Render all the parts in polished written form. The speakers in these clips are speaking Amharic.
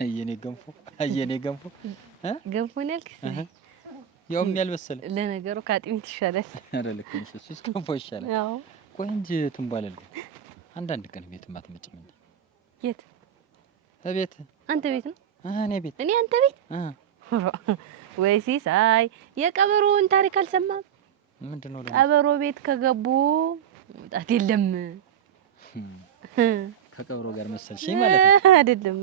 አየኔ ገንፎ ገንፎ ነው ያልክ ያውም ያልበሰለ ለነገሩ ካጥሚት ይሻላል አረ ልክ ነሽ እሱስ ገንፎ ይሻላል አዎ ቆይ እንጂ ትንባለል አንዳንድ ቀን ቤት ማትመጭም እንዴ የት ቤት አንተ ቤት ነው እኔ ቤት እኔ አንተ ቤት ወይ ሲሳይ የቀበሮውን ታሪክ አልሰማም ምንድነው ቀበሮ ቤት ከገቡ ወጣት የለም ከቀበሮ ጋር መሰልሽኝ ማለት ነው አይደለም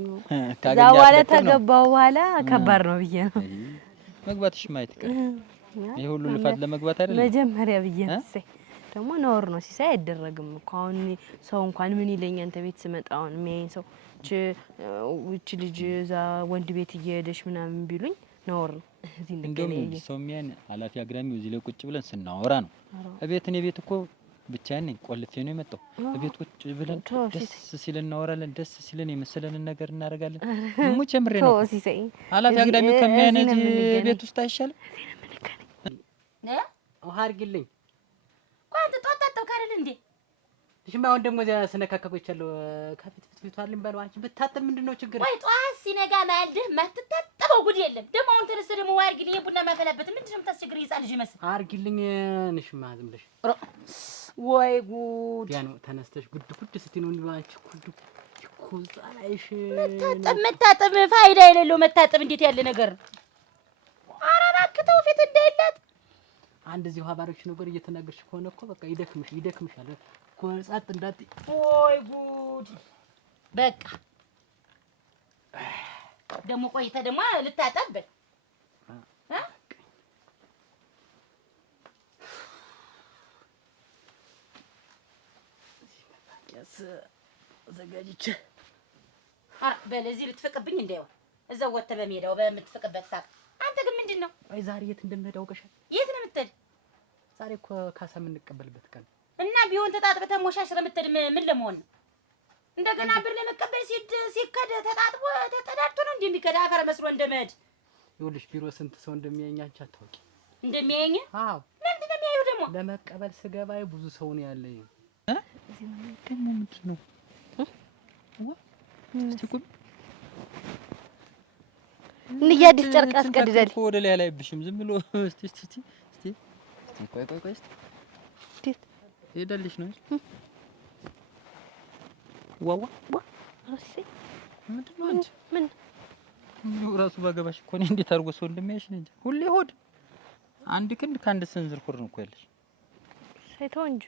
ዛዋለ ተገባው በኋላ ከባድ ነው ብዬ ነው መግባትሽ ማየት ቀር ይሄ ሁሉ ልፋት ለመግባት አይደለም መጀመሪያ ብዬ ነው ደግሞ ነውር ነው ሲሳይ አይደረግም እኮ አሁን ሰው እንኳን ምን ይለኛ አንተ ቤት ስመጣውን የሚያይን ሰው እቺ ልጅ እዛ ወንድ ቤት እየሄደሽ ምናምን ቢሉኝ ነውር ነው እዚህ እንደገና ሰው የሚያን አላፊ አግራሚው እዚህ ላይ ቁጭ ብለን ስናወራ ነው እቤት እኔ ቤት እኮ ብቻዬን ነኝ ቆልፌ ነው የመጣው እቤት ቁጭ ብለን ደስ ሲለን እናወራለን ደስ ሲለን የመሰለንን ነገር እናደርጋለን ሙቼ ምሬ ነው ሲሳይ አላፊ አግራሚው ከሚያነጅ ቤት ውስጥ አይሻልም ውሃ አድርጊልኝ ቋንት ጧጣጣው ካረል እንዴ እሺማ አሁን ደግሞ እዚያ ስነካከቆቻለሁ ከፊት ፊት አለኝ ባለው አንቺ ብታጠብ ምንድነው ችግር ወይ ጧት ሲነጋ ማልድህ ማትታጠበው ጉድ የለም ደግሞ አሁን ተነስ ደግሞ ውሃ አድርጊልኝ ቡና ማፈላበት ምንድነው የምታስቸግረኝ ህፃን ልጅ ይመስል አድርጊልኝ ንሽማ ዝም ብለሽ ወይ ጉድ ያ ነው ተነስተሽ ጉድ ስትይ ነው እንዴ አንቺ ጉድ ኩዛላይሽ መታጠብ ፋይዳ የሌለው መታጠብ እንዴት ያለ ነገር ነው ኧረ እባክህ ተው ፊት እንዳይላት አንድ እዚህ ውሃ ባረክሽ ነገር እየተናገርሽ ከሆነ እኮ በቃ ይደክምሻል ኮንጻት እንዳት ወይ ጉድ በቃ ደግሞ ቆይተ ደግሞ ልታጠብ ዘጋጅቼ በለዚህ ልትፈቅብኝ እንደው እዛው ወጥተ በሜዳው በምትፈቅበት ሰዓት አንተ ግን ምንድነው አይ ዛሬ የት እንደምሄድ አውቀሻል የት ነው የምትሄድ ዛሬ እኮ ካሳ የምንቀበልበት ቀን እና ቢሆን ተጣጥበህ ተሞሻሽረህ የምትሄድ ምን ለመሆን ነው እንደገና ብር ለመቀበል ሲከደ ተጣጥቦ ተጠዳድቶ ነው እንደሚከዳ አፈር መስሎ እንደመሄድ ይኸውልሽ ቢሮ ስንት ሰው እንደሚያየኝ አንቺ አታውቂ እንደሚያየኝ አዎ ለምን እንደሚያዩ ደግሞ ለመቀበል ስገባ ብዙ ሰው ነው ያለኝ ደግሞ ምንድነው እስቲ እንያድስ ጨርቅ አስቀድደል ወደ ላይ አላይብሽም ዝም ብሎ እስቲ ቆይ እስቲ ሄደልሽ ነው ዋዋ እሺ ምንድነው አንቺ ምን ራሱ ባገባሽ እኮ ነው እንዴት አድርጎ ሰው እንደሚያይሽ እንጂ ሁሌ ሆድ አንድ ክንድ ከአንድ ስንዝር ኩር ነው እኮ ያለሽ ሳይተው እንጂ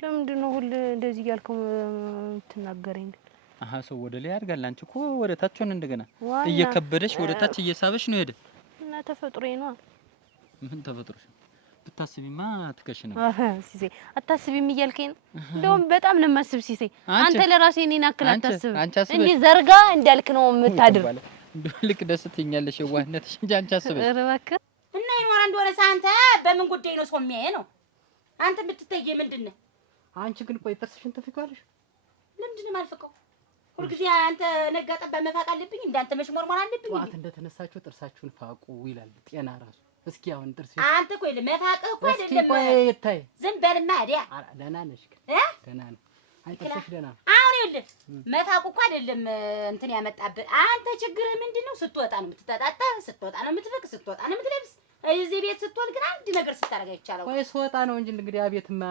ለምንድነው ሁሌ እንደዚህ ያልከው ትናገረኝ ሰው ወደ ላይ ያርጋል አንቺ እኮ ወደ ታች ሆነ እንደገና እየከበደሽ ወደ ታች እየሳበሽ ነው ሄደ እና ተፈጥሮዬ ነው ምን ተፈጥሮሽ ብታስቢማ ትከሽነ ሲሴ አታስቢም እያልከኝ ነው እንደውም በጣም ነው የማስብ ሲሴ አንተ ለራስህ እኔን አክል አታስብ እንዴ ዘርጋ እንዳልክ ነው የምታድር ልክ ደስተኛለሽ የዋህነትሽ እንጂ አንቺ አስበሽ እረባከ እና ይኖር እንደሆነ ሳንተ በምን ጉዳይ ነው ሰው የሚያየ ነው አንተ የምትተየ ምንድነው አንቺ ግን ቆይ ጥርስሽን ትፍቂዋለሽ ለምንድነው ማልፈቀው ሁልጊዜ አንተ ነጋ ጠባ መፋቅ አለብኝ እንዳንተ መሽሞርሞር አለብኝ ዋት እንደተነሳችሁ ጥርሳችሁን ፋቁ ይላል ጤና ራሱ እስኪ አሁን ጥርስ አንተ ቆይ ለመፋቅህ እኮ አይደለም እስኪ ቆይ ይታይ ዝም በልማ አይዲያ ደህና ነሽ ደህና ነው አይ ጥርስሽ ደህና አሁን ይኸውልህ መፋቁ እኮ አይደለም እንትን ያመጣብህ አንተ ችግር ምንድነው ስትወጣ ነው የምትጣጣ ስትወጣ ነው የምትፈቅ ስትወጣ ነው የምትለብስ እዚህ ቤት ስትወል ግን አንድ ነገር ስታረጋ ይቻላል ቆይ ስወጣ ነው እንጂ እንግዲህ አቤትማ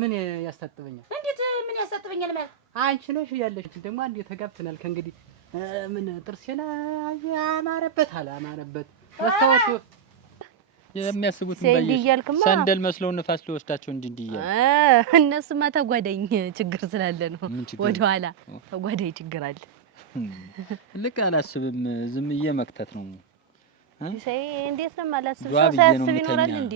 ምን ያስታጥበኛል እንዴት ምን ያስታጥበኛል ማለት አንቺ ነሽ ያለሽ ደግሞ አንዴ ተጋብተናል ከእንግዲህ ምን ጥርሴና አማረበት አላማረበት መስታወቱ የሚያስቡት ሰንደል መስለው ንፋስ ሊወስዳቸው እንዲህ እነሱማ ተጓዳኝ ችግር ስላለ ነው ወደ ኋላ ተጓዳኝ ችግር አለ ልክ አላስብም ዝምዬ መክተት ነው ሲሳይ እንዴት ነው ማላስብ ሰው ሳያስብ ይኖራል እንዴ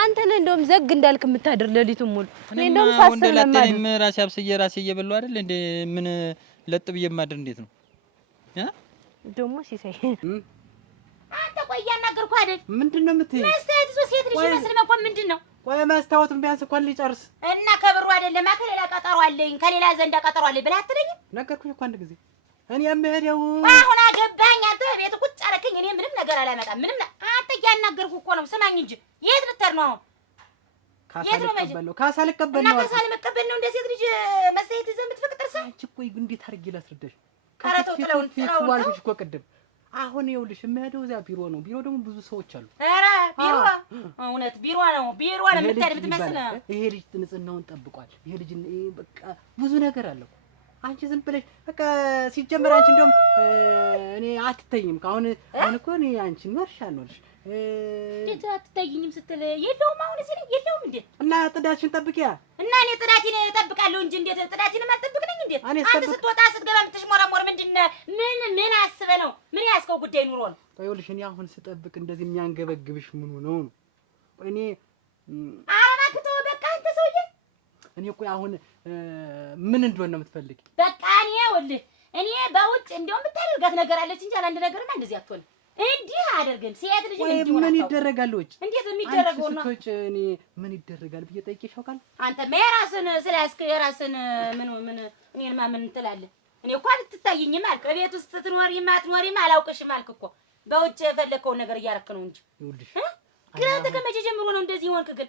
አንተ ነህ እንደውም ዘግ እንዳልክ የምታድር ሌሊቱን ሙሉ እኔ እንደውም ሳስብ ለማድረግ ራሴ አብስዬ ራሴ እየበላሁ አይደል እንዴ ምን ለጥ ብዬ ማድር እንዴት ነው ደግሞ ሲሳይ አንተ ቆይ ያናገርኩህ አይደል ምንድነው የምትይኝ መስታወት ይዞ ሴት ልጅ መስል መቆም ምንድነው ቆይ መስታወቱን ቢያንስ እንኳን ሊጨርስ እና ከብሩ አይደለም ከሌላ ቀጠሮ አለኝ ከሌላ ዘንዳ ቀጠሮ አለኝ ብለህ አትለኝም ነገርኩሽ እኮ አንድ ጊዜ እኔ የምሄደው አሁን አገባኝ አንተ ቤት ቁጭ አረከኝ እኔ ምንም ነገር አላመጣም ምንም አንተ ያናገርኩህ እኮ ነው ስማኝ እንጂ የት ልትሄድ ነው ካሳ ልቀበል ነው ካሳ ልቀበል ነው እንደ ሴት ልጅ መስታወት ይዘህ የምትፈቅጥር ሰው አንቺ ቆይ እንዴት አድርጌ ላስረዳሽ ካራተው ጥለው ዋልኩሽ እኮ ቅድም። አሁን ይኸውልሽ የምሄደው እዚያ ቢሮ ነው። ቢሮ ደግሞ ብዙ ሰዎች አሉ። ኧረ ቢሮ እውነት ቢሮ ነው የምታደርግ የምትመስል። ይሄ ልጅ ንጽህናውን ጠብቋል። ይሄ ልጅ በቃ ብዙ ነገር አለው። አንቺ ዝም ብለሽ በቃ ሲጀመር አንቺ እንደውም እኔ አትተኝም። አሁን እኮ እኔ አንቺ ኖርሽ አልኖርሽ እንዴት አትተኝም ስትል የለውም አሁን እዚህ ላይ የለውም እንዴ? እና ጥዳትሽን ጠብቂያ። እና እኔ ጥዳቴን እጠብቃለሁ እንጂ እንዴት ጥዳቴን አልጠብቅ ነኝ እንዴ? አንተ ስትወጣ ስትገባ የምትሽሞረሞር ምንድነው? ምን አስበህ ነው? ምን ያስከው ጉዳይ ኑሮ ነው? ይኸውልሽ እኔ አሁን ስጠብቅ እንደዚህ የሚያንገበግብሽ ምኑ ነው? እኔ አረባክ ተው በቃ አንተ ሰውዬ። እኔ እኮ አሁን ምን እንደሆነ ነው የምትፈልጊ? በቃ እኔ በውጭ እንደው የምታደርጋት ነገር አለች እንጂ አንድ ነገርማ እንደዚህ አትሆንም። እንዲህ አደርግም ሴት ልጅ እንዲህ ሆነ። ምን ይደረጋል? እንዴት የሚደረገው ነው? አንቺ እኔ ምን ይደረጋል ብዬ ጠይቄሽ አውቃለሁ? አንተ የራስን ስላስክ የራስን ምን እኔንማ ምን ትላለህ? እኔ እኮ አልትታየኝም አልክ። በቤት ውስጥ ትኖሪም አትኖሪም አላውቅሽም አልክ እኮ። በውጭ የፈለከውን ነገር እያረክ ነው እንጂ ይኸውልሽ ግን አንተ ከመቼ ጀምሮ ነው እንደዚህ ሆንክ? ግን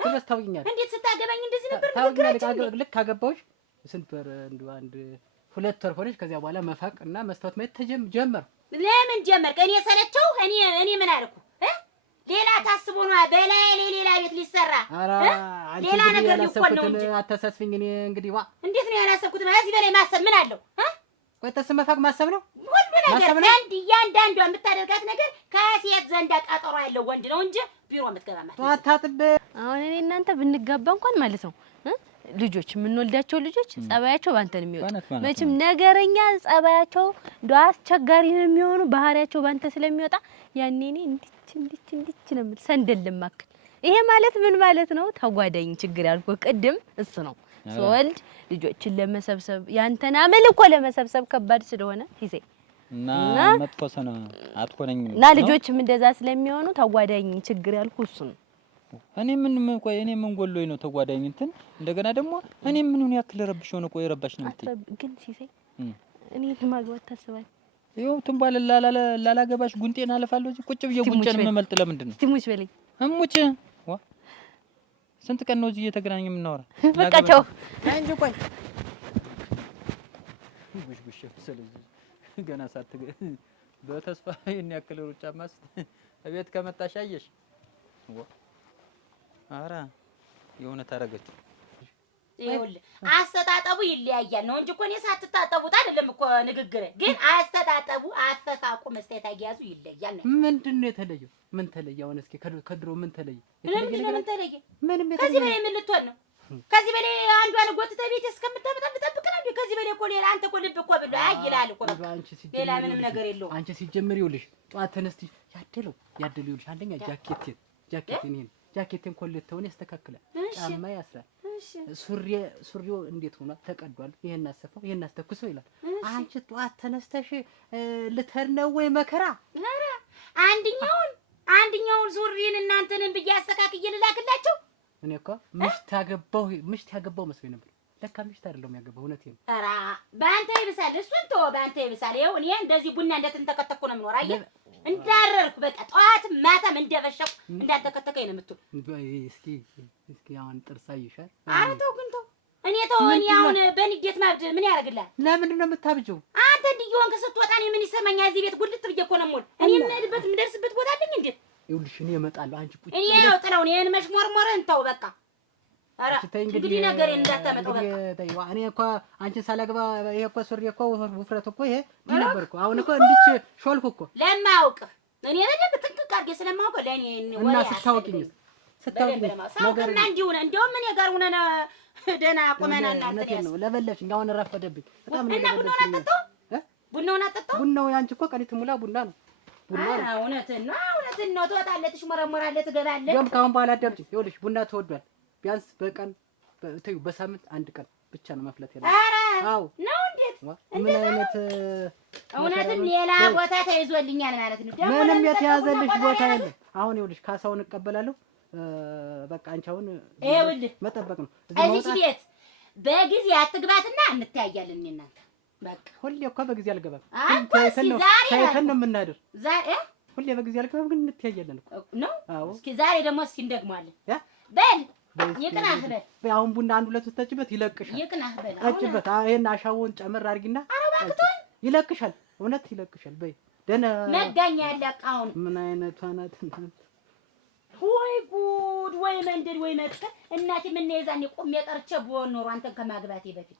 ድረስ ታውቂኛለሽ። እንዴት ስታገባኝ እንደዚህ ነበር? ልክ ካገባሁሽ ስንት ወር አንድ 2 ወር ሆነሽ። ከዚያ በኋላ መፋቅ እና መስታወት ማየት ጀመር። ለምን ጀመርክ? እኔ ሰለቸው? እኔ ምን አልኩ? ሌላ ታስቦ ነው በላይ ሌላ ቤት ሊሰራ ሌላ ነገር ሊቆል ነው እንጂ አታሳስፊኝ። እኔ እንግዲህ እንዴት ነው ያላሰብኩት? እዚህ በላይ ማሰብ ምን አለው? ቆይ መፋቅ ማሰብ ነው ሁሉ ነገር። እያንዳንዷ የምታደርጋት ነገር ከሴት ዘንድ ቀጠሮ ያለው ወንድ ነው እንጂ ቢሮ የምትገባ ማለት ነው። ታጥብ። አሁን እኔ እናንተ ብንጋባ እንኳን ማለት ነው ልጆች የምንወልዳቸው ልጆች ጸባያቸው ባንተ ነው የሚወጣው። መቼም ነገረኛ ጸባያቸው እንደው አስቸጋሪ ነው የሚሆኑ ባህሪያቸው ባንተ ስለሚወጣ ያኔ እኔ እንዲች ነው የምል ሰንደልም ማክል። ይሄ ማለት ምን ማለት ነው? ተጓዳኝ ችግር ያልኩህ ቅድም እሱ ነው። ስወልድ ልጆችን ለመሰብሰብ ያንተን አመል እኮ ለመሰብሰብ ከባድ ስለሆነ ሂዜ እና መጥፎ ሰነ አትኮነኝም እና ልጆችም እንደዛ ስለሚሆኑ ተጓዳኝ ችግር ያልኩህ እሱ ነው። እኔ ምን ጎሎኝ ነው ተጓዳኝ እንትን እንደገና ደግሞ እኔ ምኑን ያክል ረብሽው ነው? ቆይ ረባሽ ነው የምትይ ግን ሲሳይ እኔ ለማግባት ታስባለህ? ይኸው ትንባል ላላገባሽ ጉንጤን አለፋለሁ እዚህ ቁጭ ብዬ ጉንጬን መመልጥ ለምንድን ነው? እስቲ ሙች በለኝ። እሙች ስንት ቀን ነው እዚህ እየተገናኘን የምናወራ? በቃ ቻው አንቺ ቆይ ጉሽ ስለዚህ ገና በተስፋ ይሄን ያክል ሩጫማስ እቤት ከመጣሽ አየሽ አራ የሆነ ታረገች። ይኸውልህ አስተጣጠቡ ይለያያል ነው እንጂ እኮ እኔ ሳትታጠቡት አይደለም እኮ ንግግር፣ ግን አስተጣጠቡ አፈፋቁ መስጠት አያያዙ ይለያል ነው። ምንድነው የተለየው? ምን ተለየ? አሁን እስኪ ከድሮ ምን ተለየ? ምን ተለየ? ምንም የተለየ ከዚህ በላይ ምን ልትሆን ነው? ከዚህ በላይ አንዷን ጎትተህ ቤት እስከምታመጣ ልጠብቅ ነው? ከዚህ በላይ እኮ ሌላ አንተ እኮ ልብ እኮ ብሎ አይይላል እኮ በቃ ሌላ ምንም ነገር የለውም። አንቺ ሲጀምር ይኸውልሽ ጠዋት ተነስተሽ ያደለው ይኸውልሽ አንደኛ ጃኬቴን ኮሌታውን ያስተካክላል፣ ጫማ ያስራል፣ ሱሪው እንዴት ሆኗል ተቀዷል፣ ይሄን አሰፋው ይሄን አስተኩሰው ይላል። አንቺ ጠዋት ተነስተሽ ልትሄድ ነው ወይ መከራ? ኧረ አንድኛውን ሱሪን እናንተንም ብዬ አስተካክዬ ልላክላቸው። እኔ እኮ ምሽት ያገባው መስሎኝ ነበር። ለካ ምሽት አይደለም ያገባው፣ እውነቴን ነው። ኧረ በአንተ ይብሳል፣ እሱን ተወው፣ በአንተ ይብሳል። ይኸው እኔ እንደዚህ ቡና እንደተንተከተኩ ነው የምኖር። አየህ እንዳረርኩ በቃ ጠዋትም ማታም እንደበሸኩ እንዳተከተከኝ ነው የምትውል። እስኪ አሁን ጥርስ አይሻል? ኧረ ተው ግን ተው። እኔ አሁን በንዴት ማብድ ምን ያደርግልሃል? ለምንድን ነው የምታብጀው? አንተ እንዲህ የሆንክ ስትወጣ እኔ ምን ይሰማኛል? እዚህ ቤት ጉልት ብዬሽ እኮ ነው የምውል። እኔ የምሄድበት የምደርስበት ቦታ አለኝ እንዴ? ይኸውልሽ እኔ እመጣለሁ። አንቺ ቁጭ እኔ ነው ጥለው እኔን መሽሞርሞርህን ተው በቃ። ኧረ እንግዲህ ነገር እንዳታመጣው በቃ። እኔ እኮ አንቺን ሳላግባ ይሄ እኮ ሱሪ እኮ ውፍረት እኮ ይሄ እንዲህ ነበር እኮ። አሁን እኮ እንድች ሾልኩ እኮ። ለማያውቅህ እኔ በደንብ ጥንቅቅ አድርጌ ስለማውቀው ለእኔ እና ስታውቂኝ ሰውና እንዲሁ ነው። እንደውም እኔ ጋር ሆነን ደህና ቁመና እናንተ ነው ለበለሽኝ። አሁን ረፈደብኝ በጣም ነው። እና ቡናውን አጠጣው። ቡናው ያንቺ እኮ ቀሪት ሙላ ቡና ነው። እውነትን ነው። ትወጣለህ፣ ትሽሞረሞራለህ፣ ትገባለህ። እንደውም ከአሁን በኋላ አዳምጪኝ። ይኸውልሽ ቡና ተወዷል። ቢያንስ በቀን በሳምንት አንድ ቀን ብቻ ነው መፍላት ያለው። ኧረ አዎ ነው። እንዴት ምን አይነት እውነትም ሌላ ቦታ ተይዞልኛል ማለት ነው። ምንም የተያዘልሽ ቦታ የለም። አሁን ይኸውልሽ ካሳውን እቀበላለሁ። በቃ አንቺ አሁን ይኸውልህ መጠበቅ ነው። እዚህ ቤት በጊዜ አትግባትና እንተያያለን እናንተ። በቃ ሁሌ እኮ በጊዜ አልገባም። ታይተን ነው የምናድር። ዛሬ ሁሌ በጊዜ አልገባም፣ ግን እንተያያለን እኮ ነው። አዎ እስኪ ዛሬ ደግሞ እስኪ እንደግመዋለን። በል ይቅናህ በል። አሁን ቡና አንድ ሁለት ስትጠጪበት ይለቅሻል። ይቅናህ በል። ጠጪበት። ይሄን አሻውን ጨመር አድርጊና ይለቅሻል፣ እውነት ይለቅሻል። በይ ደህና መጋኛ ያለቃውን ምን አይነቷ ናት? ወይ ጉድ! ወይ መንደድ! ወይ መጥተህ እናቴ ምን የዛኔ ቆሜ ጠርቼ ብሆን ኖሮ አንተን ከማግባቴ በፊት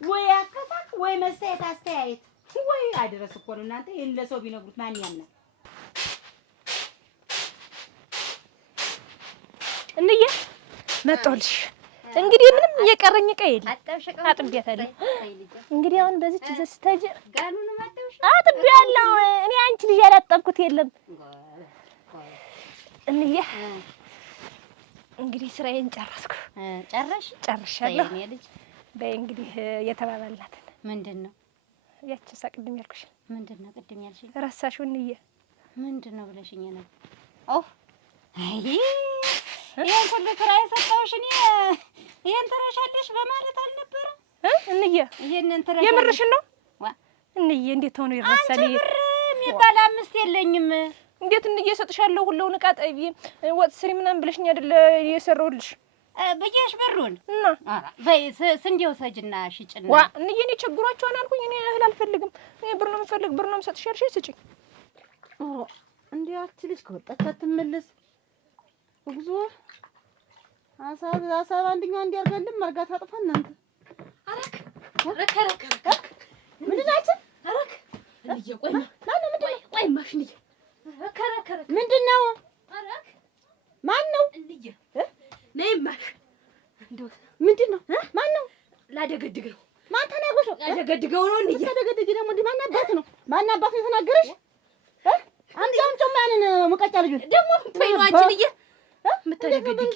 ወይ አከታክ ወይ መስተያየት አስተያየት ወይ አድረስ እኮ ነው እናንተ። ይሄን ለሰው ቢነግሩት ማን ያምናል? እንዬ መጣሁልሽ። እንግዲህ ምንም እየቀረኝ ዕቃ የለም። አጥቤያታለሁ። እንግዲህ አሁን በዚች ዘስተጅ ጋኑን ማጠብሽ አጥቤያለሁ። እኔ አንቺ ልጅ ያላጠብኩት የለም። እንዬ እንግዲህ ስራዬን ጨረስኩ። ጨርሻለሁ። እኔ ልጅ በይ እንግዲህ የተባባልናትን ምንድነው? ያቺ ቅድም ያልኩሽ ምንድነው? ቅድም ያልሽኝ ረሳሽው? እንዬ ምንድነው ብለሽኝ ነው? ኦፍ አይ ይሄን ሁሉ ስራ የሰጠሁሽ እኔ ይሄን ትረሻለሽ በማለት አልነበረ? እንዬ ይሄንን ትረሻለሽ? የምርሽን ነው? እንዬ እንዴት ሆኖ ይረሳል? አንቺ ብር የሚባል 5 የለኝም። እንዴት እንዬ እሰጥሻለሁ ሁሉውን ዕቃ ጠቢ ወጥ ስሪ ምናምን ብለሽኝ አይደለ የሰራሁልሽ ብዬሽ ብሩን እና በይ ስንዴው ሰጅና ሽጭና ዋ እንዬ እኔ ቸግሯቸዋል አልኩኝ። እኔ እህል አልፈልግም። እኔ ብር ነው የምፈልግ። ብር ነው የምሰጥሽ ያልሽኝ ስጪኝ። እንዴ አትልሽ ከወጣች አትመለስ። እግዚኦ አሳብ አንደኛው እንዲያርጋልን ማርጋት አጥፋ እናንተ አረክ ምንድን ናቸው? አረክ እንዬ ቆይ ማነው? ቆይ ማሽንዬ ምንድን ነው? አረክ ማን ነው? እንዬ ነይማሽ እንደው ምንድን ነው? ማን ነው? ላደገድግ ነው። ማን ተናገረሽ? ላደገድገው ነው። እንዬ ላደገድግ ደግሞ እንዴ ማን አባት ነው? ማን አባት ነው የተናገረሽ? አንቺ ማንን ሙቀጫ ልጅ ደግሞ ተይዋችን እንዬ ምታደገድግ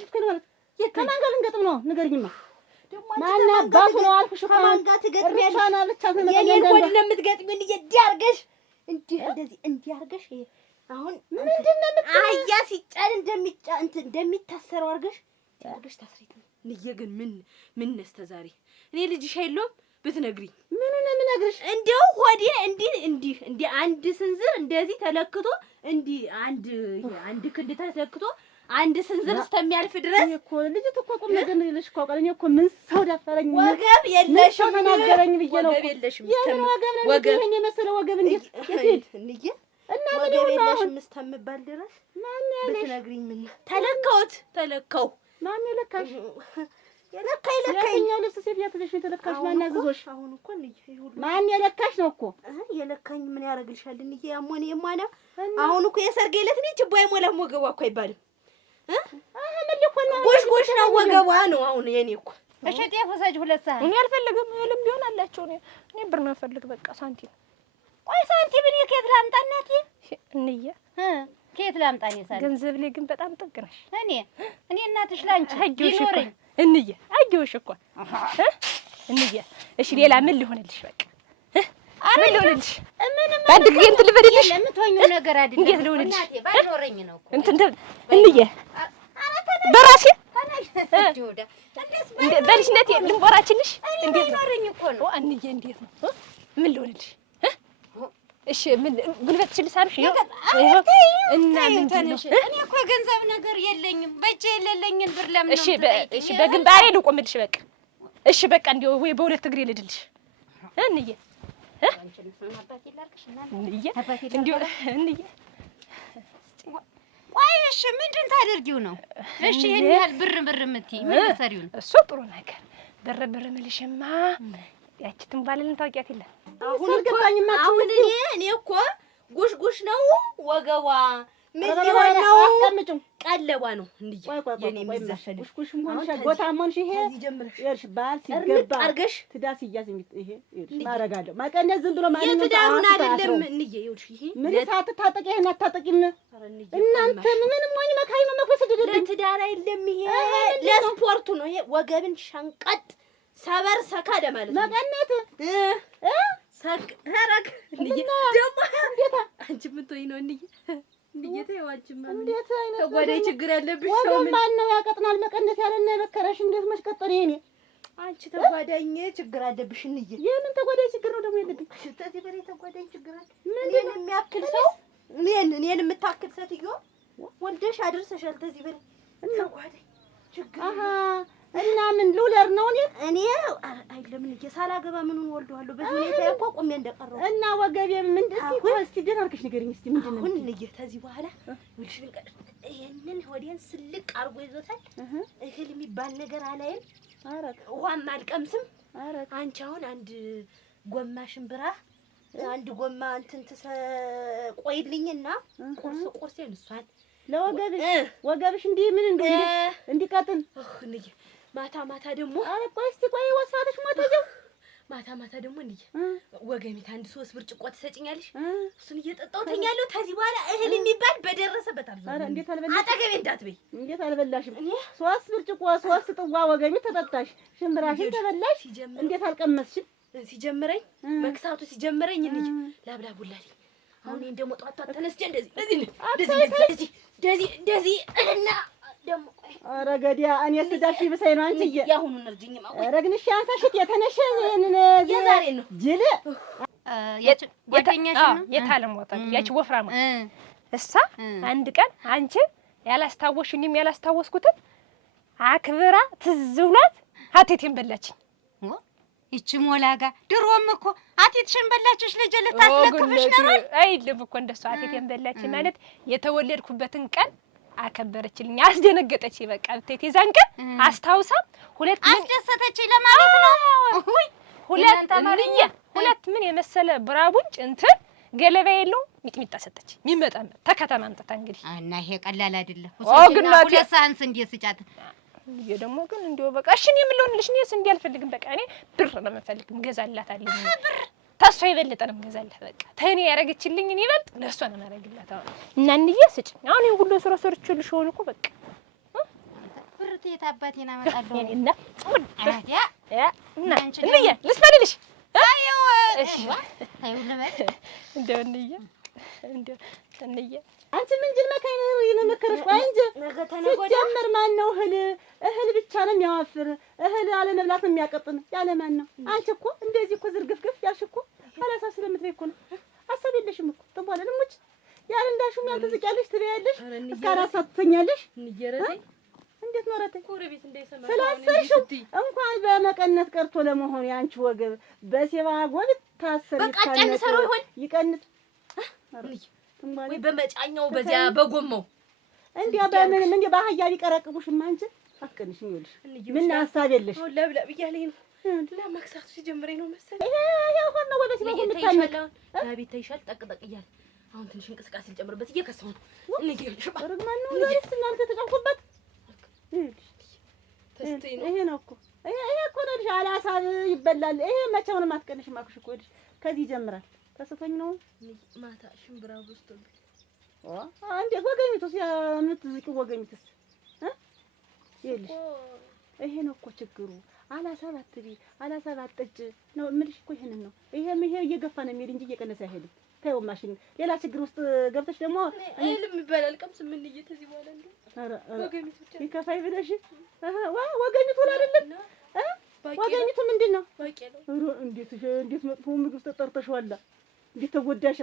ከማን ጋር ልንገጥም ነው? ንገሪኝማ። ማን አባቱ ነው አልኩሽ እኮ። ከማን ጋር ትገጥሚያለሽ? የኔን ሆድ ነው የምትገጥሚው እንዬ። እንዲህ አድርገሽ እንደዚህ እንዲህ አድርገሽ አሁን ምንድን ነው አህያ ሲጫን እንደሚታሰረው አድርገሽ ታስሪት ነው እንዬ። ግን ምን ነስተዛሬ እኔ ልጅሽ አይደለም ብትነግሪኝ ምን ነው የምነግርሽ? እንደው ሆዴ እንዲህ አንድ ስንዝር እንደዚህ ተለክቶ እንዲህ አንድ ክንድ ተለክቶ አንድ ስንዝር እስከሚያልፍ ድረስ እኮ ልጅት እኮ ቁም ነገር ነው ልሽ እኮ እኔ እኮ ምን ሰው ደፈረኝ። ወገብ የለሽም ተናገረኝ ብዬ ነው። ወገብ የለሽም። ወገብ ነው የመሰለ ወገብ እንዴት ይሄድ እንዬ እና ምን ወገብ ነው የለሽም እስከምባል ድረስ ማን ያለሽ? ብትነግሪኝ ምን ተለካው ማን የለካሽ? የለካኝ የትኛው ልብስ ሴት ያትለሽ የተለካሽ? ማን ያዘዞሽ? አሁን እኮ እንዬ ይሁሉ ማን የለካሽ ነው እኮ የለካኝ። ምን ያደርግልሻል እንዬ? ያሞኔ የማና አሁን እኮ የሰርጌ ዕለት ነው። ችቦ አይሞላም ወገቧ እኮ አይባልም። ምን ሊሆን ነው? ጎሽ ነው ወገቧ ነው። አሁን የኔ እኮ እሸቴ ፈሳጅ 2 ሰዓት እኔ አልፈልግም። እህልም ቢሆን አላቸው። እኔ ብር ነው የምፈልግ። በቃ ሳንቲም። ቆይ ሳንቲም እኔ ከየት ላምጣ እናቴ? እንዬ ከየት ላምጣ? እኔ ሳንቲም ገንዘብ ላይ ግን በጣም ጥግ ነሽ። እኔ እናትሽ ላንቺ ቢኖረኝ እንዬ አየሁሽ እኮ እንዬ። እሺ ሌላ ምን ሊሆንልሽ? በቃ ምን ሊሆንልሽ? በአንድ ጊዜ እንትን ልበልልሽ? የምትሆኚው ነገር አይደለም። እንዴት ልሆንልሽ? እናቴ ባይኖረኝ ነው እኮ እንትን እንዬ በራሴ በልጅነቴ ልንቦራችልሽ እንዴት ነው? እኮ ነው እንዬ እንዴት ነው? ምን ልሆንልሽ? እሺ ምን ጉልበት ልሳብሽ? ይኸው እና ምንድን ነው? እኔ እኮ የገንዘብ ነገር የለኝም። በእጄ የሌለኝን ብር ለምን ነው? እሺ በግንባሬ ልቆምልሽ። በቃ እሺ በቃ እንደው ወይ በሁለት እግሬ ልድልሽ እንዬ እንዬ። ቆይ እሺ ምንድን ታደርጊው ነው? እሺ ይሄን ያህል ብር የምትይኝ ምን ልትሰሪው ነው? እሱ ጥሩ ነገር ብር የምልሽማ ያቺትን ባልን ታውቂያት የለም? አሁን እኔ እኮ ጉሽ ነው ወገቧ ምን ሊሆን ነው? አስቀምጪው ቀለቧ ነው እንዴ? የኔ የሚዘፈን ጉሽ ሆንሽ ጎታሞንሽ ይሄ ይርሽ ባል ሲገባ አርገሽ ትዳር ሲያዝ ይሄ ይርሽ ማረጋለሁ ማቀነዝ ዝም ብሎ ማንኛውም የትዳሩን አይደለም እንዬ። ይኸውልሽ ይሄ ምን ሳትታጠቂ ይሄን አታጠቂም እናንተ ምንም ሞኝ መካይ ነው መክፈስ አይደለም። ለትዳር አይደለም ይሄ ለስፖርቱ ነው። ይሄ ወገብን ሸንቀጥ ሰበር ሰካ ለማለት ነው። መቀነት ሰክ ታረክ እንዴ ደግሞ እንዴታ አንቺ ምን ተይ ነው እንዴ? እንዴ ተይዋችማ እንዴት አይነት ተጓዳይ ችግር ያለብሽ ሰው ምን ማን ነው ያቀጥናል? መቀነት ያለና የመከረሽ እንዴት መስቀጠር ይሄኔ አንቺ ተጓዳኝ ችግር አለብሽ እንዬ። የምን ተጓዳኝ ችግር ነው ደግሞ ያለብኝ? ተዚህ በላይ ተጓዳኝ ችግር አለ? እኔን የሚያክል ሰው እኔን የምታክል ሴትዮ ወልደሽ አድርሰሻል። ተዚህ በላይ ተጓዳኝ ችግር እና ምን ልውለድ ነው እኔ አይ ለምን ሳላገባ ምኑን ወልደዋለሁ? በዚህ ሁኔታ እኮ ቆሜ እንደቀረው እና ወገቤ ምንድን እስቲ ደህና አድርገሽ ንገሪኝ እስቲ ምንድን ነው? አሁን ልጅ ከዚህ በኋላ ልጅ ልንቀር ይሄንን ሆዴን ስልቅ አርጎ ይዞታል። እህል የሚባል ነገር አላይም። ውሃም አልቀምስም። አንቺ አሁን አንድ ጎማ ሽምብራ አንድ ጎማ እንትን ቆይልኝና ቁርሴን እሷን ወገብሽ እንዲህ ምን እንዲቀጥን ማታ ደግሞ ቆይ እስቲ ቆይ ወስፋትሽ ሞተው ማታ ደግሞ እንዴ ወገሚት አንድ 3 ብርጭቆ ትሰጭኛለሽ? እሱን እየጠጣሁ ተኛለሁ። ከዚህ በኋላ እህል የሚባል በደረሰበት አልዘለም። እንዴት አልበላሽ? አጠገቤ እንዳትበይ። እንዴት አልበላሽም? 3 ብርጭቆ 3 ጥዋ ወገሚት ተጠጣሽ፣ ሽምብራሽን ተበላሽ። እንዴት አልቀመስሽም? ሲጀምረኝ መክሳቱ ሲጀምረኝ እንዴ ላብላ ቡላሊ አሁን እኔ ደግሞ ጧት ተነስቼ እንደዚህ እና ደግሞ ኧረ ገዲያ እኔ ስዳሽ ይብሳይ ነው አንቺዬ። ያሁኑን እርጅኝ ማለት ኧረ ግንሽ ያንሳሽት የተነሽ የዛሬ ነው ጅል ጓደኛሽ ነው የታለሞታ ያቺ ወፍራማ እሷ አንድ ቀን አንቺ ያላስታወሽኝም ያላስታወስኩትን አክብራ ትዝ ብሏት ሀቴቴን በላችኝ። ይቺ ሞላጋ ድሮም እኮ አቴትሽን በላችሽ ልጅ ልታስለክፍሽ ነው አይልም እኮ እንደሷ አቴቴን በላችኝ ማለት የተወለድኩበትን ቀን አከበረችልኝ። አስደነገጠች። በቃ እቴቴ ዛን ቀን አስታውሳ ሁለት አስደሰተችኝ ለማለት ነው። ሁለት ምን የመሰለ ብራቡንጭ እንትን ገለባ የለው ሚጥሚጣ ሰጠች። የሚመጣም ተከተማ አምጥታ እንግዲህ እና ይሄ ቀላል አይደለም። ሁለት ሳንስ እንዴት ስጫት ይሄ ደግሞ ግን እንዲው በቃ እሺ እኔ ምን ልሆንልሽ? እኔስ እንዲህ አልፈልግም። በቃ እኔ ብር ነው የምፈልግ። ገዛላታለሁ ብር ተሷ ይበልጥ ነው ገዛላት። በቃ ተኔ ያረጋችልኝ እኔ ይበልጥ ለሷ ነው ማረግላት። አሁን እና እንዬ ስጭ አሁን ይሄን ሁሉ ስራ ሰርችልሽ ሆነ እኮ በቃ ብር ተየት አባቴን አመጣለሁ እኔና ያ እና እንዬ ልስፈልልሽ አዩ እሺ ታዩ ለማለት እንደው እንዬ አንቺ ምን ጅል መካኝ ነው የመከረሽ? ቆይ እንጂ ሲጀመር ማን ነው እህል ብቻ ነው የሚያዋፍር? እህል አለ መብላት ነው የሚያቀጥን ያለ ማን ነው? አንቺ እኮ እንደዚህ እኮ ዝርግፍግፍ ያልሽ እኮ አላሳ ስለምትበይ እኮ ነው። አሳብ የለሽም እኮ ተባለ ልሙጭ ያለ እንዳሹም ያልተዝቂያለሽ ትበያለሽ፣ እስከ 4 ሰዓት ትተኛለሽ። እንዴት ነው ረተ ጎረቤት እንዳይሰማ ስላሰርሽው እንኳን በመቀነት ቀርቶ ለመሆኑ ያንቺ ወገብ በሴባ ጎል ታሰር ይቀንጥ ወይ በመጫኛው በዚያ በጎማው እንዴ በምን እንዴ ባህያ ሊቀረቅቡሽማ አንቺ አፍቀንሽ ይልሽ ምን ሐሳብ የለሽ? አሁን ለብለብ እያለኝ ነው ለማክሳቱ ሲጀምረኝ ነው መሰለኝ። ይሄ ሆነ ወደ ሲባል ምታነቅ አቤት ተይሻል ጠቅጠቅ እያለ አሁን ትንሽ እንቅስቃሴ ልጨምርበት እየከሰው ነው እንግዲህ ማን ነው ዛሬስ እናንተ ተጫውቁበት ይሄ ነው እኮ ይሄ እኮ ነው ልጅ አላሳብ ይበላል። ይሄ መቼውንም አትቀንሽም አልኩሽ እኮ ልጅ ከዚህ ይጀምራል። ተሰፈኝ ነው ማታ ሽምብራ ወስቶብ አንዴ ወገሚቱስ የምትዝቂው ወገሚቱስ ይልሽ ይሄ ነው እኮ ችግሩ። አላሳብ አትቢ አላሳብ አትጠጭ ነው የምልሽ እኮ ይሄንን ነው። ይሄም ይሄ እየገፋ ነው የሚሄድ እንጂ እየቀነሰ አይሄድም። ታየው ማሽን ሌላ ችግር ውስጥ ገብተሽ ደግሞ አይልም ይባላል። ቀምስ ምን እየተዚህ በኋላ እንዴ ወገሚቱ ብቻ ይከፋይ ብለሽ ወገሚቱ አይደለም ወገሚቱ ምንድን ነው? እንዴት መጥፎ ምግብ ተጠርተሽዋላ? እንዴት ተጎዳሻ?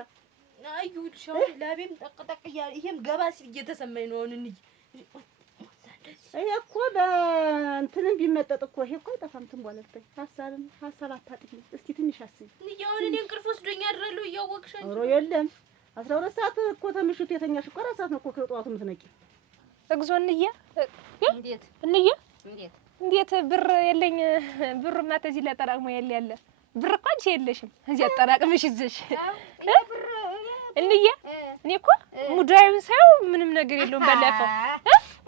አዩልሽ ላቤም ጠቅጠቅ እያለ ይሄም ገባ ሲል እየተሰማኝ ነው። አሁን እንጂ ይሄ እኮ በእንትንም ቢመጠጥ እኮ ይሄ እኮ አይጠፋም። ትንቧለልተኝ ሀሳብ አታጥፊ። እስኪ ትንሽ አስቢ። ይሄውን እኔ እንቅልፍ ወስዶኝ አድራለሁ እያወቅሽ አንቺ። ኧረ የለም 12 ሰዓት እኮ ተምሽቱ የተኛሽ እኮ 4 ሰዓት ነው እኮ ከጠዋቱ የምትነቂ። እግዚኦንዬ እንዴት እንዬ እንዴት እንዴት ብር የለኝ። ብርማ ተዚህ ላይ ተጠራቅሞ ያለ ብር እኮ አንቺ የለሽም። እዚህ አጠራቅምሽ ይዘሽ እንዬ እኔ እኮ ሙዳዩን ሳይው ምንም ነገር የለውም። ባለፈው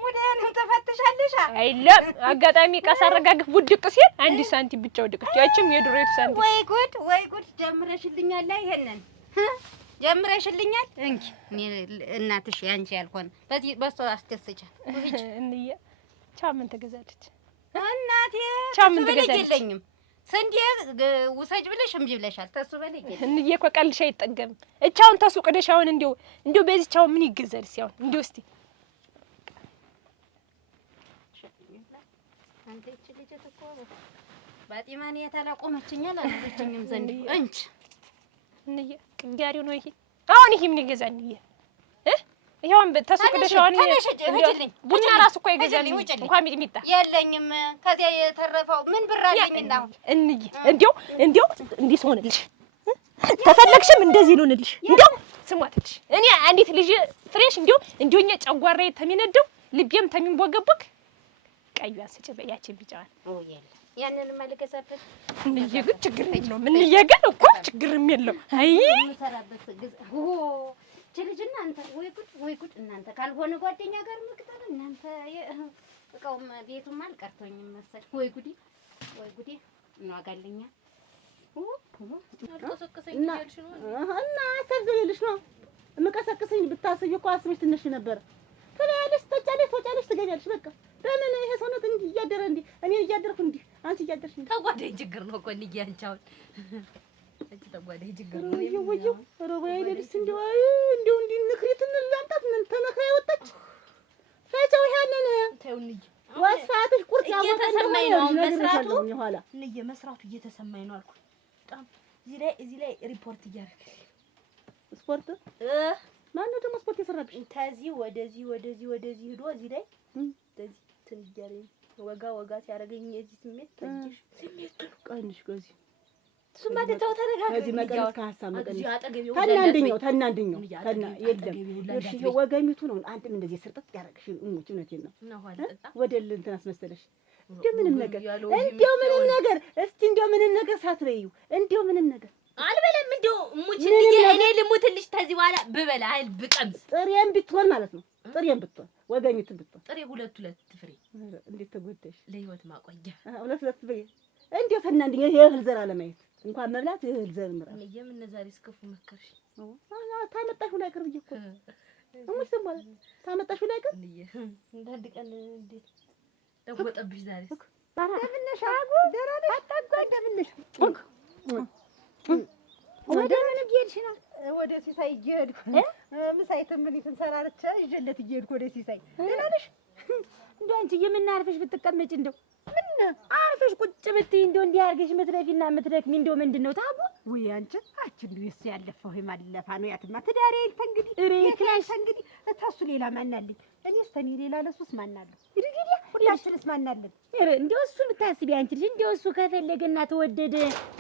ሙዳዩን ተፈትሻለሽ አይለም አጋጣሚ ቃስ አረጋግፍ ቡድቅ ሲል አንድ ሳንቲም ብቻ ወድቅች። ያቺም የድሮይቱ ሳንቲም። ወይ ጉድ ጀምረሽልኛል። ይሄንን ጀምረሽልኛል። እንኪ እኔ እናትሽ ያንቺ ያልሆነ በሱ አስደስቻት እንዬ ቻው ምን ተገዛለች እናቴ? ቻው ምን ተገዛለች? የለኝም ስንዴ ውሰጅ ብለሽ እምቢ ብለሻል። ተሱ በለኝ እንዬ እኮ ቀልሽ አይጠገም። እቻውን ተሱቅ ደሽ አሁን እንዴው በዚህ ቻው ምን ይገዛል ሲያውን እንዴው እስቲ አንተ እቺ ልጅ እኮ ባጢማን ያታላቆመችኛል አልኩኝም ዘንድ እንጂ እንዬ ቅያሪው ነው ይሄ። አሁን ይሄ ምን ይገዛል እንዬ? ይሄውን ተሱቅ ደሻውን ቡና ራሱ እኮ ይገዛልኝ እንኳን ሚጥሚጣ የለኝም። ከዚያ የተረፈው ምን ብር አለኝና እንዴው እንዲህ ሆነልሽ ተፈለግሽም እንደዚህ ነው እንልሽ። እንዴው ስሟትልሽ እኔ አንዲት ልጅ ፍሬሽ እንዴውኛ ጨጓራዬ ተሚነደው ልቤም ተሚንቦገቦግ ቀዩን ስጭ በያችን ቢጫዋን ያንን ማልገዛበት እንዬ ግን ችግር የለውም። እንዬ ግን እኮ ችግርም የለውም። አይ ሰራበት ልጅና አንተ ወይ ጉድ እናንተ ካልሆነ ጓደኛ ጋር መቅጠር እናንተ እቃውም ቤቱም አልቀርቶኝም መሰል። ወይ ጉዲ እንዋጋለኛ እና አሰብልሽ ነው የምቀሰቅሰኝ ብታስቢ እኮ አስበሽ ትንሽ ነበር። ትበያለሽ፣ ትወጫለሽ፣ ትገቢያለሽ። በቃ በምን ይሄ ሰውነት እንዲህ እያደረ እንዲህ እኔ እያደርኩ እንዲህ አንቺ እያደርሽ እንዲህ ተጓዳኝ ችግር ነው እኮ እንዲህ አንቺ አሁን አንቺ ተጓዳኝ ችግር ነው። ወይዬ ረባይ ለብስ እንዲው እንዲህ ንክሪትን ላምጣት ምን ተነክራ ወጣች ፈጨው ያንን ተውልኝ ወስፋትሽ ቁርጥ እየተሰማኝ ነው መስራቱ ኋላ እንዬ መስራቱ እየተሰማኝ ነው አልኩ። በጣም እዚህ ላይ ሪፖርት እያደረግልኝ ስፖርት ማነው ደግሞ ስፖርት የሰራብሽ? ከዚህ ወደዚህ ሄዶ እዚህ ላይ እንደዚህ ትንጀሪ ወጋ ሲያደርገኝ የዚህ ስሜት ታጅሽ ስሜት ቀንሽ ገዚ ሱማ ደታው ተረጋጋ። ከዚህ መቀነስ ከሀሳብ መቀነስ ታናንደኛው የለም እሺ ወገሚቱ ነው። አንተም እንደዚህ ስርጥጥ ያደርግሽ እሙች እውነቴን ነው። ወደ እንትን አስመሰለሽ እንደምንም ነገር እስቲ ምንም ነገር ሳትበይው ምንም ነገር አልበለም እሙች እኔ ልሙትልሽ ተዚህ በኋላ ብበላ አይል ብቀምስ ጥሬም ብትሆን ማለት ነው። ጥሬም ብትሆን ወገሚቱን ብትሆን ጥሬ ሁለት ፍሬ እንዴት ተጎደሽ ለህይወት ማቆያ ሁለት ፍሬ እንዴት ተናንደኛ የእህል ዘር አለማየት እንኳን መብላት የእህል ዘር ምራል የምን ዛሬ እስከፉ መከርሽ ታመጣሽው ላይ ቅርብ እኮ እሙች ማለት ታመጣሽው ላይ ቅርብ እንዳንድ ቀን እንዴት ደወጠብሽ ዛሬ ደምነሽ አጉ ደራነሽ አጣጓ ደምነሽ ወደ ምን እየሄድሽ ነው? ወደ ሲሳይ እየሄድኩ ምሳይተን ምን ይተንሰራረች ይዤለት እየሄድኩ ወደ ሲሳይ ደህና ነሽ? እንደው አንቺ የምናርፈሽ ብትቀመጪ እንደው ምን አርፈሽ ቁጭ ብትይ እንደው እንዲህ አድርገሽ ምትረፊና ምትደክሚ እንደው ምንድነው ታቡ? ወይ አንቺ እንደው እሱ ያለፈው ማለፋ ነው። ያትማ ትዳሬ እንግዲህ እሬክላሽ እንግዲህ እታሱ ሌላ ማን አለኝ? እኔስ ተኔ ሌላ ለሱስ ማን አለ? እንግዲህ ሁላችንስ ማን አለን? እንደው እሱን ብታስቢ አንቺ ልጅ እንደው እሱ ከፈለገና ተወደደ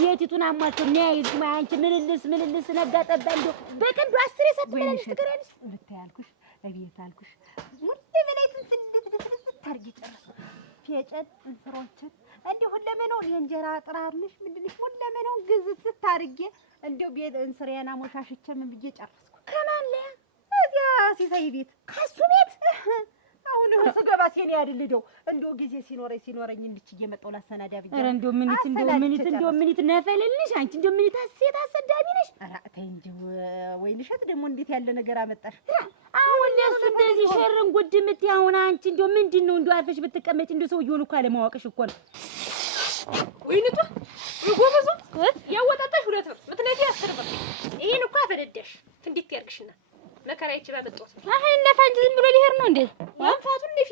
የቲቱን አሟቶ የሚያይዝ አንቺ ምልልስ ነጋጠባ እንደው በቀንዱ 10 ሰጥተሽ ትቀራለሽ። ብታያልኩሽ እቤት አልኩሽ ሙሉ በላይቱን ታርጊ ጨርሶ ፌጨት እንስሮችን እንዲሁ ሁለመናው የእንጀራ ጥራርልሽ ምንድነሽ ሁለመናው ግዝት ስታርጌ እንዲሁ ቤት እንስሬና ሞሻሽቼ ምን ብዬ ጨረስኩ። ከማን ላይ እዚያ ሲሳይ ቤት ከሱ ቤት አሁን እሱ ገባ ሲኔ አይደልደው እንዲሁ ጊዜ ሲኖረኝ እንድች እየመጣው ላሰናዳ ብዬ ኧረ እንዲሁ ምኒት ነፈልልሽ አንቺ እንዲሁ ምኒት ሴት አሰዳቢ ነሽ። ኧረ ተይ እንዲሁ ወይ ልሸት ደግሞ እንዴት ያለ ነገር አመጣሽ አሁን ለሱ እንደዚህ ሸርን ጉድ የምትይ አሁን አንቺ እንዲሁ ምንድነው እንዲሁ አርፈሽ ብትቀመጪ እንዲሁ ሰውዬውን እኮ አለማወቅሽ እኮ ነው። ወይንቱ ጎበዙ ያወጣጣሽ 2 ብር ምትነጂ 10 ብር ይሄን እኮ አፈደደሽ እንዴት ያርግሽና መከራ ይችላል በጥቶት አይ ነፋንጂ ዝም ብሎ ሊሄድ ነው እንዴ? ያንፋቱን ነፊ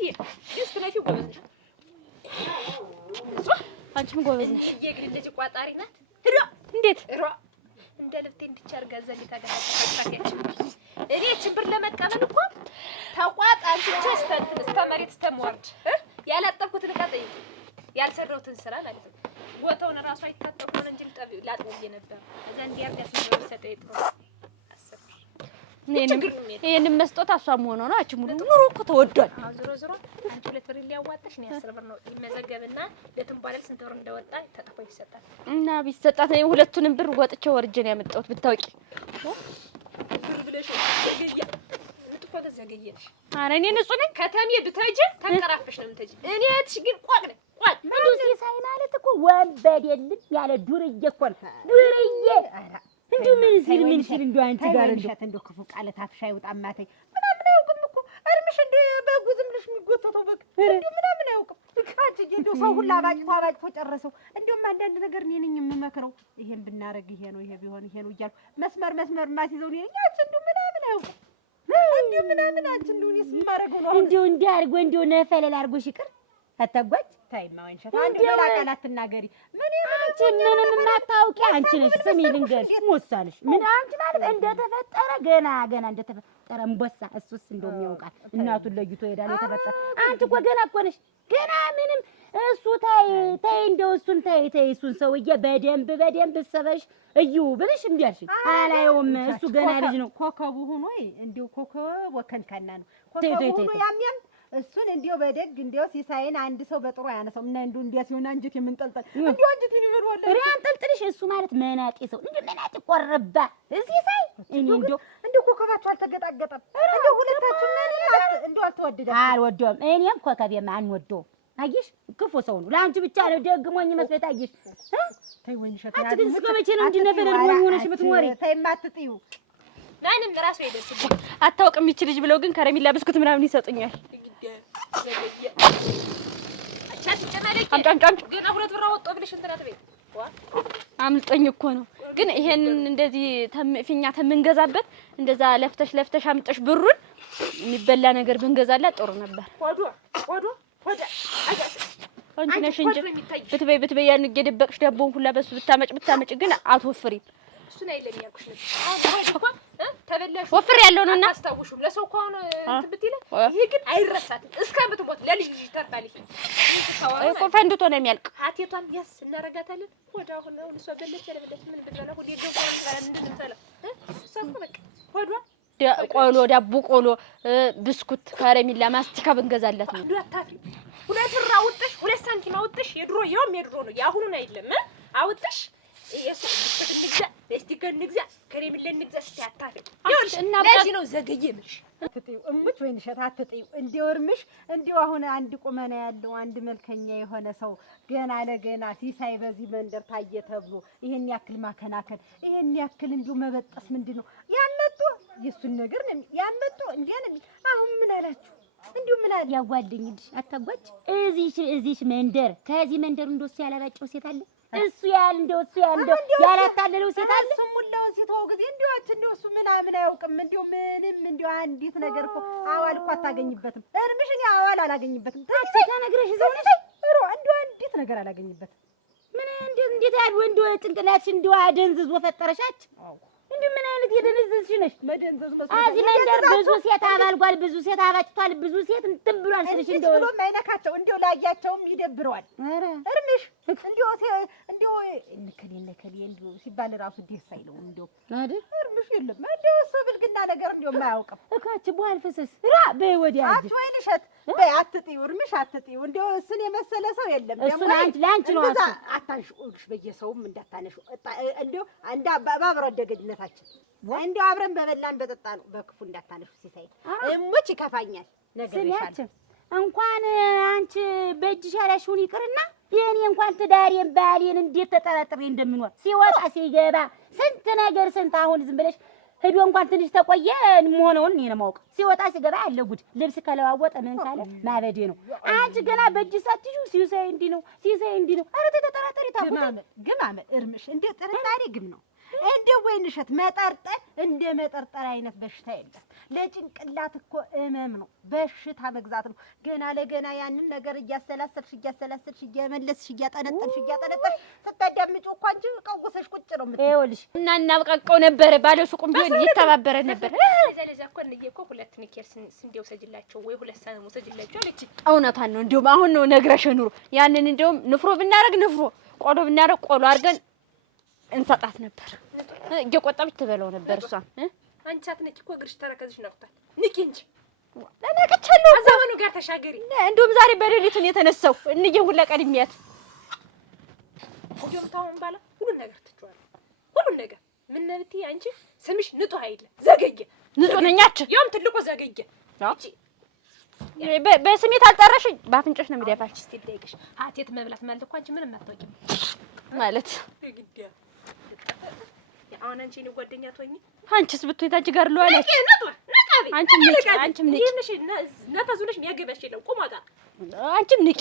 ዲስት ነፊ ጎበዝ ነሽ አንቺም ጎበዝ ነሽ። የግል ልጅ ቋጣሪ ናት። ሄዶ እንዴት እንደ ልብቴ እንድቻር ገዘል ታገታታች እኔ ችብር ለመቀበል እኮ ተቋጥ አንቺ እስከ መሬት እስከምወርድ ያላጠብኩትን ቀጠይ ያልሰራሁትን ስራ ማለት ነው። ቦታውን ራሱ አይታጠቁን እንጂ ላጥብዬ ነበር እዛ እንዲያርጋስ ነው ሰጠኝ ጥሩ ይሄን መስጠት አሷም ሆኖ ነው። አቺ ሙሉ ኑሮ እኮ ተወዷል። ዞሮ አንቺ 2 ብር ሊያዋጣሽ ነው 10 ብር ነው ይመዘገብና ለትንባለል ስንት ብር እንደወጣ ተጠፋ ይሰጣል። እና ቢሰጣት ነው ሁለቱንም ብር ወጥቼ ወርጄ ነው ያመጣሁት ብታውቂ ብር ብለሽ ዘገየ ምትቆለ ዘገየሽ። ኧረ እኔ ንጹህ ነኝ። ከተሜ ብታጂ ተንቀራፈሽ ነው የምትጂ። እኔ እህትሽ ግን ቋቅ ነኝ ቋቅ ምንድን ሲሳይ ማለት እኮ ወንበዴ የለም ያለ ዱርዬ እኮ ነው ዱርዬ እንዴ ምን ሲል እንዴ አንቺ ጋር እንዴ ክፉ ቃላት አፍሻ ይወጣ ማተይ ምናምን አያውቅም እኮ እርምሽ እንዴ በጉ ዝም ብለሽ የሚጎተተው በቃ እንዴ ምናምን አያውቅም። አንቺ እንዴ ሰው ሁላ ባጭቶ ጨረሰው። እንደውም አንዳንድ ነገር እኔ ነኝ የምመክረው ይሄን ብናረግ ይሄ ነው ይሄ ቢሆን ይሄ ነው እያልኩ መስመር ማስይዘው እኔ ነኝ። አንቺ እንዴ ምናምን አያውቅም እንዴ ምናምን አንቺ እንዴ እኔስ ማረገው ነው እንዴ እንዴ አርጎ እንዴ ነፈለል አርጎሽ ይቅር አታጓጭ ታይማ ወንሸት አንዴ ቃላት አትናገሪ። ምን አንቺ ምንም የማታውቂ አንቺ ነሽ። ስሚ ልንገርሽ ሞሳልሽ ምን አንቺ ማለት እንደተፈጠረ ገና እንደተፈጠረ የተፈጠረ እምቦሳ እሱስ እንደውም ያውቃል። እናቱን ለይቶ ይሄዳል የተፈጠረ። አንቺ እኮ ገና እኮ ነሽ ገና ምንም እሱ ታይ እንደው እሱን ታይ እሱን ሰውዬ በደንብ ሰበሽ እዩ ብለሽ እምቢ አልሽኝ። አላየውም እሱ ገና ልጅ ነው። ኮከቡ ሆኖ እንደው ኮከብ ወከንካና ነው ኮከቡ ሆኖ ያም እሱን እንደው በደግ እንደው ሲሳይን አንድ ሰው በጥሩ ያነሳው እና እንደው እንዲያ ሲሆን አንጀት የምንጠልጠል እንደው አንጀት ይነር ወለ ሪያን ጠልጥልሽ እሱ ማለት መናጤ ሰው እንዴ መናጤ ቆረባ ሲሳይ እኔ እንደው ኮከባችሁ አልተገጣገጠም። እንደው ሁለታችሁ እንደው አልተወደዳችሁም። አልወደውም እኔም ኮከቤም አንወደውም። አየሽ ክፉ ሰው ነው። ለአንቺ ብቻ ነው ደግሞኝ መስለት አየሽ። ተይ ወይን ሸታ አንቺ ግን እስከ መቼ ነው እንድነፈለል ሞኝ ሆነሽ የምትኖሪ? ተይ ማትጥዩ ማንም ራሱ አይደርስልኝ። አታውቅም ይቺ ልጅ ብለው ግን ከረሚላ ብስኩት ምናምን ይሰጡኛል። አምጫምጫም ገና 2 ብር አወጣሁ ብለሽ እንትን አትበይ። አምልጦኝ እኮ ነው። ግን ይሄንን እንደዚህ ፊኛ ተምንገዛበት እንደዛ ለፍተሽ አምጠሽ ብሩን የሚበላ ነገር ብንገዛላት ጥሩ ነበር። ቆዶ አንቺ ነሽ እንጂ ብትበይ ያን እየደበቅሽ ዳቦን ሁላ በሱ ብታመጭ ግን አትወፍሪም። እሱን አይለም ያልኩሽ ነበር። ተበላሽ ወፍር ያለው ነውና አስታውሹም ለሰው እኮ አሁን እንትን ብትይለ ይሄ ግን አይረሳትም እስከምትሞት ለልጅ ተርፋለች። እኮ ፈንድቶ ነው የሚያልቅ። ሀቴቷን ያስ እናረጋታለን። ወደ አሁን እሷ በለች ያለበለች ምን ብትበላ ሁሌ ደቆ እንድንሰላ ሰው በቃ ወዷ ቆሎ ዳቦ ቆሎ ብስኩት ከረሚላ ማስቲካ ብንገዛላት ነው። አታፍሪ 2 ብር አውጥሽ 2 ሳንቲም አውጥሽ የድሮ ነው ያሁኑን አይደለም አውጥሽ እስቲ ከረሚላ እንግዛ አታፍሪ። እና ለዚህ ነው ዘገየ ምንሽ አትጥዩ እምች ወይን ሸታ አትጥዩ። እንደው እርምሽ እንደው አሁን አንድ ቁመና ያለው አንድ መልከኛ የሆነ ሰው ገና ለገና ሲሳይ በዚህ መንደር ታየ ተብሎ ይሄን ያክል ማከናከል ይሄን ያክል እንደው መበጠስ ምንድነው? ያመጡ የሱን ነገር ነው ያመጡ እንዴ ነው። አሁን ምን አላችሁ? እንደው ምን አለ ያጓደኝልሽ አታጓጭ። እዚሽ መንደር ከዚህ መንደር እንደው ያላባጨው ሴት አለ እሱ እንደው ያላታለለው ሴት አለ። ስሙላው ሲተው ጊዜ እንደው እንደው እሱ ምናምን አያውቅም። እንደው ምንም እንደው አንዲት ነገር እኮ አዋል እኮ አታገኝበትም። እርምሽን አዋል አላገኝበትም። ተነግረሽ ዘውነሽ እንደው አንዲት ነገር አላገኝበትም። ምን እንዴት ያሉ እንደው ጭንቅላትሽ እንደው አደንዝዞ ፈጠረሻች። እንዴ ምን አይነት የደነዘዝሽ ነሽ? መደንዘዙ እዚህ መንደር ብዙ ሴት አባልጓል፣ ብዙ ሴት አባጭቷል፣ ብዙ ሴት እንትን ብሏል ስልሽ እንደው ብሎ ማይነካቸው እንደው ላያቸውም ይደብረዋል። ኧረ እርምሽ እንደው እንከሌ እንደው ሲባል ራሱ ደስ አይለው እንደው አይደል? እርምሽ የለም እንደው እሱ ብልግና ነገር እንደው የማያውቅም እካች በኋላ ፈሰስ ራ በወዲያ አጅ አትወይን እሸት በይ አትጥዩ፣ እርምሽ አትጥዩ። እንደው እሱን የመሰለ ሰው የለም። ደግሞ ለአንቺ ነው እሱ አታንሹሽ፣ በየሰውም እንዳታነሹ እንደው እንዳ ባብሮ ደገድነታችን እንደው አብረን በበላን በጠጣ ነው በክፉ እንዳታነሹ። ሲሳይ እሞች ይከፋኛል ነገር ይሻል እንኳን አንቺ በእጅሽ ያላሽውን ይቅርና የኔ እንኳን ትዳሬን ባሌን እንዴት ተጠራጥሬ እንደምኖር ሲወጣ ሲገባ ስንት ነገር ስንት አሁን ዝም ብለሽ ሄዶ እንኳን ትንሽ ተቆየ ሆነውን እኔ ነው የማውቀው። ሲወጣ ሲገባ ያለ ጉድ ልብስ ከለዋወጠ ምን ካለ ማበዴ ነው። አንቺ ገና በእጅ ሳትዩ ሲሳይ እንዲህ ነው ኧረ ተጠራጠሪ ግማመ እርምሽ እንደ ጥርጣሬ ግም ነው። እንደው ወይን እሸት መጠርጠር እንደ መጠርጠር አይነት በሽታ የለም። ለጭንቅላት እኮ እመም ነው በሽታ መግዛት ነው። ገና ለገና ያንን ነገር እያሰላሰልሽ እየመለስሽ እያጠነጠንሽ ስታዳምጪው እኮ አንቺ ቀውሰሽ ቁጭ ነው የምትይው። ይኸውልሽ እና እናብቃቀው ነበረ ባለ ሱቁም ቢሆን ይተባበረ ነበር። ለዛ እኮ እንዬ እኮ 2 ኒኬል ስንዴ ውሰጅላቸው ወይ 2 ሳንቲም ውሰጅላቸው አለች። እውነቷን ነው። እንደውም አሁን ነው ነግረሽ ኑሮ ያንን እንደውም ንፍሮ ብናረግ ንፍሮ ቆሎ ብናረግ ቆሎ አድርገን እንሰጣት ነበር። እየቆጠብሽ ትበለው ነበር እሷ። አንቺ አትነቂ እኮ እግርሽ ተረከዝሽ ነፍቷል። ንቂ እንጂ ለነቅቻለሁ። አዛውኑ ጋር ተሻገሪ። እንደውም ዛሬ በሌሊቱን የተነሳው እንዬ ሁላ ቀድሚያት እንደውም ታውን ባላ ሁሉን ነገር ትችዋለሽ። ሁሉን ነገር ምን ነብቲ አንቺ ስምሽ ንጹህ አይደለም ዘገየ። ንጹህ ነኛች ያም ትልቁ ዘገየ። እቺ በስሜት አልጠራሽኝ በአፍንጫሽ ነው የሚደፋሽ። እስቲ ደቂሽ ሀቴት መብላት ማለት እኮ አንቺ ምንም አታውቂም ማለት ግዲያ። አሁን አንቺ ነው ጓደኛ ትሆኚ። አንቺስ ብትሆኚ ታች ጋር ለዋለች አንቺም ንቂ ይሄንሽ ነፈሱልሽ የሚያገባሽ የለም ቁማታ አንቺም ንቂ።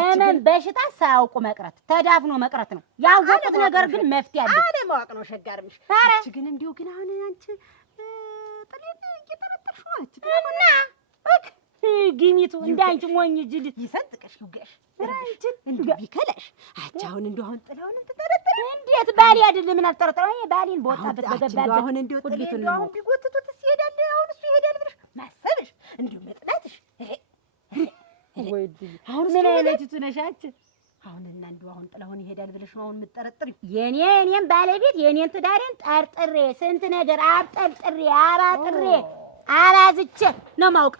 እመን በሽታ ሳያውቁ መቅረት ተዳፍኖ መቅረት ነው። ያወቁት ነገር ግን መፍትሄ አለ። አለ ማወቅ ነው ሸጋርምሽ። አንቺ ግን እንዲሁ ግን አሁን አንቺ ጥሌን እየተረጠርሽ ነው አንቺ እና ግሚቱ እንዳንቺ ሞኝ ጅል ይሰጥቅሽ ይውጋሽ ራንቺን እንዴ ቢከላሽ አቻውን እንደው ጥላውን ተጠረጠረ እንዴት ባሌ አይደለም ምን አልጠረጠረው ባሌን በወጣበት በገባበት አሁን እንደው ጥሊቱን ነው ቢጎትቱት ይሄዳል አሁን እሱ ይሄዳል ብለሽ ማሰብሽ እንዴው መጥላትሽ ወይ አሁን ምን አይነቱ ነሽ አንቺ አሁን እና እንደው አሁን ጥላውን ይሄዳል ብለሽ ነው አሁን የምትጠረጥሪው የኔን ባለቤት የኔን ትዳሬን ጠርጥሬ ስንት ነገር አብጠርጥሬ አባጥሬ አራዝቼ ነው ማውቅ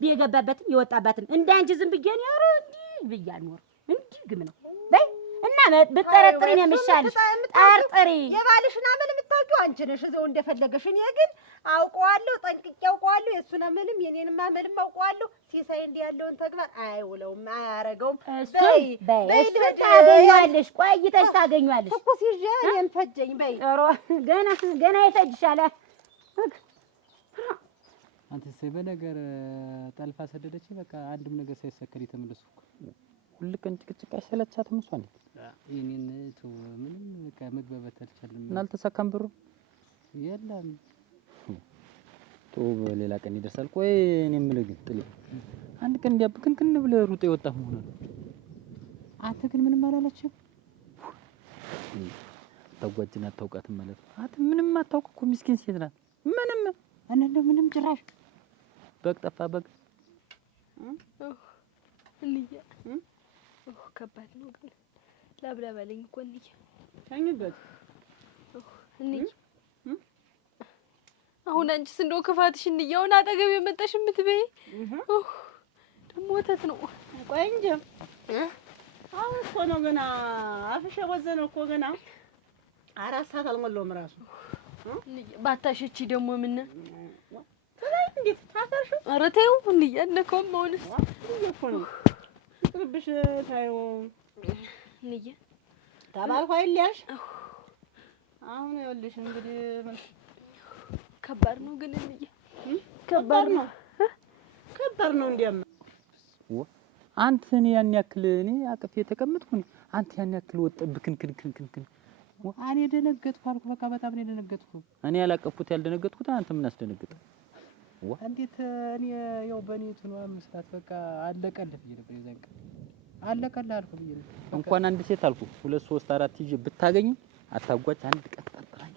ቢገባበትም የወጣባትን እንዳንቺ ዝም ብዬ ነው ያረ እንዴ ብያኖር እንዴ ግም ነው በይ እና ብትጠረጥሪ ነው የሚሻልሽ ጠርጥሪ የባልሽን አመል የምታውቂው አንቺ ነሽ እዛው እንደፈለገሽ እኔ ግን አውቀዋለሁ ጠንቅቄ አውቀዋለሁ የእሱን አመልም የኔንም አመልም አውቀዋለሁ ሲሳይ እንዲህ ያለውን ተግባር አይውለውም አያረገውም በይ እሱን ታገኛለሽ ቆይተሽ ታገኛለሽ ትኩስ ይዤ እኔን ፈጀኝ በይ ገና ይፈጅሻል አንተ በነገር ጠልፋ ሰደደች በቃ አንድም ነገር ሳይሰከር የተመለስኩ ሁሉ ቀን ጭቅጭቅ አይሰለቻትም እሷ እንዴ የኔን ተው ምንም በቃ መግባባት አልቻልንም እና አልተሳካም ብሩ የለም ተው በሌላ ቀን ይደርሳል ቆይ እኔ የምልህ ግን ጥሌ አንድ ቀን እንዲያብክንክን ብለህ ሩጥ የወጣ መሆኑ ነው አንተ ግን ምንም አላለችም ታጓጅና አታውቃትም ማለት ነው አንተ ምንም አታውቅ እኮ ምስኪን ሴት ናት ምንም እና ምንም ጭራሽ በግ ጠፋ በግ እንያ ከባድ ነው ግን ላብላ ባለኝ እኮ እንያ ታኝበት እንያ አሁን አንቺስ እንደው ክፋትሽ እንያውን አጠገብ የመጣሽ የምትበይ ደግሞ ወተት ነው ቆይ እንጂ አሁን እኮ ነው ገና አፍሽ ወዘነው እኮ ገና 4 ሰዓት አልሞላውም ራሱ ባታሸቺ ደግሞ ምን እንዴት ታሰርሽ ኧረ ተይው እንያ ነከም አሁንስ እኮ ነው ትርብሽ ታዩ እንያ ታባልኩ አይልያሽ አሁን ይኸውልሽ እንግዲህ ከባድ ነው ግን እንያ ከባድ ነው እንዲያማ አንተን ያን ያክል እኔ አቅፌ ተቀመጥኩኝ አንተ ያን ያክል ወጥብክን ክን እኔ ደነገጥኩ አልኩ በቃ በጣም ነው ደነገጥኩ እኔ ያላቀፍኩት ያልደነገጥኩት አንተ ምን አስደነገጠ እንዴት እኔ ያው በኔ ትኗ መስራት በቃ አለቀልህ ብዬ ነበር የዛን ቀን አለቀልህ አልኩ ብዬ ነበር እንኳን አንድ ሴት አልኩ 2 3 4 ይዤ ብታገኝ አታጓጭ አንድ ቀን ጠርጥራኝ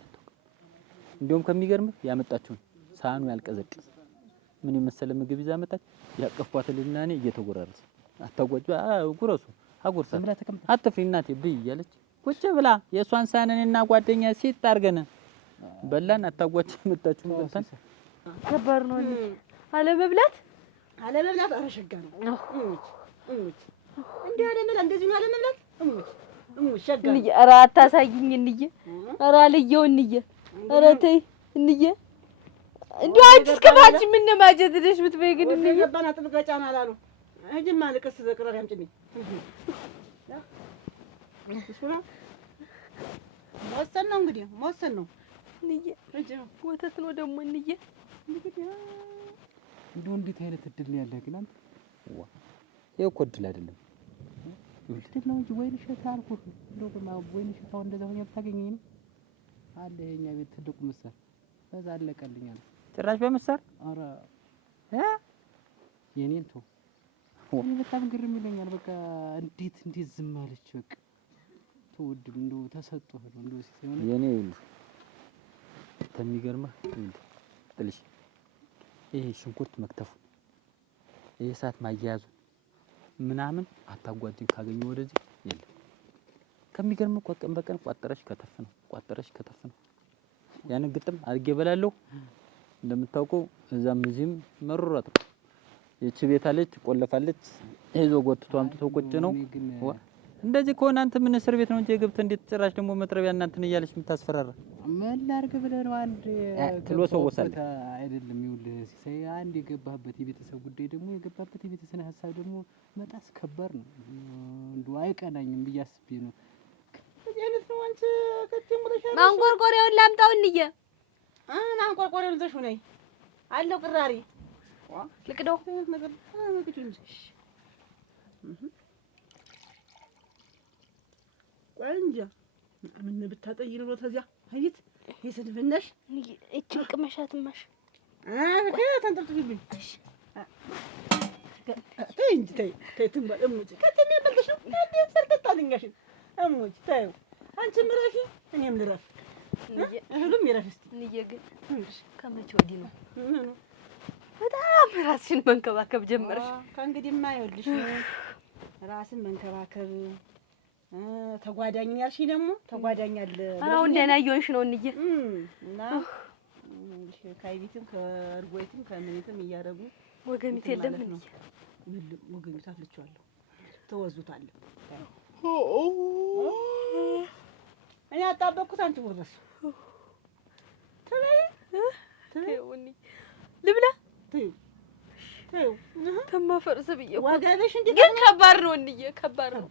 እንደውም ከሚገርም ያመጣችው ሳህኑ ያልቀዘቅዝ ምን የመሰለ ምግብ ይዛ መጣች ያቀፏትልና እኔ እየተጎራረሰ አታጓጭ ጉረሱ አጉርሳ አትፍሪ እናቴ ብይ እያለች ቁጭ ብላ የሷን ሳህንና ጓደኛ ሲት አርገን በላን አታጓጭ መጣችሁ በልተን ከባድ ነው አለመብላት አረሸጋ ነው እንዴ አለመብላት እንደዚህ ነው አለመብላት ሸጋ እንዬ ኧረ አታሳይኝ እንዬ ኧረ አልየው እንዬ ኧረ ተይ እንዬ እንዴ አንቺስ ከማች ምን ማጀት ደሽ ብትበይ ግን እንዬ ገባና ጥብቀጫና አላሉ እጅማ ልቅስ ዘቅራሪ አምጪኝ እሱና ወሰን ነው እንግዲህ ወሰን ነው እንዬ ወተት ነው ደግሞ እንዬ እንግዲህ እንደው እንዴት አይነት እድል ነው ያለህ ግን አንተ ይሄ እኮ እድል አይደለም እድል ነው እንጂ ወይን እሸት አልኩህ እንደው ወይን እሸት አሁን እንደዛ ሆነ ብታገኘኝ ነው አለ የኛ ቤት ትልቁ ምሳር በዛ አለቀልኛል ጭራሽ በምሳር ኧረ የኔን ተው እኔ በጣም ግርም ይለኛል በቃ እንዴት ዝም አለች በቃ ተወድም እንደው ተሰጥቶህ ነው እንደው ሲሆን የኔ ከሚገርምህ ጥልሽ ይሄ ሽንኩርት መክተፉ ይሄ ሰዓት ማያያዙ ምናምን አታጓጅን ካገኘ ወደዚህ የለም ከሚገርምህ ቀን በቀን ቋጠረሽ ከተፍ ነው ያን ግጥም አድርጌ በላለሁ እንደምታውቀው እዛም እዚህም መሩራት እቺ ቤት አለች ቆለፋለች ይዞ ጎትቶ አምጥቶ ቁጭ ነው እንደዚህ ከሆነ አንተ ምን እስር ቤት ነው እንጂ የገብተህ እንዴት ጭራሽ ደግሞ መጥረቢያ እናንተን እያለች የምታስፈራራ ምን ላድርግ ብለህ ነው አንድ ትሎ ሰው ወሰለ አይደለም ይኸውልህ ሲሳይ አንድ የገባህበት የቤተሰብ ጉዳይ ደግሞ የገባህበት የቤተሰብ ሀሳብ ደግሞ መጣስ ከባድ ነው እንደው አይቀናኝም ብዬ አስቤ ነው አይነት ነው አንቺ ከተም ወለሻ ማንቆርቆሪያውን ላምጣው እንዬ ማንቆርቆሪያውን ዘሹ ነይ አለው ቅራሪ ልቅደው ነገር ቆንጆ ምን ብታጠይ ነው ተዚያ አይት ይስድብነሽ እቺን ቅመሻትማሽ ተንጠልጥልብኝ ተይ እንጂ ተይ ትንበል እሙጭ ከተኔ በልሽ ነው እንዴ ሰርተጣልኛሽ እሙጭ ተይ አንቺም ረፊ እኔም ልረፍ እህሉም ይረፍ እስቲ እንዬ ግን ከመቼ ወዲህ ነው በጣም ራስሽን መንከባከብ ጀመርሽ? ከእንግዲህማ ይኸውልሽ ራስን መንከባከብ ተጓዳኝ ያልሽኝ ደግሞ ተጓዳኝ አለ። አሁን ደህና እየሆንሽ ነው እንዬ እና ከአይቢትም ከእርጎይትም ከምኒትም እያደረጉ ወገሚት የለም እንዴ? ወገሚት አፍልቼዋለሁ ተወዙታል። እኔ አጣበቅኩት አንቺ ወረስ ተይውኒ ልብላ ተይው ከማፈርስ ብዬ ወገበሽ እንዴ ግን ከባድ ነው እንዬ ከባድ ነው።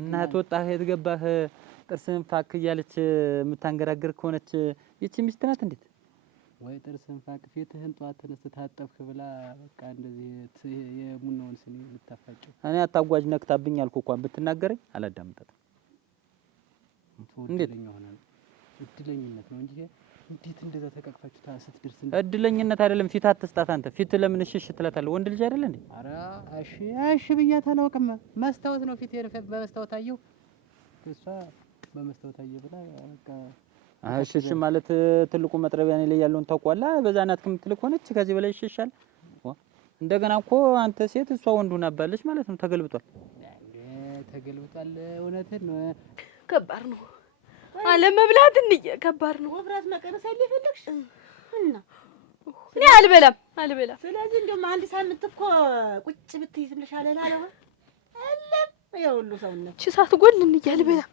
እናት ወጣህ የት ገባህ ጥርስን ፋክ እያለች የምታንገራግር ከሆነች ይቺ ሚስት ናት እንዴት? ወይ ጥርስን ፋቅ ፊትህን ጠዋት ተነስተህ ታጠብክ ብላ በቃ እንደዚህ የቡናውን ስኒ ልታፋጨው። እኔ አታጓዥ ነክታብኝ አልኩ እንኳን ብትናገረኝ አላዳምጣትም። እንዴት እድለኝነት ነው እንጂ እንዴት እንደዛ ተቃቅፋችሁ ስትደርስ እድለኝነት አይደለም። ፊት አትስጣት አንተ። ፊት ለምን እሺ ትላታለህ? ወንድ ልጅ አይደለ እንዴ? ኧረ እሺ ብያት አላውቅም። መስታወት ነው ፊት በመስታወት አየሁ። እሷ በመስታወት አየሁ ብላ በቃ እሺ ማለት ትልቁ መጥረቢያ እኔ ላይ ያለውን ታውቋላ። በዛ ናት ከምትልክ ሆነች ከዚህ በላይ ይሽሻል። እንደገና እኮ አንተ ሴት እሷ ወንድ ሆናባለች ማለት ነው። ተገልብጧል። ተገልብጧል። እውነትን ነው። ከባድ ነው አለመብላት እንዬ ከባድ ነው። ወፍራት መቀነስ አይፈልግሽ እና እኔ አልበላም። ስለዚህ እንደውም አንድ ሳምንት እኮ ቁጭ ብትይ ዝም ብለሽ አለላለው አለም ያውሉ ሰውነት እቺ ሳትጎል እንዬ አልበላም።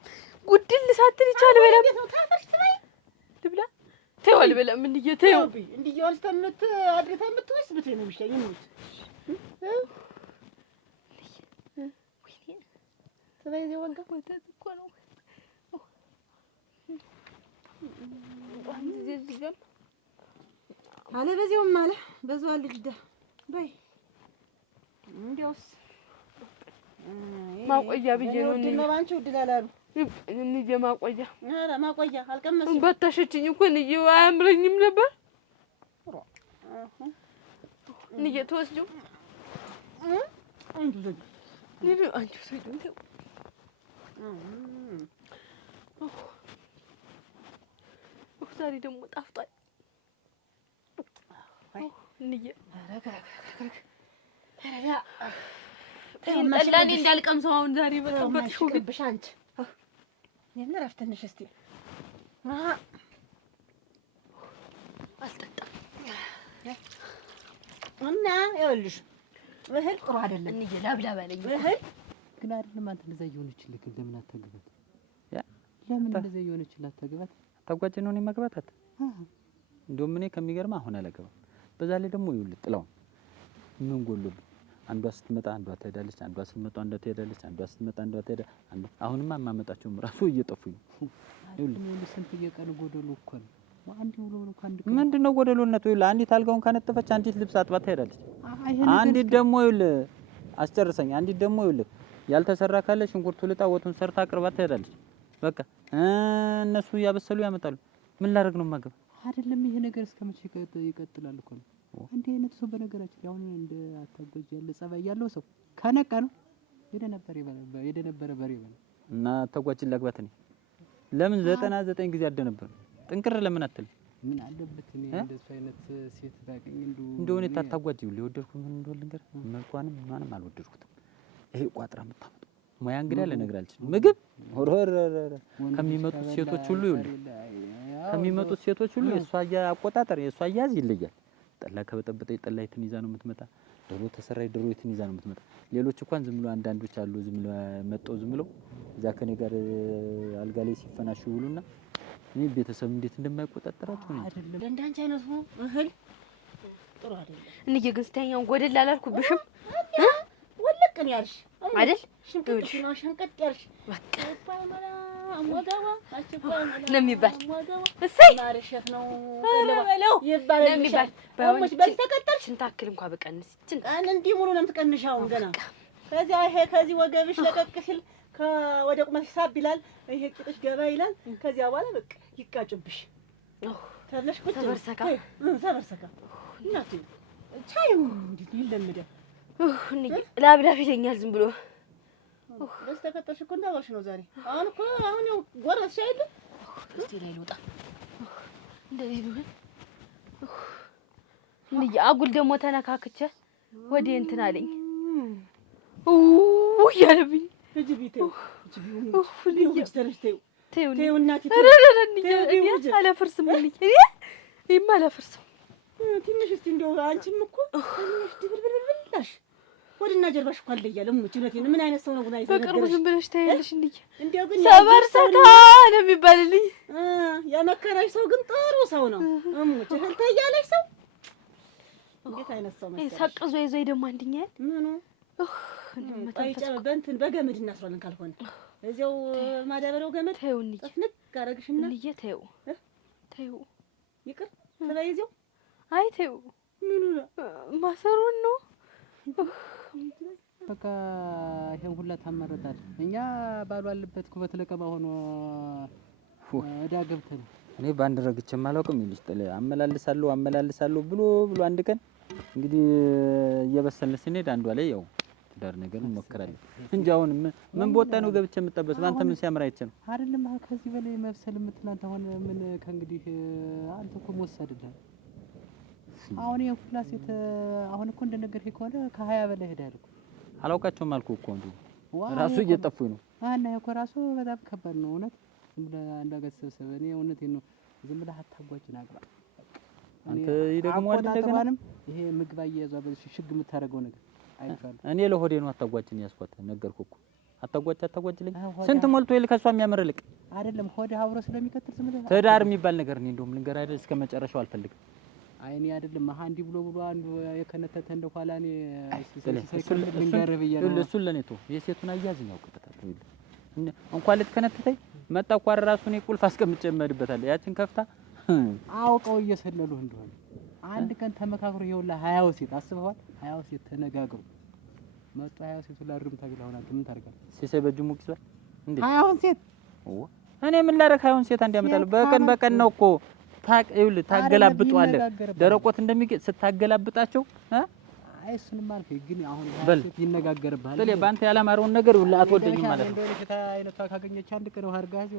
ጉድል ሳትል ይቻል አልበላም። ልብላ ተይው አልበላም እንዬ ተይው እንዲያውስ ተምት አድርታ የምትወስ ብትይ ነው የሚሻኝ ነው ስለዚህ ወንጋ ወተት እኮ ነው አለ በዚያውም አለ በዛው ልጅ ዳ በይ እንዲያውስ ማቆያ ብዬ ነው እንዴ ነው ባንቺ ውድ ላላሉ እንዬ ማቆያ ኧረ ማቆያ አልቀመስም ባታሸችኝ እኮ እንዬ አያምረኝም ነበር። እንዬ ተወስጂው አንዱ ዘግ አንቺ ሰይዱን ዛሬ ደግሞ ጣፍጧል እንዬ ጠላኔ እንዳልቀምሰው አሁን ዛሬ በጣም በጥሽውብሽ አንቺ የምን እረፍት ትንሽ እስቲ አልጠጣም እና ይኸውልሽ እህል ጥሩ አይደለም እንዬ ላብላ ባለኝ እህል ግን አይደለም አንተ እንደዛ እየሆነችልህ ግን ለምን አታግባት? ለምን እንደዛ እየሆነችልህ አታግባት? ታጓጭ ነው እኔ ማግባታት እንደውም እኔ ከሚገርም አሁን አላገባም። በዛ ላይ ደግሞ ይኸውልህ ጥላው ምን ጎሎብኝ አንዷ ስትመጣ አንዷ ትሄዳለች፣ አንዷ ስትመጣ አንዷ ትሄዳለች፣ አንዷ ስትመጣ አንዷ ትሄዳለች። አሁንማ የማመጣቸውም ራሱ እየጠፉኝ ይኸውልህ ስንት የቀን ጎደሎ እኮ ነው። አንድ ብሎ ነው ካንድ ምንድነው ጎደሎነቱ? ይኸውልህ አንዲት አልጋውን ካነጠፈች አንዲት ልብስ አጥባ ትሄዳለች። አንዲት ደግሞ ይኸውልህ አስጨርሰኝ፣ አንዲት ደግሞ ይኸውልህ ያልተሰራ ካለ ሽንኩርቱ ልጣ ወጡን ሰርታ አቅርባ ትሄዳለች። በቃ እነሱ ያበሰሉ ያመጣሉ። ምን ላደርግ ነው ማገባ? አይደለም ይሄ ነገር እስከመቼ ይቀጥላል እኮ ነው። እንዴ አይነት ሰው በነገራችን አሁን እንደ አታጎጅ ያለ ጸባይ ያለው ሰው ከነቃ ነው የደነበረ በሬ በለው እና ተጓችን ላግባት ነኝ። ለምን 99 ጊዜ አደነበር ጥንቅር ለምን አትል? ምን አለበት እኔ እንደሱ አይነት ሴት ታቀኝ እንደሆነ ታታጓጅ ይሁን ሊወደድኩ ምን እንደሆነ ልንገር መልኳንም ማንም አልወደድኩትም። ይሄ ቋጥራ የምታመጣው ሙያ እንግዲህ አለ ነገር አልችልም። ምግብ ከሚመጡት ሴቶች ሁሉ ይኸውልህ ከሚመጡት ሴቶች ሁሉ የሷ አቆጣጠር የሷ አያያዝ ይለያል። ጠላ ከበጠበጠኝ ጠላይትን ይዛ ነው የምትመጣ። ዶሮ ተሰራይ ዶሮይትን ይዛ ነው የምትመጣ። ሌሎች እንኳን ዝም ብሎ አንዳንዶች አሉ ዝም ብሎ መጣው ዝም ብሎ እዛ ከኔ ጋር አልጋ ላይ ሲፈናሹ ይውሉና እኔ ቤተሰብ እንዴት እንደማይቆጣጠራቸው ነው። አይደለም እንዳንቺ አይነቱ እህል ጥሩ አይደለም። እንዬ ግን ስተኛው ጎደል አላልኩብሽም? ወለቅን ያልሽ አይደል? ሽንቅጥ ነው ሸንቀጥ ያልሽ በቃ አሞጋዋ ለሚባል እሰይ ማርሸት ነው ለበለው ይባላል ለሚባል ባውሽ በልተቀጠልሽ ሽንት አክል እንኳን በቀንስ ጭንቃን እንዲህ ሙሉ ነው የምትቀንሻው ገና ከዚያ ይሄ ከዚህ ወገብሽ ለቀቅ ሲል ከወደ ቁመትሽ ሳብ ይላል። ይሄ ቂጥሽ ገባ ይላል። ከዚያ በኋላ በቃ ይቃጭብሽ ተለሽ ቁጭ ተበርሰካ እናቴ ቻዩ እንዴ ይለምዳል። ላብላብ ይለኛል ዝም ብሎ በስተቀጠልሽ እኮ እንዳወርሽ ነው ዛሬ። አሁን እኮ አሁን ያው ጎረስሽ አይደል? እስቲ ላይ ልውጣ እንደዚህ ነው። አጉል ደግሞ ተነካክቼ ወዴ እንትን አለኝ ያለብኝ እጅ ቢቴው ተይው እናቴ አላፈርስም እኔማ አላፈርስም። ትንሽ እስቲ እንደው አንቺም እኮ ትንሽ ድብልብልብላሽ ወድና ጀርባሽ እኮ አለያለ እውነቴን ምን አይነት ሰው ነው ጉና ይዘገረሽ? በቅርቡ ዝም ብለሽ ታያለሽ እንዴ? እንደው ግን ሰበርሰታ ነው የሚባልልኝ። ያመከረሽ ሰው ግን ጥሩ ሰው ነው። እሙች ህልታ ያለሽ ሰው እንዴት አይነት ሰው መሰለሽ? ሰቅዞ ይዞኝ ደግሞ አንድኛል ምኑ በእንትን በገመድ እናስራለን ካልሆነ እዚያው ማዳበሪያው ገመድ ተይው እንጂ ጥፍንቅ አደረግሽና እንዴ ተይው ተይው ይቅር ስለዚህ እዚያው አይ ተይው ምኑ ማሰሩን ነው በቃ ይሄን ሁላ ታመረታል። እኛ ባሉ አለበት ኩበት ለቀማ ሆኖ እዳ ገብተን እኔ ባንድ ረግቼም አላውቅም። ይልሽ ጥለ አመላልሳለሁ ብሎ አንድ ቀን እንግዲህ እየበሰልን ስንሄድ አንዷ ላይ ያው ትዳር ነገር እንሞክራለን እንጂ አሁን ምን በወጣ ነው ገብቼ የምጠበስ ባንተ ምን ሲያምር አይቼ ነው አይደለም። ከዚህ በላይ መብሰል የምትላንተ አሁን ምን ከእንግዲህ አንተ እኮ ወሰድልህ። አሁን የሁላ ሴት አሁን እኮ እንደነገርኩህ ከሆነ ከ20 በላይ ሄዳል እኮ አላውቃቸውም አልኩህ እኮ እንዴ ራሱ እየጠፉኝ ነው። እና እኮ ራሱ በጣም ከባድ ነው እውነት። ዝም ብለህ እንዳገሰብሰብ እኔ እውነቴን ነው። ዝም ብለህ አታጓጅና አግባ። አንተ ይደግመዋል እንደገና ይሄ ምግብ አያያዟ በሽግ የምታደርገው ነገር አይቻልም። እኔ ለሆዴ ነው አታጓጅኝ ያስኳት ነገርኩህ እኮ አታጓጅልኝ። ስንት ሞልቶ ይል ከሷ የሚያምርልቅ አይደለም ሆዴ አብሮ ስለሚከተል ዝም ብለህ ትዳር የሚባል ነገር እኔ እንደውም ልንገር አይደል እስከ መጨረሻው አልፈልግም። አይኔ አይደለም አንዲ ብሎ አንዱ የከነተተ እንደኋላ እኔ ልንገርህ ብዬ ነው። እሱን ለኔ ተው የሴቱን አያዝኝ ያውቅበታል። እንኳን ልትከነተተኝ መጣ እኮ ራሱ እኔ ቁልፍ አስቀምጬ እመድበታለሁ። ያችን ከፍታ አውቀው እየሰለሉህ እንደሆነ አንድ ቀን ተመካክሮ ይኸውልህ 20 ሴት አስበዋል። 20 ሴት ተነጋግሩ መጣ 20 ሴት ሁላ እርም ታግላውና ምን ታርጋለህ? ሲሳይ በእጁ ሙቅ ይዟል እንዴ 20 ሴት እኔ ምን ላደርግ 20 ሴት አንድ ያመጣለሁ። በቀን ነው እኮ ታገላብጧለህ። ደረቆት ስታገላብጣቸው አይ እሱንም አልፈኝ ግን አሁን ሴት ይነጋገርብሃል። ስለዚህ ባንተ ያላማረውን ነገር ሁሉ አትወደኝም ማለት ነው። እንደው ሴት አይነቷ ካገኘች አንድ ቀን አርጋህ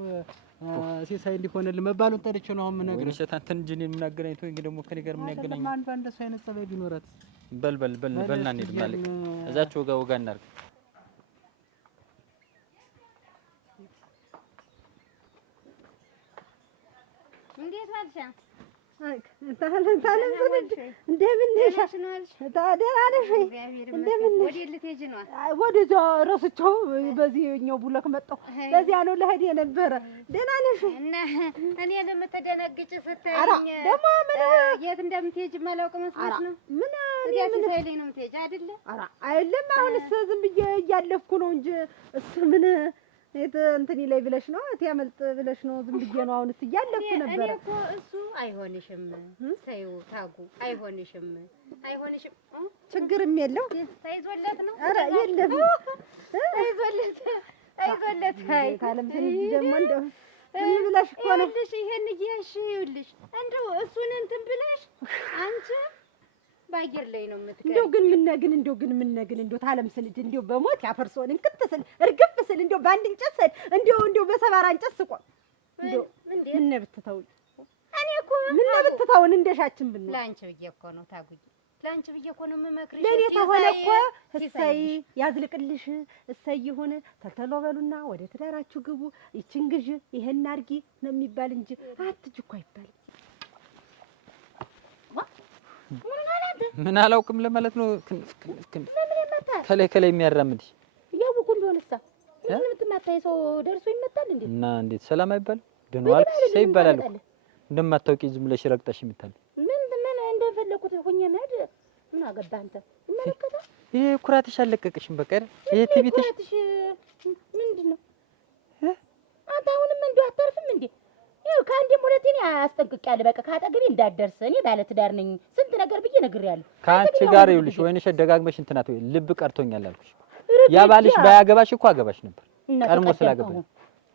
ሲሳይ እንዲሆንልህ መባሉን ጠርቼ ነው አሁን ነገር እሺ። ታንተን እንጂ እኔን ምን አገናኝቶኝ ግን ደግሞ ከኔ ጋር ምን ያገናኝ? አንዱ እንደሱ አይነት ጸባይ ቢኖራት በልና እንሂድ ማለት እዛቸው ወጋ እናርግ። እንዴት ዋልሽ? እንደምን ነሽ? ደህና ነሽ? እንደምን ነሽ? ወዴት ልትሄጂ ነው? ወደዚያ ረስቸው በዚህኛው ቡለክ መጣሁ። በዚያ ነው ልሄድ የነበረ። ደህና ነሽ? እና እኔ ለምትደነግጭ ስታይኝ ደግሞ ምን የት እንደምትሄጂ የማላውቅ መስሎሽ ነው? ምን ሲሳይ ላይ ነው የምትሄጂ አይደለ? ኧረ አይደለም። አሁንስ ዝም ብዬ እያለፍኩ ነው እንጂ እሱ ምን እንትን ላይ ብለሽ ነው ያመልጥ ብለሽ ነው? ዝም ብዬ ነው አሁንስ እያለፍኩ ነበር። እኔ እኮ እሱ አይሆንሽም ተይው ታጉ አይሆንሽም ችግርም የለው ተይዞለት ነው። ኧረ የለም ተይዞለት አይ ታለም ትንሽ ደግሞ እንደው ምን ብለሽ እኮ ነው ይኸውልሽ ይሄን እያልሽ ይኸውልሽ እንደው እሱን እንትን ብለሽ አንቺ ባየር ላይ ነው የምትቀር። እንደው ግን ምን እንደው ታለም ስልጅ እንደው በሞት ያፈርሰውን እንክት ስል እርግፍ ስል እንደው በአንድ እንጨት ስል እንደው በሰባራ እንጨት ስቆ እንደው ምን ብትተው እኔ እኮ ምን ብትተውን እንደሻችን ብን ላንቺ ብዬ እኮ ነው ታጉይ ላንቺ ብዬ እኮ ነው የምመክርሽ። ለኔ ተሆነ እኮ እሰይ ያዝልቅልሽ እሰይ ይሁን ተተሎ በሉና ወደ ትዳራችሁ ግቡ። ይችን ግዢ ይሄን አድርጊ ነው የሚባል እንጂ አትጅ እኮ አይባልም። ምን አላውቅም ለማለት ነው። ከላይ የሚያራምድሽ ያውቁ እንደሆነሳ ምን የምትማታይ ሰው ደርሶ ይመጣል እንዴ? እና እንዴት ሰላም አይባል ደንዋል ሰይ ይባላል እኮ እንደማታውቂ ዝም ብለሽ ረግጠሽ የምታል ምን እንደፈለኩት ሆኜ መሄድ ምን አገባ አንተ ይመለከታ። ይሄ ኩራትሽ አለቀቅሽም በቃ ይሄ ትቢትሽ ምንድነው? አንተ አሁንም እንደው አታርፍም እንዴ? ይኸው ከአንዴም ሁለቴ እኔ አስጠንቅቄያለሁ። በቃ ካጠገቤ እንዳትደርስ እኔ ባለ ትዳር ነኝ ስንት ነገር ብዬ ነግሬያለሁ። ከአንቺ ጋር ይኸውልሽ ወይንሽ ደጋግመሽ እንትን ልብ ቀርቶኛል አልኩሽ። ያ ባልሽ ባያገባሽ እኮ አገባሽ ነበር ቀድሞ ስላገባሽ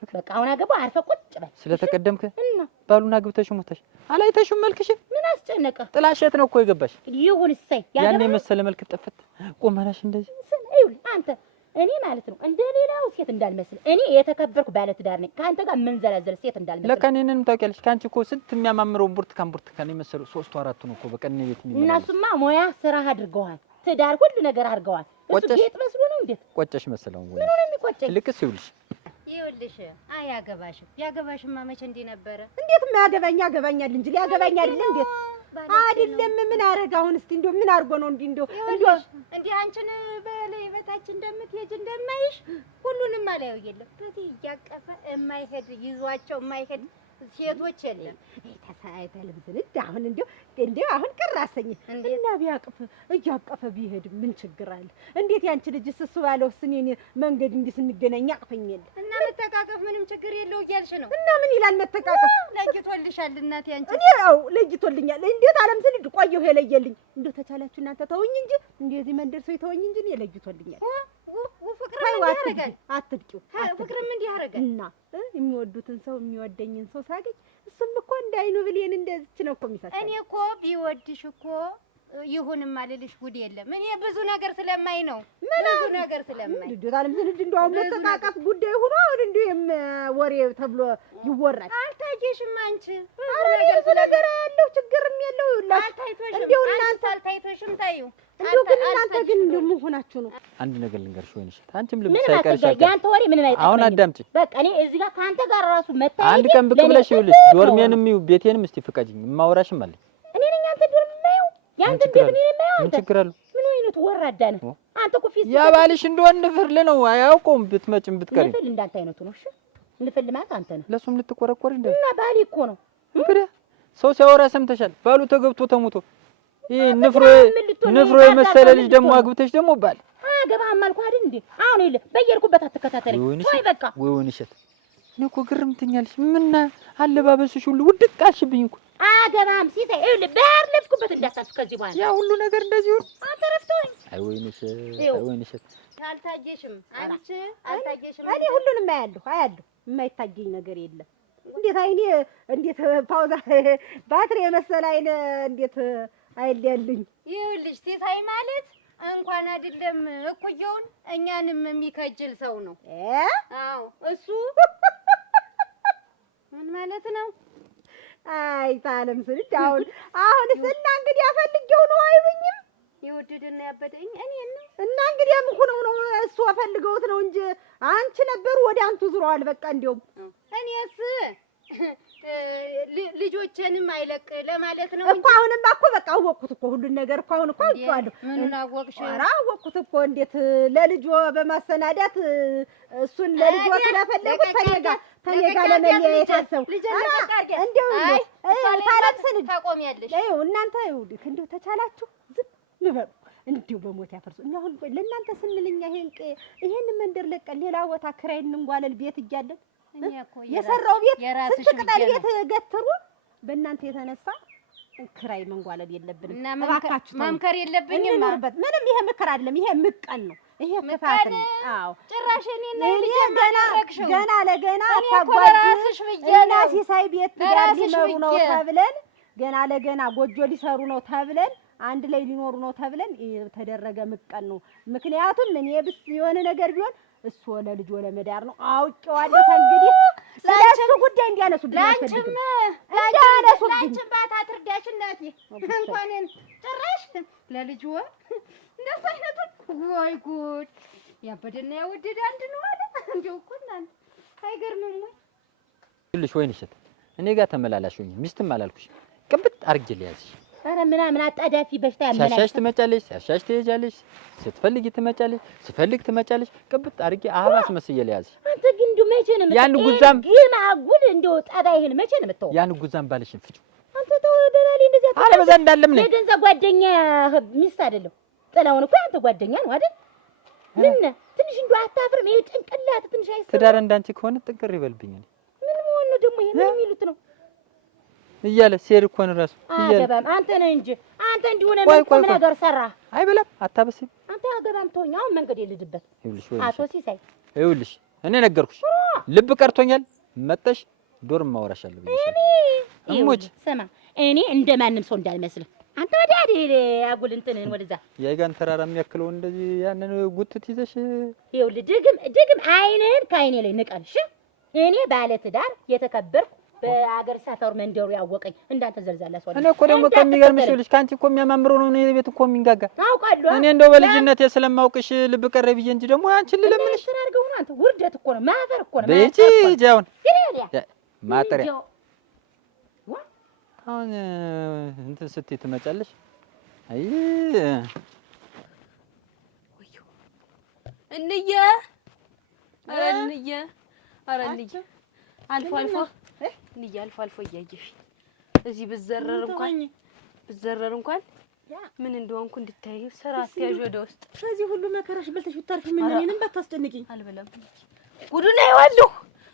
በቃ አሁን አገባው አርፈህ ቁጭ በል። ስለተቀደምክ እና ባሉን አግብተሽ ሞተሽ አላይተሽም መልክሽን? ምን አስጨነቀ? ጥላሸት ነው እኮ የገባሽ። ይሁን እሰይ ያን የመሰለ መልክ ጠፍት ቁመናሽ እንደዚህ። ይሁን አንተ እኔ ማለት ነው እንደ ሌላው ሴት እንዳልመስል እኔ የተከበርኩ ባለትዳር ነኝ። ከአንተ ጋር መንዘላዘል ሴት እንዳልመስል ለካ እኔንም ታውቂያለሽ። ከአንቺ እኮ ስንት የሚያማምረው ብርቱካን የመሰሉ 3 4 ነው እኮ በቀን ቤት የሚመጣው። እነሱማ ሙያ ስራ አድርገዋል፣ ትዳር ሁሉ ነገር አድርገዋል። እሱ ጌጥ መስሎ ነው። እንዴት ቆጨሽ መሰለው ወይ? ምን ነው የሚቆጨኝ? ልክስ ይኸውልሽ አያገባሽም። ያገባሽማ መቼ እንዲህ ነበረ? እንዴት የማያገባኝ ያገባኛል እንጂ ሊያገባኝ አይደል? እንዴት አይደለም? ምን አረጋ? አሁን እስቲ እንደው ምን አድርጎ ነው እንዲህ አንቺን በላይ በታች እንደምትሄጂ እንደማይሽ ሁሉንም አላየው የለም። በዚህ እያቀፈ የማይሄድ ይዟቸው የማይሄድ ሴቶች የለም። ተሳይተልም ዝንድ አሁን እንደው አሁን ቅር አሰኝ እና ቢያቅፍ እያቀፈ ቢሄድ ምን ችግር አለ? እንዴት ያንቺ ልጅ እሱ ባለው ስኔን መንገድ እንዲህ ስንገናኝ አቅፈኝ የለ እና መተቃቀፍ ምንም ችግር የለው እያልሽ ነው? እና ምን ይላል መተቃቀፍ? ለይቶልሻል እናቴ አንቺ። እኔ አው ለይቶልኛል። እንዴት አለም ስንድ ቆየሁ የለየልኝ። እንደው ተቻላችሁ እናንተ ተወኝ እንጂ እንደዚህ መንደር ሰው ተወኝ እንጂ እኔ ለይቶልኛል። ፍቅርም እንዲያረጋል አትድቂው ፍቅርም እንዲያረጋል እና የሚወዱትን ሰው የሚወደኝን ሰው ሳገኝ እሱም እኮ እንዳይኑ ብሌን እንደዚች ነው እኮ የሚሰጠኝ። እኔ እኮ ቢወድሽ እኮ ይሁንም አልልሽ ጉድ የለም። እኔ ብዙ ነገር ስለማይ ነው ብዙ ነገር ስለማይ ልጅት አለም ስንድ እንደው መተቃቀፍ ጉዳይ ሆኖ አሁን እንደው ወሬ ተብሎ ይወራል። አልታየሽም አንቺ ብዙ ነገር ያለው ችግርም የለው ይላል። እንደው እናንተ አልታይቶሽም ታዩ እንደው ግን እናንተ ግን እንደው ምን ሆናችሁ ነው? አንድ ነገር ልንገርሽ ወይንሽ አንቺም ልብ ሳይቀርሽ ያንተ ወሬ ምን አይጠቅም። አሁን አዳምጪ። በቃ እኔ እዚህ ጋር ካንተ ጋር ራሱ መታየት አንድ ቀን ብቅ ብለሽ ይኸውልሽ ዶርሜንም ቤቴንም እስቲ ፍቀጂኝ። የማወራሽም አለ እኔ ነኝ አንተ ዶርም የማየው ያንተ ቤት እኔ ነኝ የማየው። ምን ችግር አለው? ምን አይነት ወራዳ ነህ አንተ? እኮ ፊት ያ ባልሽ እንደሆነ ንፍርል ነው አያውቀውም። ብትመጭም ብትቀሪ ንፍል እንዳንተ አይነቱ ነው። እሺ ንፍል ማለት አንተ ነህ። ለሱም ልትቆረቆሪ እንደ እና ባሌ እኮ ነው እንግዲህ ሰው ሲያወራ ሰምተሻል። ባሉ ተገብቶ ተሞቶ ይሄ ንፍሮ የመሰለ ልጅ ደግሞ አግብተሽ ደግሞ ባል አገባህም አልኩህ አይደል እንዴ? አሁን ይለ በየርኩበት አትከታተለኝ ወይ በቃ ወይ ወንሸት እኔ እኮ ግርም ትኛለሽ። ምን አለባበስሽ ሁሉ ውድቅ አልሽብኝ እኮ። አገባህም ሲሳይ ይኸውልህ ባህር ለብስኩበት እንዳታልፍ ከዚህ በኋላ ያ ሁሉ ነገር እንደዚህ ሁሉ አንተ ረፍቶኝ። አይ ወይንሸት አልታየሽም አንቺ አልታየሽም። እኔ ሁሉንም አያለሁ የማይታየኝ ነገር የለም። እንዴት አይኔ እንዴት ፓውዛ ባትሪ የመሰለ አይነ እንዴት አይልልኝ። ይኸውልሽ ሲሳይ ማለት እንኳን አይደለም እኩየውን እኛንም የሚከጅል ሰው ነው። አዎ እሱ ምን ማለት ነው? አይ ታለም ስልድ አሁን እና እንግዲህ አፈልጌው ነው አይሉኝም። የወደደና ያበደኝ እኔ ነው እና እንግዲህ ምን ነው እሱ አፈልገውት ነው እንጂ አንቺ ነበሩ ወደ አንቱ ዝሯል። በቃ እንደውም እኔስ ልጆቼንም አይለቅ ለማለት ነው እኮ። አሁንማ እኮ በቃ አወቅኩት እኮ ሁሉን ነገር እኮ አሁን እኮ አውቄዋለሁ። ምኑን አወቅሽ? ኧረ አወቅኩት እኮ እንዴት ለልጆ በማሰናዳት እሱን ለልጆ ስለፈለጉት ከኔ ጋር ለመለያየት አሰቡ። እንደው ታለቅስን ታቆሚያለሽ። ይኸው እናንተ ይኸውልህ እንደው ተቻላችሁ ዝም በሉ እንዲሁ በሞት ያፈርሱ። እና አሁን ለእናንተ ስንልኛ ይሄን መንደር ለቀን ሌላ ቦታ ክራይ እንንጓለል ቤት እያለን የሰራው ቤት ስንት ቅጠል ቤት ገትሩ በእናንተ የተነሳ ክራይ መንጓለል የለብንም። እና ማምከር የለብኝም እንኖርበት። ምንም ይሄ ምክር አይደለም፣ ይሄ ምቀን ነው፣ ይሄ ክፋት ነው። አዎ ጭራሽ እኔና ልጅ ገና ለገና አታጓጅ እና ሲሳይ ቤት ጋር ሊመሩ ነው ተብለን ገና ለገና ጎጆ ሊሰሩ ነው ተብለን አንድ ላይ ሊኖሩ ነው ተብለን የተደረገ ምቀን ነው። ምክንያቱም እኔ ብስ የሆነ ነገር ቢሆን እሱ ለልጅ ለመዳር ነው አውቄዋለሁ። እንግዲህ ስለሱ ጉዳይ እንዲያነሱብኝ አልፈልግም። ላንቺም ባታትርዳሽ እናቴ እንኳን ጭራሽ ለልጅ እንደሱ አይነቱ ወይ ጉድ! ያበደና ያወደደ አንድ ነው አለ። እንደው እኮ እናንተ አይገርምም ወይ? ልሽ ወይንሸት እኔ ጋር ተመላላሽኝ ሚስትም አላልኩሽ። ቅብጥ አርግጄ ልያዝሽ። ኧረ ምናምን አጣዳፊ በሽታ ያመላሽ። ሲያሻሽ ትመጫለሽ፣ ሲያሻሽ ትሄጃለሽ፣ ስትፈልጊ ትመጫለሽ፣ ስፈልግ ትመጫለሽ። ቅብጥ አርጌ አህባስ መስዬ ልያዝሽ። አንተ ግን እንደው መቼ ነው ያን ጉዛም ግን አጉል እንደው ጠባይህን መቼ ነው የምትተው? ያን ጉዛም ባልሽን ፍጩ። አንተ ተው ደላሊ እንደዚህ አትበል። አለ በዛ እንዳለም ነኝ። የገንዘብ ጓደኛ ሚስት አይደለም። ጥላውን እኮ አንተ ጓደኛ ነው አይደል? ምን ትንሽ እንደው አታፍርም? ይሄ ጭንቅላት ትንሽ አይሰማም? ትዳር እንዳንቺ ከሆነ ጥንቅር ይበልብኝ። ምን መሆን ነው ደግሞ ይሄ? ምን የሚሉት ነው እያለ ሴር እኮ ነው ራሱ አገባም። አንተ ነህ እንጂ አንተ እንዲሆነ ምን ነገር ሰራ? አይበላም። አታበሲም። አንተ አገባም ተወኝ። አሁን መንገድ የልድበት ይኸውልሽ አቶ ሲሳይ ይኸውልሽ እኔ ነገርኩሽ። ልብ ቀርቶኛል። መጠሽ ዶር ማወራሻለሁ ብዬሽ እሞች ስማ፣ እኔ እንደማንም ሰው እንዳልመስልህ አንተ ወዲያ አይደል አጉል እንትንህን ወደዛ የጋን ተራራ የሚያክለው እንደዚህ ያንን ጉትት ይዘሽ ይኸውልህ፣ ድግም አይንህን ከአይኔ ላይ ንቀልሽ። እኔ ባለ ትዳር የተከበርኩ በአገር ሰፈር መንደሩ ያወቀኝ እንዳንተ ዘልዛላ ሰው። እኔ እኮ ደግሞ ከሚገርምሽ ልጅ ካንቺ እኮ የሚያማምረው ነው እኔ ቤት እኮ የሚንጋጋ ታውቃለህ። እኔ እንደው በልጅነቴ ስለማውቅሽ ልብ ቀረ ብዬ እንጂ ደግሞ አንቺን ልለምንሽ አድርገው ነው። አንተ ውርደት እኮ ነው፣ ማፈር እኮ ነው። ቤቲ ጃውን ማጠሪያ አሁን እንትን ስትይ ትመጫለሽ። አይ እንዬ ኧረ እንዬ አልፎ እንዬ አልፎ እያየሽ እዚህ ብዘረር እንኳን ምን እንደሆንኩ እንድታይ ስራ አትያዥ ወደ ውስጥ። ከዚህ ሁሉ መከራሽ በልተሽ ብታርፊ ምን እኔንም ባታስጨንቂኝ። አልበላም ጉዱን አይዋለሁ።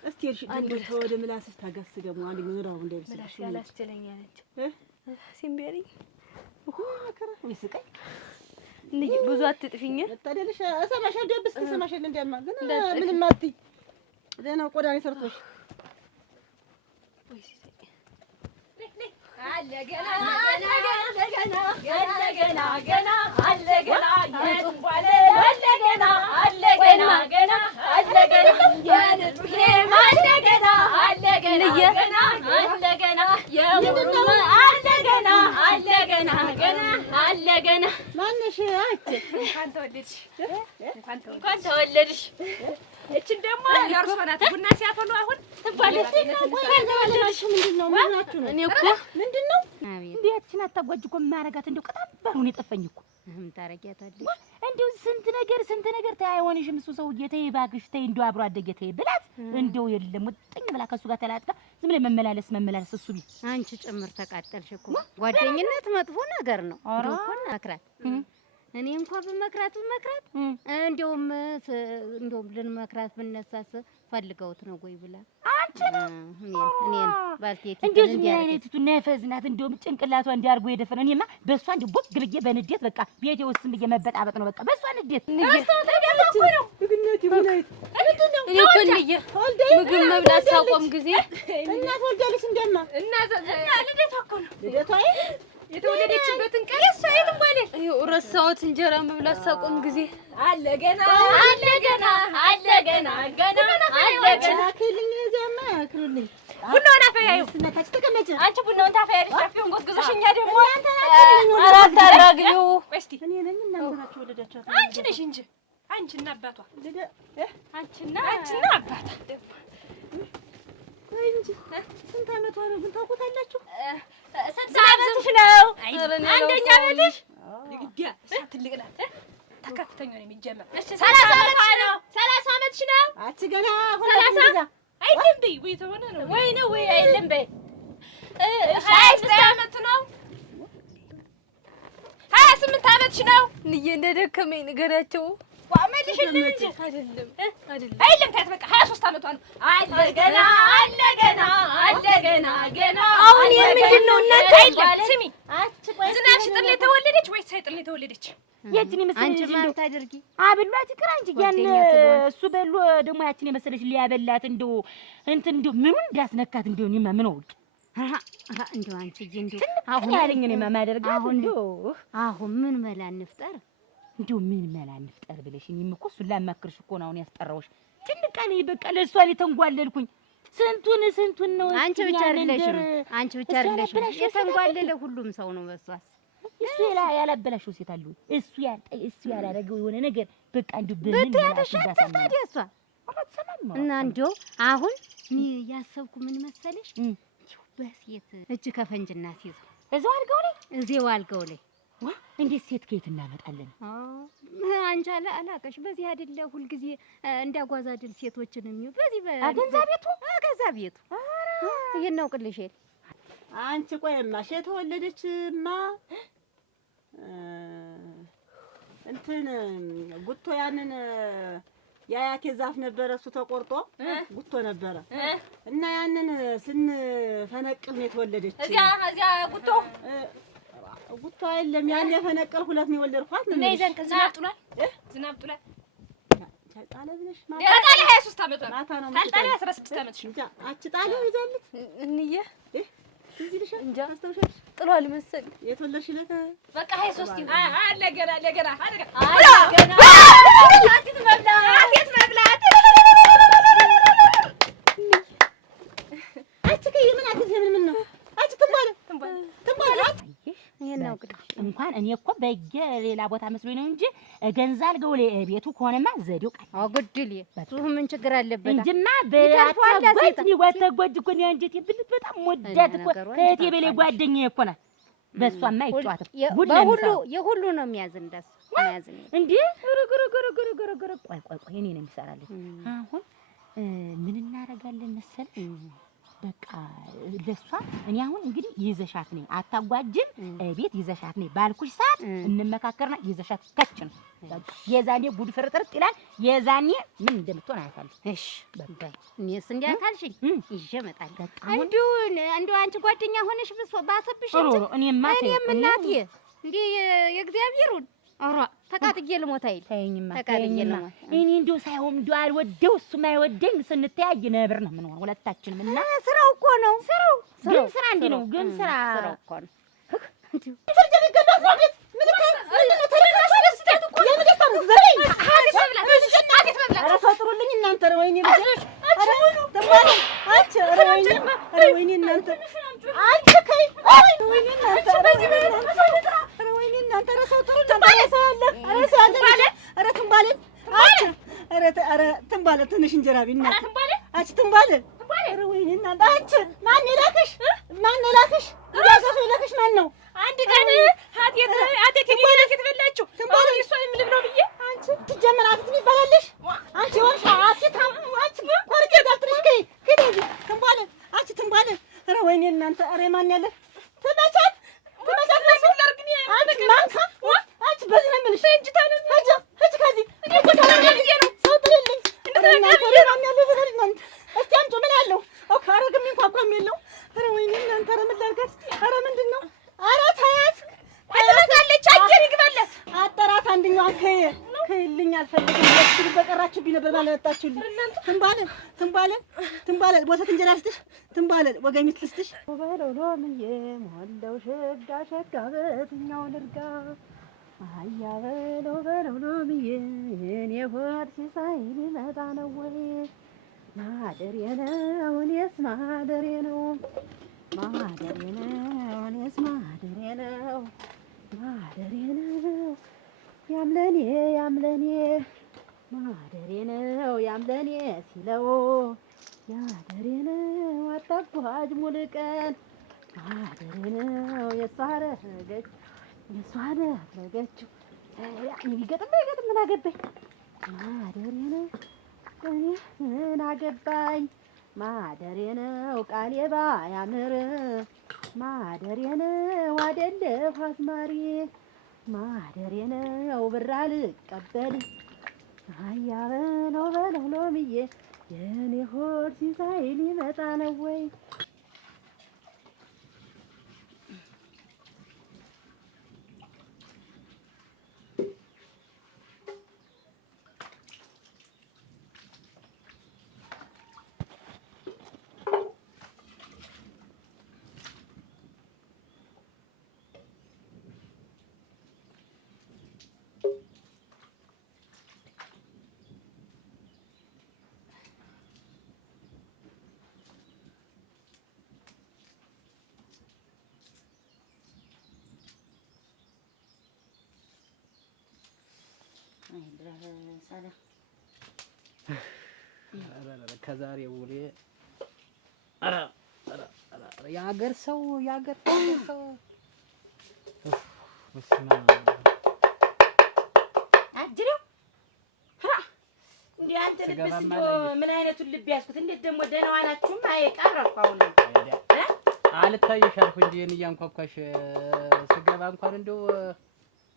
እስቲ እርሺ ደግሞ ወደ ምላስሽ ታጋስ ደግሞ አንድ ምራው እንደዚህ ምላስ ያላስችለኛለች ሲምቤሪ መከራ ይስቀኝ። እንዴ ብዙ አትጥፊኝ ታደልሽ እሰማሻለሁ። ደብስ ትሰማሻለህ። እንደማ ግን ምንም አትይ። ደህና ቆዳኔ ሰርቶሽ ማነሽ? እንኳን ተወለድሽ። እችን ደግሞ የእርሶ ናት። ቡና ሲያፈሉ አሁን ትባለች። ምንድነው? ምናችሁ ነው? እኔ እኮ ምንድነው? እንዴችን አታጓጅ እኮ ማረጋት እንደው ቀጣባሩን የጠፈኝ እኮ ታረጊያታለሽ። እንደው ስንት ነገር ታይ አይሆንሽም። እሱ ሰውዬ ተይ እባክሽ ተይ፣ እንደው አብሮ አደገ ተይ ብላት እንደው የለም ወጥኝ ብላ ከሱ ጋር ተላጥቃ ዝም ብለ መመላለስ እሱ ቢል አንቺ ጭምር ተቃጠልሽ እኮ። ጓደኝነት መጥፎ ነገር ነው እኮ መክራት። እኔ እንኳን በመክራት እንደውም ልንመክራት ብነሳስ ፈልገውት ነው ወይ ብላ አንቺ እኔን ባልቴት እንደው ዝም ያለችቱ ነፈዝናት እንደውም ጭንቅላቷ እንዲያርጎ የደፈነ እኔማ በሷ እንደ ቦግ ብዬ በንዴት በቃ ቤቴ ውስጥ ብዬ መበጣበጥ ነው በቃ በሷ ንዴት እኮ ነው ድግነቲ ሙላይት እኔ እኮ እንዬ ምግብ መብላት ሳቆም ጊዜ እናት ወልዳለች እንደማ እና ልደቷ እኮ ነው ልደቷ የተወለደችበትን ቀን እሷ የትም ባለ ይኸው ረሳሁት። እንጀራ መብላት ሳቆም ጊዜ አለ ገና ክልኝ ዘማ ክልኝ ቡናውን አፈያዩ ስነታች ተቀመጭ። አንቺ ቡናውን ታፈያለሽ። ታፊውን ጎዝጉዘሽ እኛ ደግሞ አራት አራግቢው ወስቲ እኔ ነኝ እናንተ ናችሁ ወለዳችሁ። አንቺ ነሽ እንጂ አንቺና አባቷ አንቺና አባቷ ወይ እንጂ ስንት ዓመቷ ነው ግን ታውቁታላችሁ? ስንት ዓመትሽ ነው? አንደኛ ዓመትሽ ግዲያ ትልቅ ናት። ተከፍተኛ ነው የሚጀመር። እሺ 30 ዓመትሽ ነው? 30 ዓመትሽ ነው? አቺ ገና 30 አይደለም በይ ወይ ተሆነ ነው ወይ ነው ወይ አይደለም በይ 26 ዓመት ነው? 28 ዓመትሽ ነው? እንዬ እንደደከመኝ ንገራቸው። ዋመልሽልኝ እንጂ አይደለም ታያት በቃ 23 ዓመቷ ነው። አለ ገና አሁን የምንድነው እናንተ? አይደለም ስሚ፣ ዝናብ ሲጥል የተወለደች ወይስ ሳይጥል የተወለደች? ያችን የመሰለች አንቺ ማለት አድርጊ አብሏት ይቅር አንቺ ያን እሱ በሉ ደግሞ ያችን የመሰለች ሊያበላት እንደው እንትን እንደው ምኑን እንዳስነካት እንደው እኔማ ምን ወቅ እንደው አንቺዬ እንደው አሁን ያለኝ እኔማ ማደርጋት አሁን ምን መላ እንፍጠር እንደው ምን መላ እንፍጠር ብለሽ እኔም እኮ እሱን ላማክርሽ እኮ ነው አሁን ያስጠራውሽ። ጭንቃኔ በቃ ለእሷ የተንጓለልኩኝ ስንቱን ነው። አንቺ ብቻ አይደለሽም የተንጓለለ ሁሉም ሰው ነው። በሷስ እሱ ያላበላሽው ሴት አለ እሱ ያላረገው የሆነ ነገር በቃ እንደው በምን ታዲያ እሷ እና እንደው አሁን እኔ ያሰብኩ ምን መሰለሽ በሴት እጅ ከፈንጅና ሲይዘው እዚያው አልጋው ላይ እንዴት ሴት ከየት እናመጣለን? አንቺ አላቀሽ በዚህ አይደለ ሁልጊዜ እንዳጓዛድል ሴቶችን የሚው በዚህ አገዛ ቤቱ ይሄን ነው ቅልሽ የለ አንቺ ቆይማ የተወለደችማ እንትን ጉቶ ያንን የአያቴ ዛፍ ነበረ እሱ ተቆርጦ ጉቶ ነበረ እና ያንን ስንፈነቅል ነው የተወለደች። እዚያ ጉቶ አይደለም ያን የፈነቀል ሁለት ነው የወለድኳት ነው። ነይ ዘንድ ዝናብ ጥሏል። ጣለ ብለሽ ጣለ 23 ዓመት ነው። ማታ ነው ካልጣለ 16 ዓመት ነው። እንጃ አንቺ ጣለ ይዛለች እንዬ እዚህ ልሽ እንጃ አስተውሻለሽ? ጥሏል መሰል የተወለድሽ ዕለት በቃ 23 ይሁን። አለ ገና ገና አቲት መብላት አንቺ ከይ ምን አትል ምን ነው አንቺ ትንባለ ይሄን ነው እንኳን እኔ እኮ በየሌላ ቦታ መስሎኝ ነው እንጂ ገንዛ አልገው ቤቱ ከሆነማ ዘዴው ቃል አጎድል እሱ ምን ችግር አለበት እንጂማ በአታጓጅ ነው ወተጓጅ እኮ ነው አንጀቴ ብልት በጣም ወዳት እኮ ከእቴ በላይ ጓደኛዬ እኮ ናት። በሷማ አይጫወትም በሁሉ የሁሉ ነው የሚያዝንዳስ የሚያዝን እንዴ ገረገረገረገረገረ ቆይ እኔ ነው የሚሰራልኝ። አሁን ምን እናደርጋለን መሰል በቃ ለሷ እኔ አሁን እንግዲህ ይዘሻት ነኝ አታጓጅም ቤት ይዘሻት ነኝ ባልኩሽ ሰዓት እንመካከርና ይዘሻት ከች ነው በቃ የዛኔ ጉድ ፍርጥርጥ ይላል። የዛኔ ምን እንደምትሆን አያታለሁ። እሺ በቃ እኔስ እንዲያታልሽኝ ይዤ እመጣለሁ። እንዲሁ አንቺ ጓደኛ ሆነሽ ባሰብሽ እንጂ እኔም እናቴ እንዴ የእግዚአብሔሩን አራ ተቃጥዬ ልሞት አይል ታይኝማ እኔ እንደው ሳይሆን እንደው አልወደው እሱም አይወደኝ ስንተያይ ነብር ነው ምን ሆነ ሁለታችንም እና ስራው እኮ ነው ግን ስራ እንዴ ነው ግን ስራ እኮ ነው ትንባለ ትንሽ እንጀራ ቢና አንቺ ትንባለ ኧረ ወይኔ እናንተ አንቺ ማን የላከሽ ያዘው የላከሽ ማን ነው? አንድ ቀን አቴት በላችሁ አሁን እሷን የምልብረው ብዬ አንቺ ትጀመር አትት ይባላለሽ አንቺ ወርሻ አትት አንቺ ኮርጌ ዳትሪሽ ከይ ትንባለ አንቺ ትንባለ ኧረ ወይኔ እናንተ ኧረ ማን ያለ ተመቻት ለርግኒ አንቺ ማንካ አንቺ በዚህ ነው የምልሽ እንጂ ታነኝ ሂጂ ከዚህ እኔ እኮ ታረጋግዬ ነው ሰው ትልልኝ እንደተናገረ ማን ያለ ነገር እናንተ እስቲ አምጪ ምን አለው ኦኬ አረግም እንኳን የለው ኧረ ወይኔ እናንተ ኧረ ምን ላድርጋት ኧረ ምንድን ነው ኧረ ታያት አትመጣለች አየር ይግባላት አጠራት አንደኛው ከይልኝ አልፈልግም ለምን በቀራችሁብኝ ነበር ማለታችሁልኝ ትንባለ ወተት እንጀራ ልስጥሽ ትንባለ ወገሚት ልስጥሽ ወበሎሎምዬ ሞላው ሸጋ በትኛው ልርጋ አያ በሎሎምዬ የኔ ሆድ ሲሳይ ሊመጣ ነው ወይ ማደሬ ነው እኔስ ማደሬ ነው እኔስ ማደሬ ነው ያምለኔ ማደሬ ነው ያምለኔ ሲለው ያደሬ ነው አጣጓጅ ሙሉቀን ማደሬ ነው የሷ አደረገችው ያኔ ቢገጥም ምን አገባኝ ማደሬ ነው እኔ ምን አገባኝ ማደሬ ነው ቃሌ ባያምር ማደሬ ነው አይደለሁ አዝማሪ ማደሬ ነው ብር አልቀበል አያ በሎሎምዬ የኔ ሆድ ሲሳይ ሊመጣ ነው ወይ ከዛሬ ውሌ የሀገር ሰው አጅሬው እንዴ አንተ ልብስ ምን አይነቱን ልብ ያዝኩት እንዴት ደግሞ ደህና ዋናችሁም አይቀርኩ አሁን አልታየሽ አልኩ እንጂ እኔ እያንኳኳሽ ስገባ እንኳን እንደው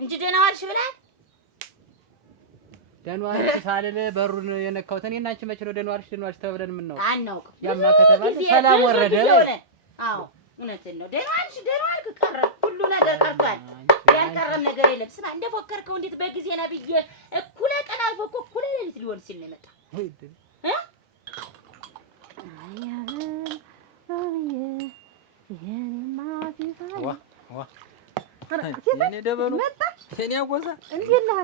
እንጂ ደህና ዋልሽ ብለህ ደህና ዋልሽ ሳልል በሩን የነካሁት እኔ እና አንቺ መቼ ነው ደህና ዋልሽ ተብለን ምን ነው አናውቅም ያማ ከተባለ ሰላም ወረደ አዎ እውነትን ነው ደህና ዋልክ ቀረ ሁሉ ነገር ቀርቷል ያልቀረም ነገር የለም ስማ እንደፎከርከው እንዴት በጊዜ ነብዬ እኩለ ቀን አልፎ እኮ እኩለ ሌሊት ሊሆን ሲል ነው የመጣ የኔ ደበሎ የኔ አጎዛ እንዴት ነህ?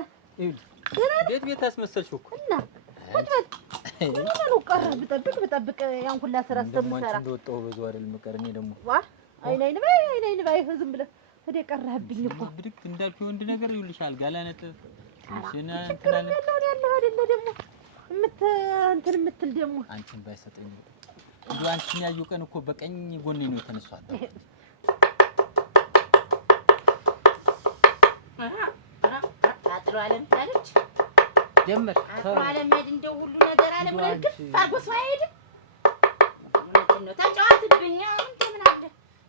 ቤት ቤት አስመሰልሽው እኮ እና ምን ቀረ? ብጠብቅ ያን ሁላ ስራ ስትሰራ እንደወጣው በዙ አይደል መቀር እኔ ደግሞ ዋ አይኔን ባይ ዝም ብለህ ወደ ቀረህብኝ እኮ ብድግ እንዳልኩ ወንድ ነገር ይውልሻል ጋላነጥ ሽና እንትናለ ያለው አይደለ ደግሞ እንትን የምትል ደግሞ አንቺን ባይሰጠኝ እንዴ አንቺን ያዩ ቀን እኮ በቀኝ ጎኔ ነው የተነሳው። አጥሮ አለም ታለች ጀመር አጥሮ አለም ሄድ እንደው ሁሉ ነገር አለም ረግፍ አርጎ ሰው አይሄድም። ነው ተጫዋትብኛ እንት ምን አለ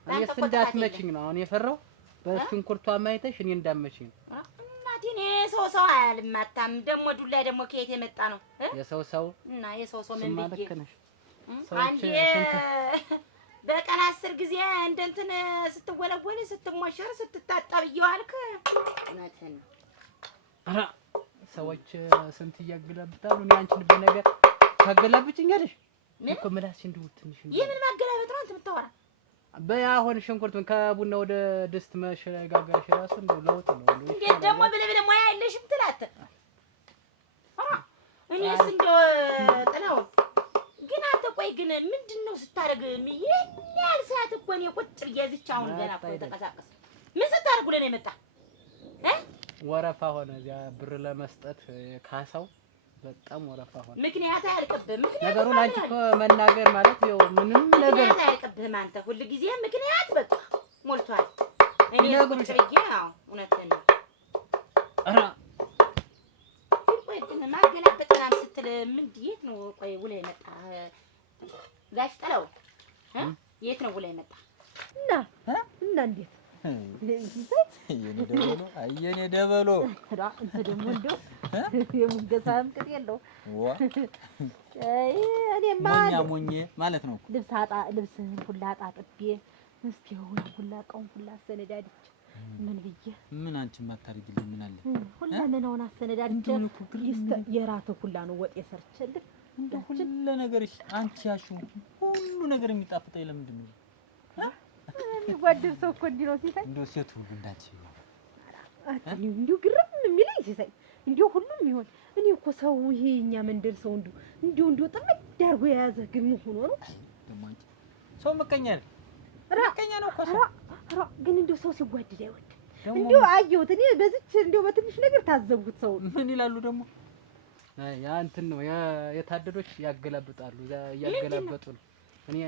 እኔስ እንዳትመችኝ ነው አሁን የፈራው በሽንኩርቷ ማይተሽ እኔ እንዳትመችኝ ነው። እናቴ እኔ ሰው አልማታም። ደግሞ ዱላ ደግሞ ከየት የመጣ ነው? የሰው እና የሰው ምን ብዬ ማለከነሽ አንዴ በቀን 10 ጊዜ እንትን ስትወለወል ስትሞሸር ስትታጠብ ይዋልክ እውነትህን ነው። አራ ሰዎች ስንት ያገላብጣሉ። እኔ አንቺን በነገር ታገላብጭኛለሽ እኮ ምላስሽ እንደው ትንሽ የምን ማገላበጥ ነው አንተ የምታወራ? በያሆን ሽንኩርቱን ከቡና ወደ ድስት መሸጋገርሽ ራሱ እንደው ለውጥ ነው። እንዴት ደግሞ ብለህ ሙያ የለሽም ትላት? እኔስ እንደው ጥለው ግን አንተ ቆይ ግን ምንድነው ስታረግ ይሄን ያህል ሰዓት እኮ ነው ቁጭ ብዬ አሁን ገና እኮ ተቀሳቀስ ምን ስታረግ ብለህ ነው የመጣ? ወረፋ ሆነ እዚያ ብር ለመስጠት ካሳው በጣም ወረፋ ሆነ። ምክንያት አያልቅብህም። ነገሩን አንቺ እኮ መናገር ማለት ነው ምንም ነገር ምክንያት አያልቅብህም። አንተ ሁሉ ጊዜ ምክንያት በቃ ሞልቷል። እኔ ቁጭ ብዬ እውነትህን ነው። አራ ቆይ ግን ማገላበጥና ስትል ምንድን የት ነው ቆይ ውለህ የመጣ ጋሽ ጥለው የት ነው ውለህ የመጣ? እና እንዴት የኔ ደበሎ አንተ ደግሞ እንደው የሙገሳም ቅጥ የለው እኔማ ሞኝ ማለት ነው። ልብስህን ሁላ አጣጥቤ እስኪውን ሁላ ቀውን ሁላ አሰነዳድቼ ምን ብዬ ምን አንቺ ማታርግልኝ ምን አለ ሁላ ምንውን አሰነዳድቼ የራተ ሁላ ነው ወጥ የሰርችልህ እንደው ሁሉ ነገርሽ አንቺ ያሽው ሁሉ ነገር የሚጣፍጠኝ ለምንድን ነው? የሚጓደል ሰው እኮ እንዲህ ነው ሲሳይ። እንደው ሴት ሁሉ እንዳንቺ ነው እንዲሁ ግርም የሚለኝ ሲሳይ እንዲሁ ሁሉም ይሆን። እኔ እኮ ሰው ይሄ እኛ መንደር ሰው እንዲሁ ጥምድ አድርጎ የያዘ ግን ምን ሆኖ ነው ደግሞ አንቺ ሰው መቀኛ ነው መቀኛ ነው እኮ ሰው ግን እንዲሁ ሰው ሲጓደል አይወድም። እንዲሁ አየሁት እኔ በዚች እንዲሁ በትንሽ ነገር ታዘብኩት። ሰው ምን ይላሉ ደግሞ ያ እንትን ነው የታደዶች ያገላብጣሉ ያገላበጡ ነው። እኔ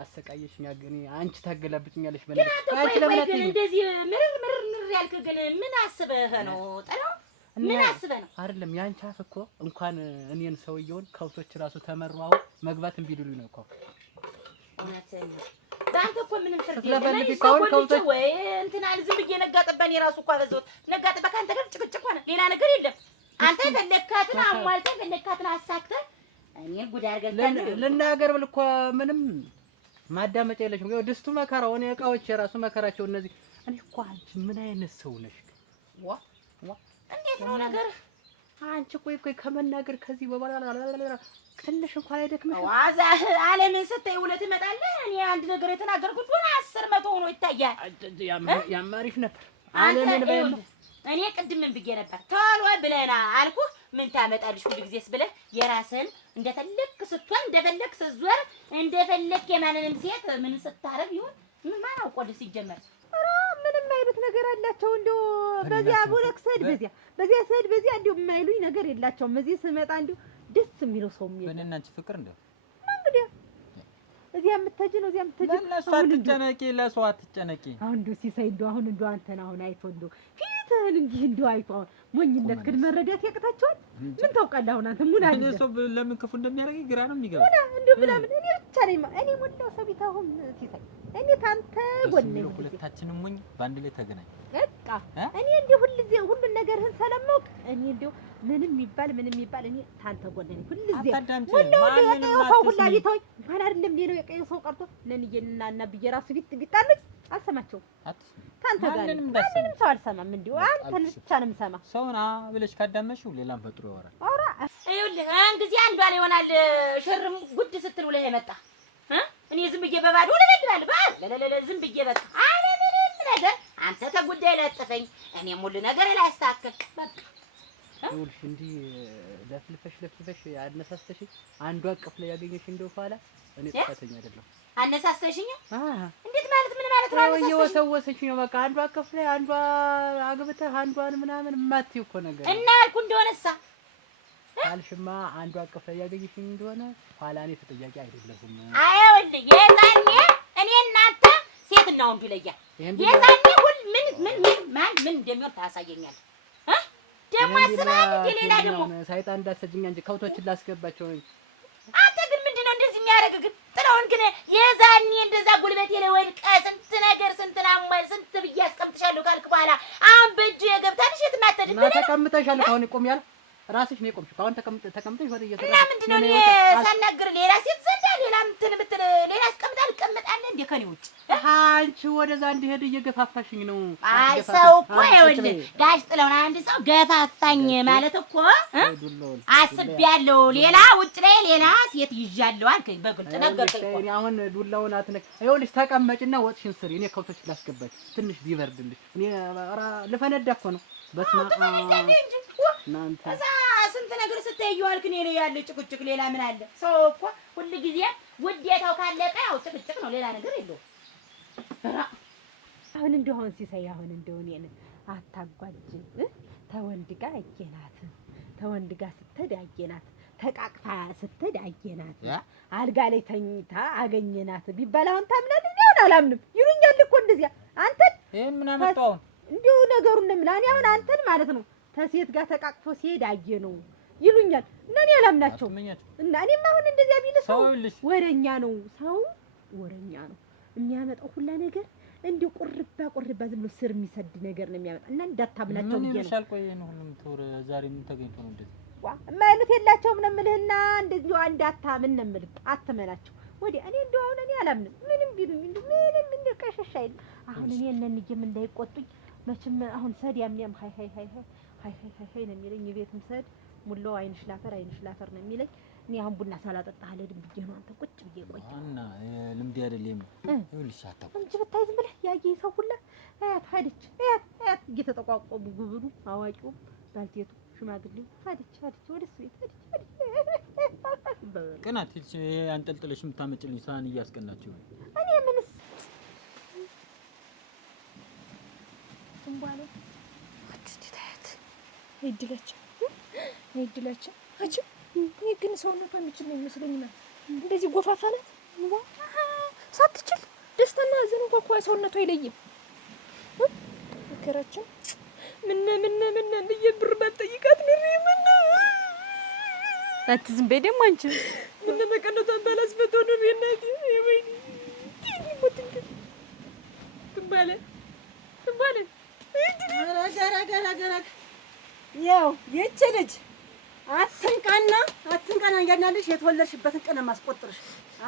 አሰቃየሽኝ እኔ አንቺ ታገላብጭኛለሽ በነገር አንቺ ለምን እንደዚህ ምርር ያልክ ግን ምን አስበህ ነው ጥለው? ምን አስበህ ነው? አይደለም ያንቺ አፍ እኮ እንኳን እኔን ሰውየውን ከብቶች ራሱ ተመራው መግባት እምቢ ሊሉኝ ነው እኮ። እውነትህን ነው። በአንተ እኮ ምንም ፍርድ የለም። ከብቶች ወይ እንትን አለ ዝም ብዬ ነጋጠባኝ የራሱ እኮ አበዛሁት። ነጋጠባ ካንተ ጋር ጭቅጭቅ ሆነ ሌላ ነገር የለም። አንተ የፈለካትን አሟልተህ የፈለካትን አሳክተህ እኔን ጉድ አድርገህ ልናገር ብል እኮ ምንም ማዳመጫ የለሽም። ይኸው ድስቱ መከራው እኔ እቃዎች የራሱ መከራቸው እነዚህ። እኔ እኮ አንቺ ምን አይነት ሰው ነሽ? ዋ እንዴት ነው ነገር? አንቺ ቆይ ከመናገር ከዚህ በኋላ ትንሽ እንኳን አይደክምሽ? ዋዛ ዓለምን ስታይ ውለህ ትመጣለህ። እኔ አንድ ነገር የተናገርኩት ሆነ 10 መቶ ሆኖ ይታያል። ያም አሪፍ ነበር። ዓለምን በይም እኔ ቅድም ምን ብዬ ነበር? ቶሎ ብለና አልኩህ። ምን ታመጣልሽ ሁሉ ጊዜስ ብለህ የራስህን እንደፈለክ ስትሆን እንደፈለክ ስትዞር እንደፈለክ የማንንም ሴት ምን ስታረግ ይሁን ማን አውቆልህ ሲጀመር? ኧረ ምንም አይነት ነገር አላቸው እንደው በዚያ ቦለክ ሰድ በዚያ ሰድ በዚያ እንደው የማይሉኝ ነገር የላቸውም። እዚህ ስመጣ እንደው ደስ የሚለው ሰው የሚል በእኔና አንቺ ፍቅር እንደው እንግዲህ እዚያ የምትሄጂ ነው እዚያ የምትሄጂ ለሰው አትጨነቂ ለሰው አትጨነቂ። አሁን እንደው ሲሳይ እንደው አሁን እንደው አንተን አሁን አይቶ እንደው ፊትህን እንዲህ እንደው አይቶ አሁን ሞኝነት ግን መረዳት ያቅታቸዋል። ምን ታውቃለህ አሁን አንተ ምን አይነት ሰው ለምን ክፉ እንደሚያደርገኝ ግራ ነው የሚገባው። እንደው ምናምን እኔ ብቻ ነኝ እኔ ወላሂ ሰው ቢት አሁን ሲሳይ እኔ ታንተ ጎን ነኝ። ሁለታችንም ሞኝ በአንድ ላይ ተገናኝ በቃ እኔ እንደው ሁልጊዜ ሁሉን ነገርህን ሰለማውቅ እኔ እንደው ምንም ይባል እኔ ታንተ ጎን ነኝ ሁልጊዜ። ወላሂ ሰው ሁላ ቢተውኝ እንኳን አይደለም ሌላው የቀየው ሰው ቀርቶ ለንየና እና ብየራሱ ቢጣልኝ አልሰማቸውም። ታንተ ጋር ማንንም ሰው አልሰማም። እንደው አንተን ብቻ ነው የምሰማ። ሰውና ብለሽ ካዳመሽው ሌላም ፈጥሮ ያወራል። ኧረ ይኸውልህ ያን ጊዜ አንዷ ላይ ይሆናል ሸርም ጉድ ስትል ውለህ የመጣ እኔ ዝም ብዬ በባዶ ልበድላለሁ ለለለ ዝም ብዬ በቃ አለ ምንም ነገር አንተ ተጉዳይ ለጥፈኝ እኔም ሁሉ ነገር ላስተካክል በቃ ይኸውልሽ እንዲህ ለፍልፈሽ አነሳስተሽ አንዷ አቅፍ ላይ ያገኘሽ እንደው ኋላ እኔ ጥፋተኛ አይደለም። አነሳስተሽኝ? እንዴት ማለት ምን ማለት ነው? እየወሰወሰሽ ነው በቃ አንዷ አቅፍ ላይ አንዷ አግብተህ አንዷን ምናምን የማትይው እኮ ነገር እና አልኩ እንደሆነሳ ካልሽማ አንዷ አቅፍ ላይ ያገኘሽ እንደሆነ ኋላ እኔ ተጠያቂ አይደለሁም። አይወልኝ የዛኔ እኔ እናንተ ሴትና ወንዱ ይለያል። የዛኔ ሁሉ ማን ምን እንደሚሆን ታሳየኛለህ። ደግሞ አስበሃል እንደ ሌላ ደግሞ ሰይጣን እንዳሰጅኛ እንጂ ከውቶችን ላስገባቸው እንጂ አንተ ግን ምንድነው እንደዚህ የሚያደርግ ግን ጥላውን ግን የዛኔ እንደዛ ጉልበቴ ላይ ወድቀ ስንት ነገር ስንት ናሟል ስንት ብዬ አስቀምጥሻለሁ ካልክ በኋላ አሁን በእጁ የገብታልሽ የት እናተድብ እና ተቀምጠሻል። አሁን ቆም ያለ ራስሽ ነው የቆምሽ። አሁን ተቀምጠሽ ወደ እየሰራ እና ምንድነው እኔ ሳናግር ሌላ ሴት ዘንዳ ሌላ እንትን ብትል ሌላ አስቀምጣል እቀምጣለሁ እንደ ከኔ ውጭ አንቺ ወደዛ እንዲሄድ እየገፋፋሽኝ ነው። አይ ሰው እኮ ይኸውልህ ጋሽ ጥለውን አንድ ሰው ገፋፋኝ ማለት እኮ አስቤያለሁ ሌላ ውጭ ላይ ሌላ ሴት ይዣለሁ አልከኝ በግልጽ ነገርከኝ እኮ። እኔ አሁን ዱላውን አትነክ ይኸውልሽ ተቀመጭና ወጥሽን ስሪ። እኔ ከውቶች ላስገባች ትንሽ ቢበርድልሽ እኔ ልፈነዳ እኮ ነው። በስመ አብ እናንተ እዛ ስንት ነገር ስትይዩ አልክ እኔ ላይ ያለ ጭቅጭቅ ሌላ ምን አለ? ሰው እኮ ሁሉ ጊዜ ውዴታው ካለቀ ያው ጭቅጭቅ ነው ሌላ ነገር የለውም። አሁን እንደው አሁን ሲሳይ አሁን እንደው እኔን አታጓጅ ተወንድ ጋር አየናት ተወንድ ጋር ስትሄድ አየናት ተቃቅፋ ስትሄድ አየናት አልጋ ላይ ተኝታ አገኘናት ቢባል አሁን ታምናለህ? እኔ አላምንም ይሉኛል እኮ እንደዚያ አንተን ይሄን ምን አመጣው እንዲሁ ነገሩን ነው የምልህ። እኔ አሁን አንተን ማለት ነው ተሴት ጋር ተቃቅፎ ሲሄድ አየነው ይሉኛል እና እኔ አላምናቸውም። እና እኔም አሁን እንደዚያ ቢል ሰው ወረኛ ነው ሰው ወረኛ ነው የሚያመጣው ሁላ ነገር እንዲሁ ቁርባ ዝም ብሎ ስር የሚሰድ ነገር ነው የሚያመጣ እና እንዳታምናቸው ብዬ ነው። ምን ይሻል? ቆይ ነው ሁሉም ተወረ ዛሬ ምን ተገኝቶ ነው እንደዚህ ማለት የላቸውም ነው የምልህና እንደዚሁ እንዳታምን ነው የምልህ። አትመናቸው ወዲያ እኔ እንደው አሁን እኔ አላምንም ምንም ቢሉኝ እንደው ምንም እንደው ቀሸሽ አይደል አሁን እኔ እነንዬም እንዳይቆጡኝ መቼም አሁን ሰድ ያምያም ሃይ ነው የሚለኝ የቤትም ሰድ ሙላው አይንሽ ላፈር ነው የሚለኝ። እኔ አሁን ቡና ሳላጠጣ አልሄድም ብዬ ነው አንተ ቁጭ ብዬ ቆይ እና ልምድ አይደለም ይኸውልሽ አታውቅም እንጂ ብታይ ዝም ብለህ ያየ ሰው ሁላ አያት ሄደች አያት እየተጠቋቆሙ ጉብሉ አዋቂው ባልቴቱ ሽማግሌው ሄደች ወደ እሱ ቤት ሄደች ቅናት አንጠልጥለሽ የምታመጭልኝ ሳህን እያስቀናችሁ እኔ ምንስ እንባለ አጭቲ ታያት ይድላችሁ አጭ እኔ ግን ሰውነቷ የሚችል ነው የሚመስለኝ ማለት እንደዚህ ጎፋፋ ናት ሳትችል ደስታና ሀዘን እንኳን እኮ ሰውነቷ አይለይም። መከራችን ምን ለየብር ባትጠይቃት ምን አትዝም በይ ደግሞ አንቺ ምን መቀነቷን ባላስፈቶ ነው የናት ወይኔ ትባለ ገራ ያው የእቺ ልጅ አትንቃና እያንዳንድሽ የተወለድሽበትን ቀን ማስቆጥርሽ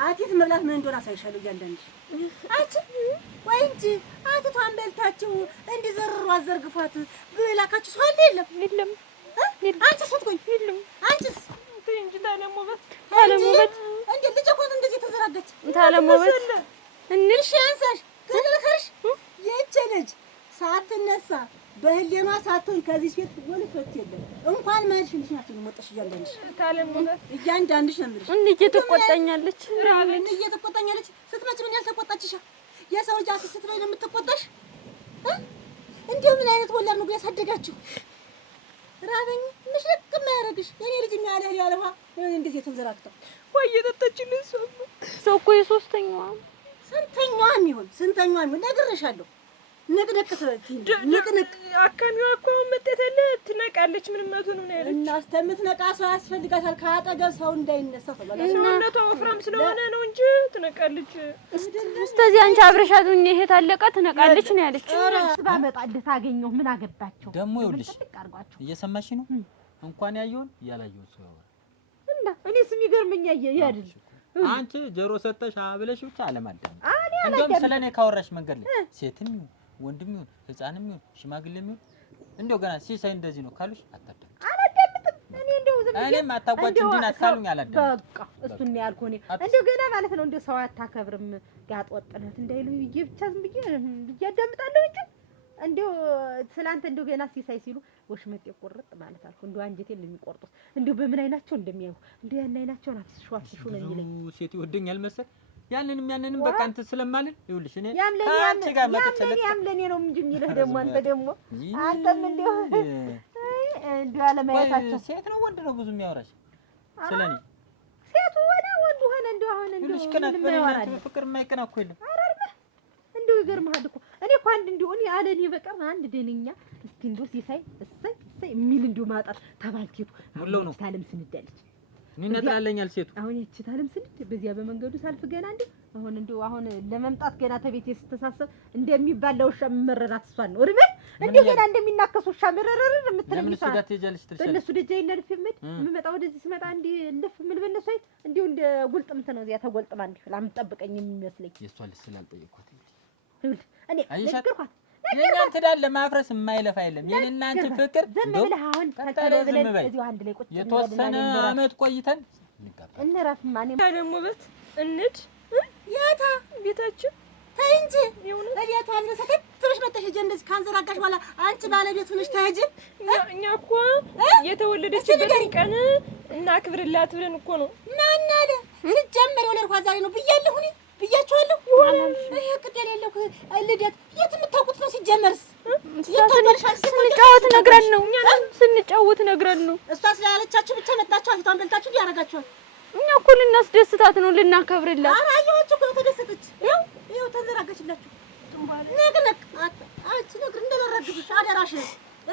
አቲት መብላት ምን እንደሆነ አሳይሻለሁ። እያንዳንድሽ አንቺ ወይ እንጂ አቲቷን በልታችሁ እንዲዘርሩ አዘርግፏት ብላካችሁ ሰው አለ የለም አንቺስ ስትቆይ የለም አንቺስ እንጂ ታለሙበት እንዴ ልጅ እኮ እንደዚህ ተዘራገች ታለሙበት እንልሽ ያንሳሽ ከልከርሽ የእቺ ልጅ ሳትነሳ በህሊማ ሳትሆን ከዚህ ሴት ወልፈት የለም እንኳን ማልሽ ልጅናችን ወጣሽ እያንዳንድሽ ታለሙበት እያንዳንድሽ ነው የምልሽ። እንዴ ትቆጣኛለች እየተቆጣኛለች ስትመጪ ምን ያልተቆጣችሽ የሰው ልጅ አፍ ስትበይ ነው የምትቆጣሽ? እንዴ ምን አይነት ወላድ ነው ያሳደጋችሁ? ራበኝ ምሽቅ የማያረግሽ የኔ ልጅ የሚያለህ ያለዋ እንደዚህ የተንዘራክተው ወይ የጠጣችልኝ ሰው እኮ የሶስተኛዋ ስንተኛዋ ነግሬሻለሁ። ንቅንቅ አካባቢዋ እኮ መጠተለ ትነቃለች። ምንም ማቱን ነው ያለች እና እስከምትነቃ ሰው ያስፈልጋታል። ከአጠገብ ሰው እንዳይነሳ ተባለ። ሰውነቷ ወፍራም ስለሆነ ነው እንጂ ትነቃለች። እስከዚህ አንቺ አብረሻት ሁኚ ይሄ ታለቀ ትነቃለች ነው ያለች። ባመጣልህ ታገኘው ምን አገባቸው ደግሞ ይኸውልሽ እየሰማሽ ነው እንኳን ያየውን ያላየውን ሰው ያወራል። እና እኔስ የሚገርመኝ ያይደል አንቺ ጆሮ ሰጠሽ አብለሽ ብቻ አለማዳም እንደውም ስለኔ ካወራሽ መንገድ ላይ ሴትም ይሁን ወንድም ይሁን ህፃንም ይሁን ሽማግሌም ይሁን እንደው ገና ሲሳይ እንደዚህ ነው ካሉሽ አታዳምጥ። አላዳምጥም እኔ እንደው እኔም አታጓጭ እንዲና ሳሉኝ አላደም በቃ እሱን ነው ያልኩህ እኔ እንደው ገና ማለት ነው እንደው ሰው አታከብርም ጋጥ ወጥነት እንዳይሉኝ ብዬ ብቻ ዝም ብዬ እያዳምጣለሁ እንጂ እንደው ስላንተ እንደው ገና ሲሳይ ሲሉ ወሽመጤ ቁርጥ ማለት አልኩ እንደው አንጀቴን ነው የሚቆርጡት እንደው በምን አይናቸው እንደሚያዩ እንደው ያን አይናቸውን አፍሽሹ ነው የሚለኝ ሴት ይወደኛል መሰል ያንንም በቃ አንተ ስለማልን ይኸውልሽ እኔ አንቺ ጋር መጥተለ ያምለኔ ነው እንጂ የሚልህ ደግሞ አንተም እንደው አለማየታቸው ሴት ነው ወንድ ነው ብዙ የሚያወራሽ ስለኔ ሴቱ ወንዱ ሆነ እንደው አሁን እንደው ፍቅር የማይቀና እኮ የለም እንደው ይገርምሃል እኮ እኔ እኮ አንድ እንደው እኔ አለኔ በቀር አንድ ደነኛ እስኪ እንደው ሲሳይ እሰይ የሚል እንደው ማጣት ተባልኬቱ ሙሉ ነው ታለም ስንዳለች እኔ ነጥላለኛል ሴቱ አሁን እቺ ታለም ስንት በዚያ በመንገዱ ሳልፍ ገና እንደው አሁን ለመምጣት ገና ተቤት የስተሳሰብ እንደሚባለው ውሻ መረራት እሷን ነው እርም እንዴ ገና እንደሚናከሱ ውሻ መረረር የምትለኝ ለምን እሱ ጋር ትሄጃለሽ ትርሻለሽ እነሱ ደጃ ይነድፍ ምድ የምመጣ ወደዚህ ስመጣ እንዴ ልፍ ምን በነሱ አይት እንደው እንደ ጉልጥምት ነው እዚያ ተጎልጥማ እንዴ ላምጠብቀኝ የሚመስለኝ የሷ ልጅ ስላልጠየቅኳት እኔ ነገርኳት የኛን ትዳር ለማፍረስ የማይለፋ የለም የኔና አንቺ ፍቅር ዝም ብለህ አሁን ተከለብለን እዚሁ አንድ ላይ ቁጭ የተወሰነ አመት ቆይተን እንረፍ ማን ደግሞ በት እንድ የታ ቤታችን ተይ እንጂ ለቤቷ አልመሰከት ትንሽ መጥተሽ ሂጂ እንደዚህ ካንዘራጋሽ በኋላ አንቺ ባለቤቱ ነሽ ተሄጂ እኛ እኮ የተወለደችበትን ቀን እናክብርላት ብለን እኮ ነው ማን አለ ሲጀመር የወለድኳት ዛሬ ነው ብያለሁ እኔ ብያቸዋለሁ ይሄ ቅጥ የሌለው ልደት የት የምታውቁት ነው ሲጀመርስ ስንጫወት ነግረን ነው እሷ ስላለቻችሁ ብቻ መጣችሁ አፍታን በልታችሁ ያረጋችኋል እኛ እኮ ልናስደስታት ነው ልናከብርላት አራያችሁ እኮ ተደሰተች ይኸው ተንዘራገችላችሁ ነግነክ አንቺ ነግር እንደለረግብሽ አደራሽ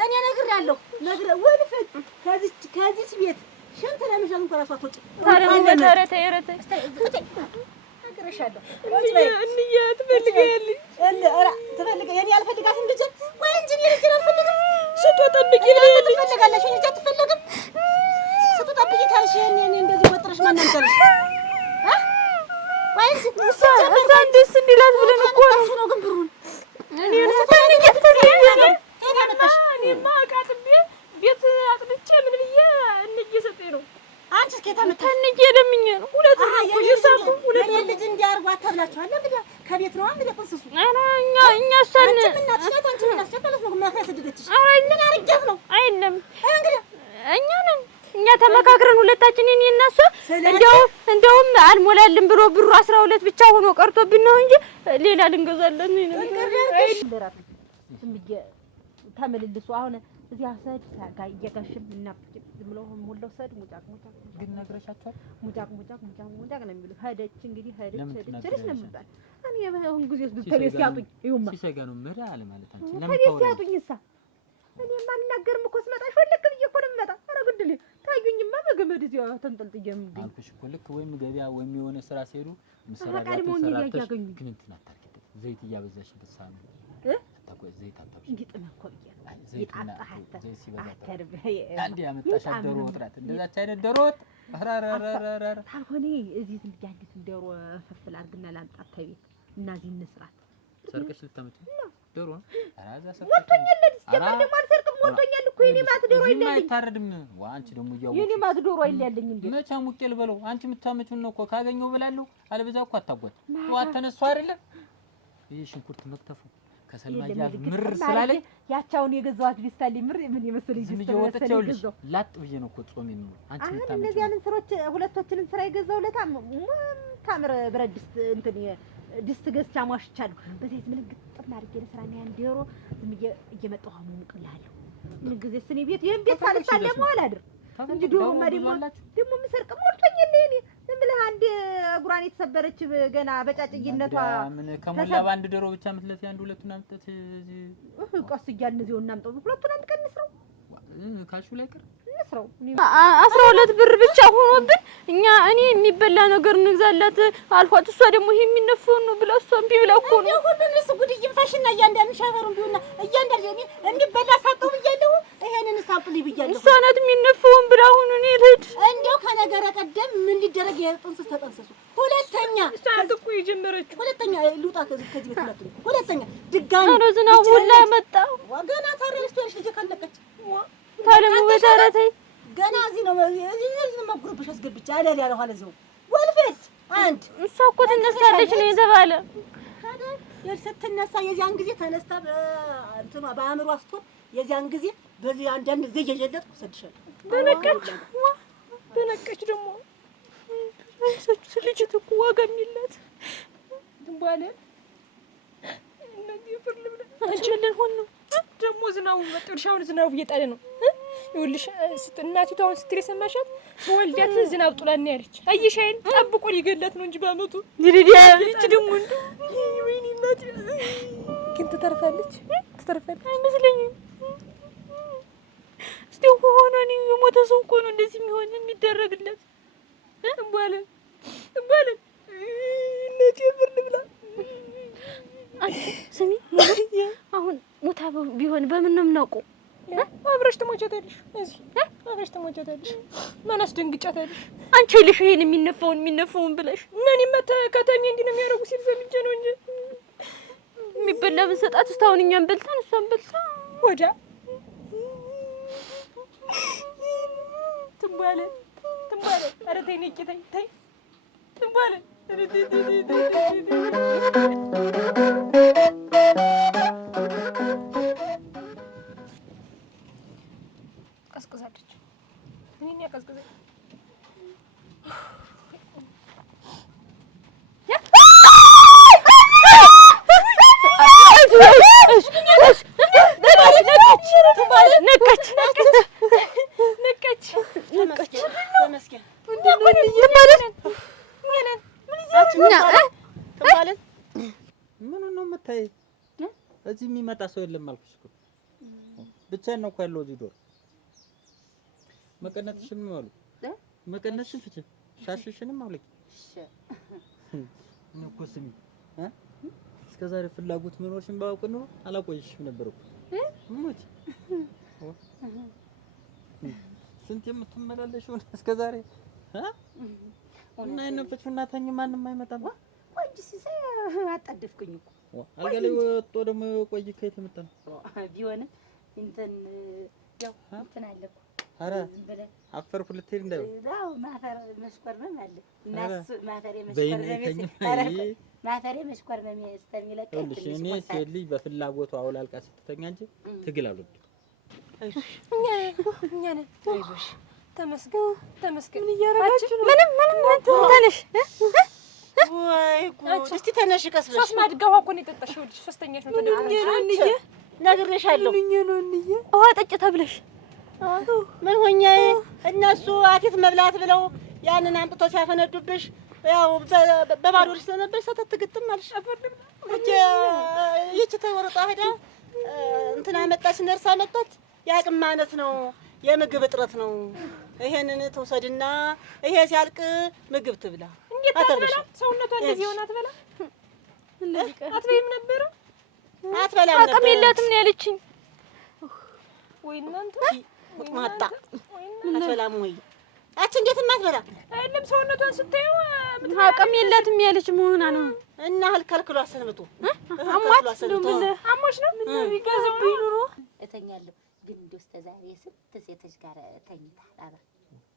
እኔ ነግሬያለሁ ወልፈት ከዚች ቤት ሽንት ለምሻል እንኳን ራሷ ወጪ ታረተ ነግሬሻለሁ እንያ ትፈልጊያለሽ ትፈልጊ የኔ አልፈልጋትም ልጅ ወይ እንጂ ልጅ አልፈልግም ስትጠብቂ ትፈልጋለሽ እንጂ አትፈልግም ስትጠብቂ ታልሽ እኔ እንደዚህ ወጥረሽ ማናንተልሽ ወይ እንጂ እሷን ደስ እንዲላት ብለን እኮ ነው ግን ብሩን እኔ ነው እኔማ አቃጥቤ ቤት አጥብቼ ምን ብዬ እንየሰጠኝ ነው አንቺ እስከታ እንጂ ለምኜ ነው ሁለት የኔ ልጅ እንዲያርጓት ተብላችኋል እንግዲህ ከቤት ነው እንግዲህ ጥንስሱ ኧረ እኛ እሷን አንቺ እናትሽ ነው ማፍረስ ድግትሽ ኧረ ምን አርጃት ነው አይደለም እንግዲህ እኛ ተመካክረን ሁለታችን እኔ እና እሷ እንደውም አልሞላልን ብሎ ብሩ 12 ብቻ ሆኖ ቀርቶብን ነው እንጂ ሌላ ልንገዛለን ተመልልሱ አሁን እዚያ ሰድ ጋር እየጋሽም እና ዝምለው ሙሉ ሰድ ሙጫቅ ግን ነግረሻቸዋል ሙጫቅ ነው የሚሉት ሄደች እንግዲህ ሄደች ነው የምባል እኔ አሁን ጊዜ ተቤት ሲያጡኝ ይሁማ ሲሰጋ ነው መዳ አለ ማለት አንቺ ተቤት ሲያጡኝ እሳ እኔ ማንናገርም እኮ ስመጣሽ ወለክ ብዬ እኮ ነው የምመጣ ኧረ ግድል ታዩኝማ በገመድ እዚያ ተንጠልጥዬ የምገኝ አልኩሽ እኮ ልክ ወይም ገበያ ወይም የሆነ ስራ ሲሄዱ ቀድሞኝ እያገኙ ግን እንትን አታርጊበት ዘይት እያበዛሽበት ሳሚ ዘይት አታብሽ እንዲጥም እኮ ብዬ ይጣጣሃተ አተርበ አንዴ ያመጣሽ ደሮ ወጥራት እንደዛች አይነት ደሮ ወጥ አራራራራ ታልሆነ እዚህ እንዲያንዲት ደሮ ፈፍል አድርግና ላምጣት ተቤት እና እዚህ እንስራት ሰርቀሽ ልታመጪ ደሮ አራዛ ሰርቀሽ ሞልቶኛል ለዲስጀመር ደግሞ አልሰርቅም ሞልቶኛል እኮ የኔ ማት ደሮ አይደለም አይታረድም አንቺ ደግሞ ያው የኔ ማት ደሮ አይደለም እንዴ መቻ ሙቄል በለው አንቺ የምታመጪው ነው እኮ ካገኘው ብላለሁ አልበዛ እኮ አታጓት ዋት ተነሱ አይደለም ይሄ ሽንኩርት መክተፉ ከሰልማያል ምር ስላለኝ ያቻውን የገዛዋት ዲስታሊ ምር ምን የመሰለኝ ዲስታሊ ላጥ ብዬ ነው እኮ ጾም ነው አንቺ ምታመጪው እነዚህ ያንን ስሮች ሁለቶችንም ስራ የገዛው ለታ ታምር ብረት ድስት እንትን ድስት ገዝቻ ማሽቻለሁ በዘይት ምንም ግጥም አድርጌ ለስራና ያን ዶሮ ዝም እየመጣሁ አሙቅልሃለሁ ምን ጊዜ ስኒ ቤት ይሄን ቤት ሳልሳለ መዋል አድር እንጂ ዶሮማ ደግሞ ምሰርቅ ሞልቶኛል እኔ ዝም ብለህ አንድ እግሯን የተሰበረች ገና በጫጭይነቷ ምን ከሞላ ባንድ ዶሮ ብቻ ምትለፊ አንድ ሁለቱን አምጥተት ቀስ እያልን እዚሁ እናምጣው ሁለቱን አንድ ቀን እንስራው ካልሹ ላይ ቀር እንስራው 12 ብር ብቻ ሆኖብን እኔ የሚበላ ነገር እንግዛላት አልኳት እሷ ደግሞ ይሄ የሚነፈው ነው ብላ እሷ እምቢ ብላ እኮ ነው ሁሉንስ ጉድ ይንፋሽና እያንዳንዱ ሻፈሩን ቢሆንና እያንዳንዱ እኔ የሚበላ ሳጠው ብያለሁ ይሄንን ሳጥሊ ብያለሁ እሷ ናት የሚነፈውን ብላ አሁን እኔ ልሂድ እንደው ከነገረ ቀደም ምን ሊደረግ የጥንስስ ተጠንሰሱ ሁለተኛ ሳት እኮ የጀመረችው ሁለተኛ ልውጣ ከዚህ ቤት ሁለተኛ ድጋሚ ኧረ ዝናቡ ሁላ መጣ ወገና ታረልሽ ትወርሽ ልጅ ካለቀች ታለሙ በተረተይ ገና እዚህ ነው መጉርብሽ አስገብቻ አዳል ያለው ኋላ ዘው ወልፈት አንድ እሷ እኮ ትነሳለች ነው የተባለ አይደል? ስትነሳ የዚያን ጊዜ ተነስታ በእንትኗ በአእምሮ አስቶት የዚያን ጊዜ በዚህ አንዳንድ ጊዜ እየጀለጥኩ ሰድሻለሁ። በነቀች ደግሞ አይሰች ልጅት እኮ ዋጋ የሚላት ድንባለ እነዚህ ፍርል ብለ አንቺልን ሆኖ ደግሞ ዝናቡ መጥቶ እርሻውን ዝናቡ እየጣለ ነው። ይኸውልሽ እናቲቱ አሁን ስትል የሰማሻት ወልዳት ዝናብ ጡላና ያለች አይሻይን ጠብቆ ሊገላት ነው እንጂ ባመቱ ይልዲያ እቺ ደግሞ እንዴ ወይኔ እናት ግን ትተርፋለች አይመስለኝም። እስቲ ሆኖ ነው የሞተ ሰው እኮ ነው እንደዚህ የሚሆን የሚደረግለት እንባለ እናቴ ፍርድ ብላ ስሚ አሁን ሞታ ቢሆን በምን ነው የምናውቀው? አብረሽ ትሞቻታለሽ። እዚህ አብረሽ ትሞቻታለሽ። ማን አስደንግጫታለሽ? አንቺ ልሽ ይሄን የሚነፋውን ብለሽ እና እኔማ ከተሜ እንዲህ ነው የሚያደርጉ ሲል ሰምቼ ነው እንጂ የሚበላ ብንሰጣት እስካሁን እኛም በልተን እሷን በልታ ወዳ ትንባለ ኧረ ተይ ነቂ ተይ ትንባለ ቀዝቅዛለች። እኔን ያቀዝቅዘኝ ምኑን ነው የምታይ? እዚህ የሚመጣ ሰው የለም አልኩሽ እኮ ብቻዬን ነው እኮ ያለው እዚህ ዶር መቀነትሽን ነው አሉ መቀነትሽን ፍቺ ሻሽሽንም አውልቂ እኔ እኮ ስሚ እስከ ዛሬ ፍላጎት መኖርሽን ባውቅ ነው አላቆይሽም ነበር እኮ ሞት ስንት የምትመላለሽው እስከ ዛሬ እና አይነፈችውና ታኝ ማንም አይመጣም ወንጂ ሲሳይ አጣደፍኩኝ እኮ አልጋ ላይ ወጥቶ ደግሞ ቆይ ከየት መጣ ቢሆንም እንትን ያው እንትን አለ እኮ ኧረ አፈርኩ ልትሄድ እንዳይሆን አዎ ማፈር መስኮርመም አለ እናስ ማፈሬ መስኮርመም ማፈሬ መስኮርመም እስከሚለቀቅ እሺ እኔ ልጅ በፍላጎቱ አውላልቃ ስትተኛ እንጂ ትግል አልወድም እኛ ነን አይዞሽ ተመስገን ምን እያረጋችሁ ነው ምንም ተነሽ ወይ ጉድ እስቲ ተነሽ ቀስ ብለሽ ሶስት ማድጋው እኮ ነው የጠጣሽው ልጅ ሶስተኛሽ ነው ተደረገሽ ነግሬሻለሁ ውሃ ጠጭ ተብለሽ ምን ሆኜ እነሱ አቲት መብላት ብለው ያንን አምጥቶ ሲያፈነዱብሽ ያው በባዶ ልጅ ስለነበር ሰተት ግጥም አልሽ እጄ ይቺ ተወርጣ ሄዳ እንትና መጣች ነርሳ መጣች ያቅም ማለት ነው የምግብ እጥረት ነው ይሄንን ተውሰድና ይሄ ሲያልቅ ምግብ ትብላ እንዴት አትበላ ሰውነቷ እንደዚህ ሆነ አትበላ አትበይም ነበር አትበላም ነበር አቅም የላትም ነው ያለችኝ ወይ እናንተ ማጣ አትበላም ወይ አች እንዴት ማትበላ አይደለም ሰውነቷን ስታየው አቅም የላትም ያለች መሆኗ ነው እና አልከልክሎ አሰንብቱ አሟት አሞሽ ነው ምን ይገዛብኝ ኑሮ እተኛለሁ ግን እንደው እስከ ዛሬ ስንት ሴቶች ጋር ተኝታል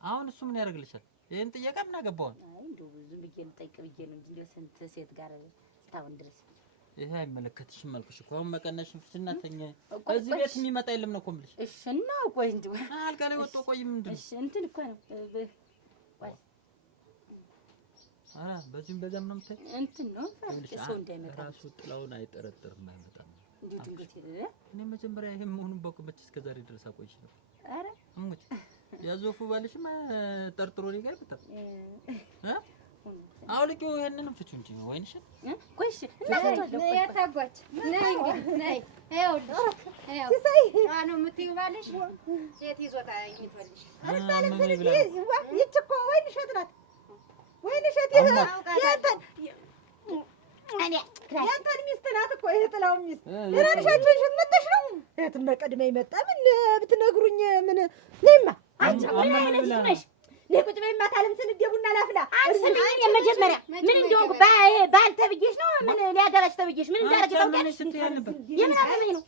አሁን እሱ ምን ያደርግልሻል ይሄን ጥያቄ ምን አገባው አይ እንደው ዝም ብዬ ልጠይቅ ብዬ ነው እንጂ እንደው ስንት ሴት ጋር እስካሁን ድረስ ይሄ አይመለከትሽም አልኩሽ እኮ አሁን መቀነሽን ፍችና ተኛ እዚህ ቤት የሚመጣ የለም ነው እኮ የምልሽ እሺ እና ቆይ እንደው አልጋ ላይ ወጥቶ ቆይ ምንድን እሺ እንትን እኮ ነው ቆይ በዚህም በዛም ነው የምታይ እንትን ነው ሰው እንዳይመጣ ራሱ ጥላውን አይጠረጥርም አይመጣም እንዴ ድንገት እኔ መጀመሪያ ይሄ መሆኑን ባውቅበት እስከ ዛሬ ድረስ አቆይሽ ነው አረ እሙት ያዞፉ ባልሽም ጠርጥሮ ሊገር ብታ አውልቂው ይሄንንም ፍቹ እንጂ ነው ወይንሽ ቆይ እሺ ነይ አታጓች ነይ ነይ ሲሳይ ነው የምትይው ባልሽ ሴት ይዞታ ይምትወልሽ አልታለም ስለዚህ ይቺ እኮ ወይንሸት ናት ወይንሸት ያንተን ሚስት ናት እኮ ይሄ ጥላው ሚስት ለራንሻችሁ ሽመተሽ ነው የትም ቀድመ ይመጣ ምን ብትነግሩኝ ምን ነይማ አንቺ ምን አይነት ነሽ ለቁጭ በይ ማታለም ስንደቡና ላፍላ አንሰሚኝ የመጀመሪያ ምን እንደሆንኩ ባንተ ብዬሽ ነው ምን ሊያገባሽ ተብዬሽ ምን እንዳረገ ታውቂያለሽ የምን አመመኝ ነው